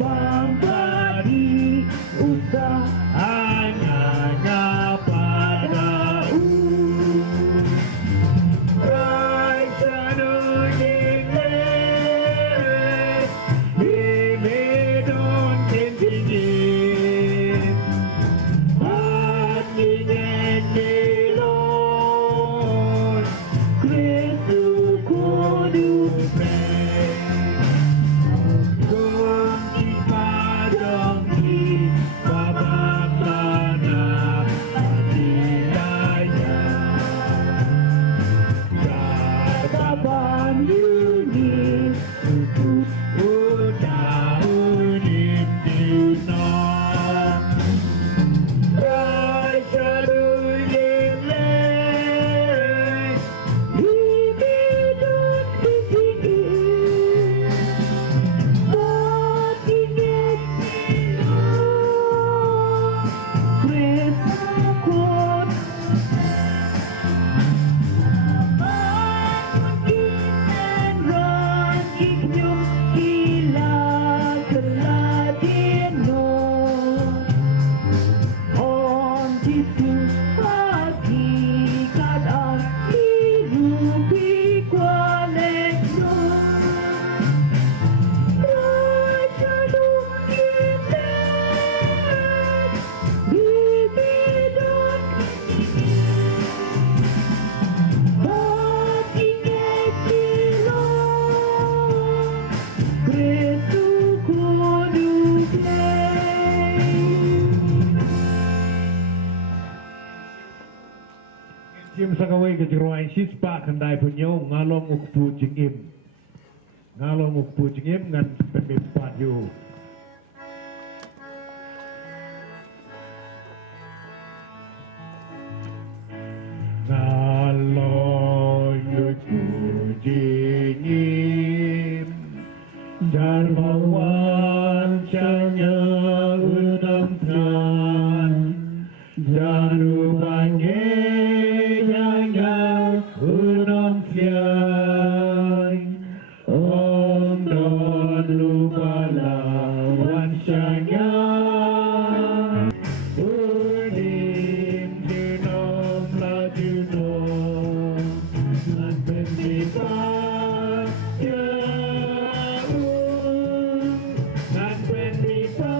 padi usahanya pada Shim sakawai ke jeroan sispa kendai punyo ngalong ukpu jingim ngan pemimpat yo ngalong ukpu jingim jarbawan canya unam tan jarubanye Unang siay, om don lubala wan syanya, unim junom la junom, lan pendipa jauh, lan pendipa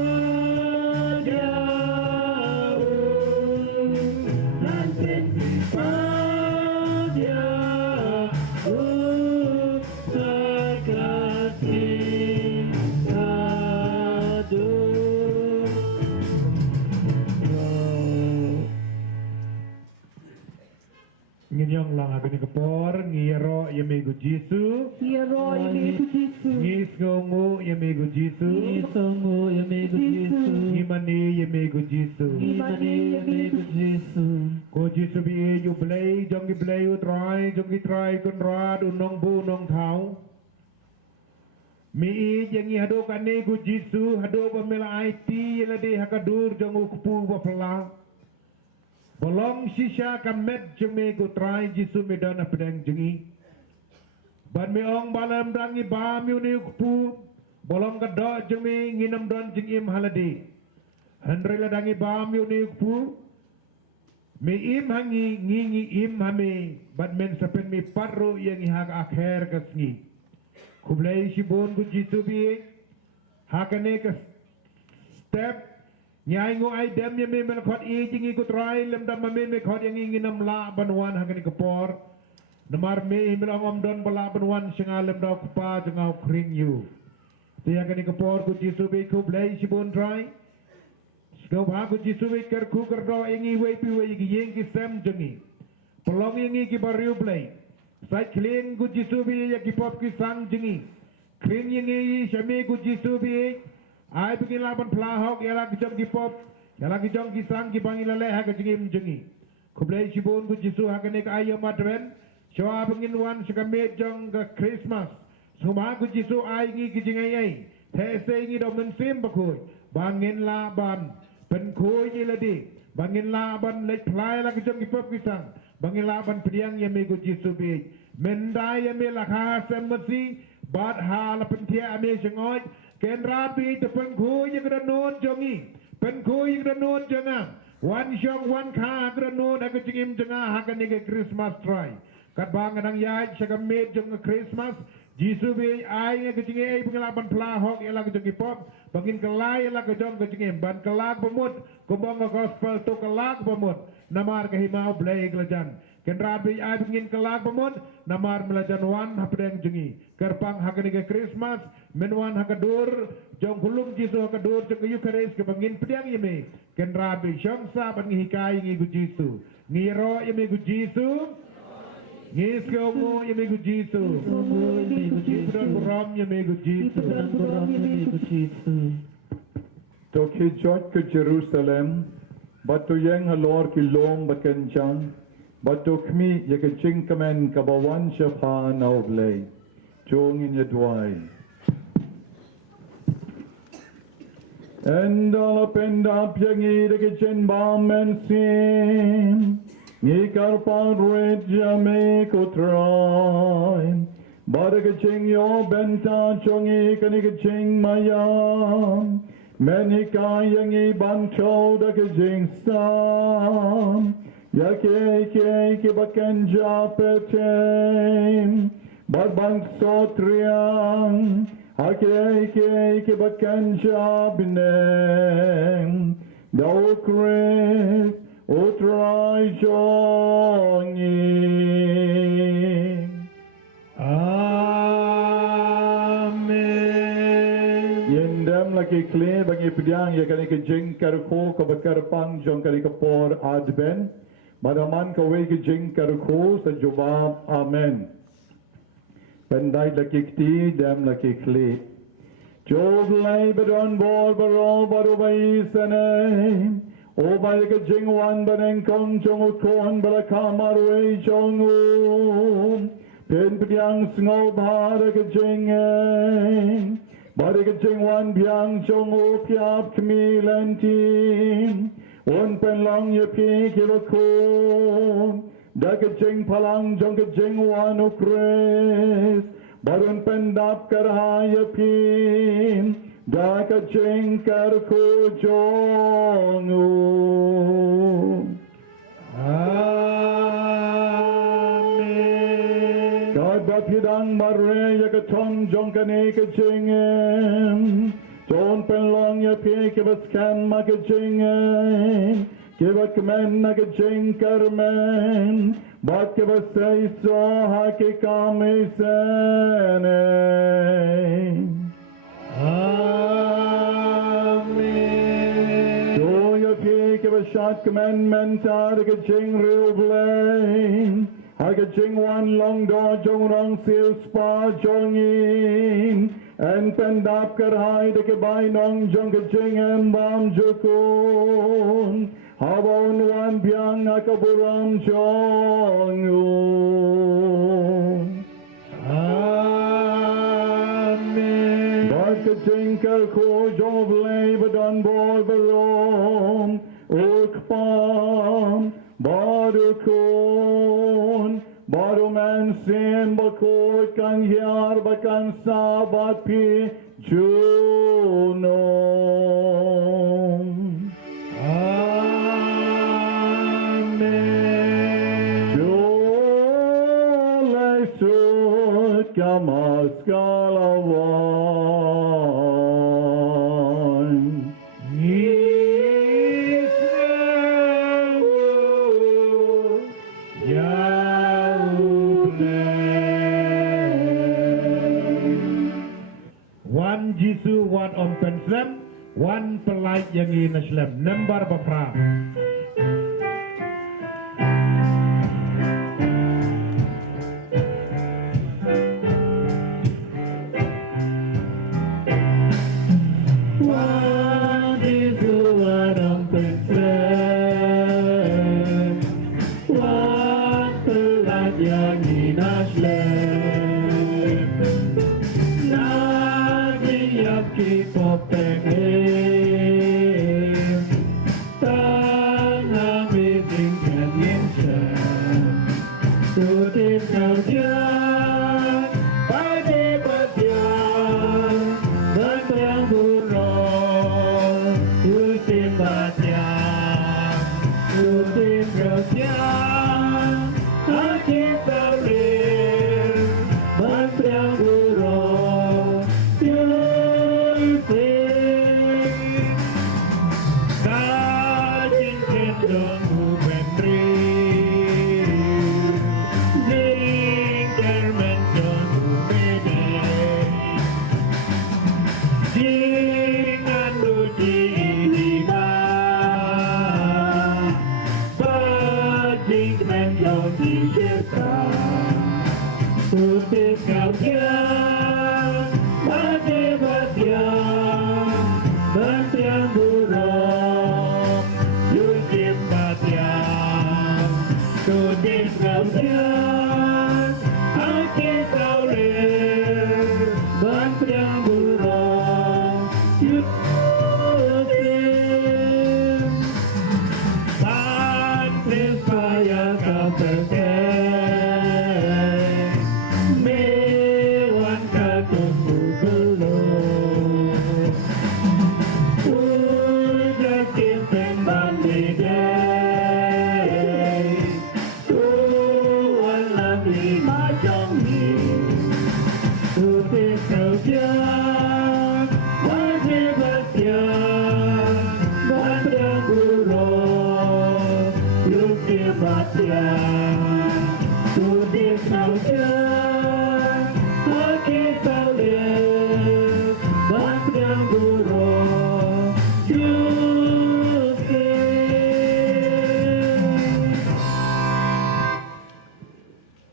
jauh, lan pendipa Nginyong lang agani kapor ngiro yamigo Jisu Ngiro yamigo Jisu ngisngongo yamigo Jisu Ngisngongo yamigo Jisu ngimani yamigo Jisu Ngimani yamigo Jisu Ko Jisu bi riewblei jong utrai jong itrai konrad unong bu unong thau mi jangi hado kane go Jisu hado pamela IT lade hakadur jong ukpu bafla Bolong sisya kamet jeme go try Jisu medan apedang jengi. Ban me ong balam dangi ba mi uni ukpu. Bolong kadok jeme nginam don jengim halade. Handre la dangi ba mi uni ukpu. Me im hangi ngingi im hame. Ban men sapen me parro yang ihag akher kasngi. Kublai shibon go Jisu bi. Hakane ka step. Nyai ngo ai dem ye me melkhot e jingi ko trai lem dam me me khot yang nginam la banwan hagani kapor namar me melong om don bala banwan singa lem da kupa jengau kring yu te hagani kapor ku Jisu be ku blai sibon trai sgo ba ku Jisu be ker ku ker do ingi we pi we gi yeng ki sem jengi pelong ingi ki bariu blai sai kling ku Jisu be ya ki pop ki sang jengi kring ingi shame ku Jisu be Ai begin laban pelahok ialah kejong kipop, ialah kejong kisang kibangi laleh hak jengim jengi. Kublai sibun ku Jisu hakane ka ayam adven, shoa begin wan sekamet jong ke Christmas. Semua ku Jisu ai ngi ke jingaiei, these ngi do mynsiem Bakhuid, bangin laban, penkoi ni ladi, bangin laban lek plai la kejong kipop kisang, bangin laban pediang yame ku Jisu be, mendai yame lakha semasi, bad ha la pentia ame sengoi. Ken rabi te pengkui yang granut jongi. Pengkui yang granut jengam. Wan syong wan kha granut aku jingim jengah akan ni Christmas try. Kat bang nang yai syagamet jong Christmas. Jisu be ai ke jingaiei pengalaman pelahok ialah ke jongi pop. Bangin kelai ialah ke jong ke jingim. Ban kelak pemut. Kumbang ke gospel tu kelak pemut. Namar ke himau blai kelajan. Kenrabi ai pengin kelak pemut. Namar melajan wan hapedeng jengi. Kerpang hakani ke Christmas. Menwan hakadur. Jong hulung Jisu hakadur. Jong ke Eucharis ke pengin pedang yeme. Kenrabi syongsa ban ngihikai ngi ku Jisu. Ngiro yeme ku Jisu. Ngis ke ongo yeme ku Jisu. Dan kuram yeme ku Jisu. To ki jot ke Jerusalem, batu yang halor ki lom bakenjang, batu kmi ya ke jingkamen kabawan syafha naublei, jong in yadwai. Endala pendap yang ide ke jingbam mynsiem, ngikar pangret jame kotrai. Bada ke jingyo bynta jongi kani ke jingmayam. Menika yang ibancho da ke jingsam. Ya ke bakanja petem. Barbang sotriang. Ke bakanja binem. Dau kris utrai jongi. Yendam lagi clear bagi pedang ya kani ke jing karko ke bakar pang jong kani ke por adben. Madaman ke we ke jing karko sa jawab amen. Pendai lagi kti dam lagi clear. Joblei bedon bol barol baru bai sanai. O bai ke jing wan baneng kong jong ukon bala kamar we jong u. Pen pedang sngol bahar ke jing Bari ke jing wan biang jong o piap kemilantin. Wan pen long ye pi kilokon. Da ke jing palang jong ke jing wan ukres. Barun pen dap karhaya pin. Da ke jing karko jong u. Bapidang marre ya ke tong jong kane ke jingem. Jon penlong ya pi ke baskan ma ke jingem. Ke bakmen na ke jing karmen. Bat ke basai so ha ke kame sene. Amen. Jo ya pi ke bashat kemen mentar ke jing riewblei. Haga jing wan long do jong rong sil spa jong in. En pendap karhai de ke bai nong jong ke jing embam jukun. Habon wan biang akaburam jong un. Amen. Bad ke jing karko joblei badan bol barom. Ukpam barukun. Baru mynsiem bakhuid kan hiar bakan sabat pi junong. Amen. Jolai sut kamas kalawan. Wan Jisu wan om penslem, wan pelait yang ina slem, nembar bapra. Wan Jisu wan om penslem, wan pelait yang ina slem. Keep up and aim. Tanah amazing companionship. So this now just by the best young. Jingan uji lima Bajing yang disyirkan Putih kalian Mati batian Batian buruk Yusif batian Putih kalian Aki saulir Batian buruk Yusif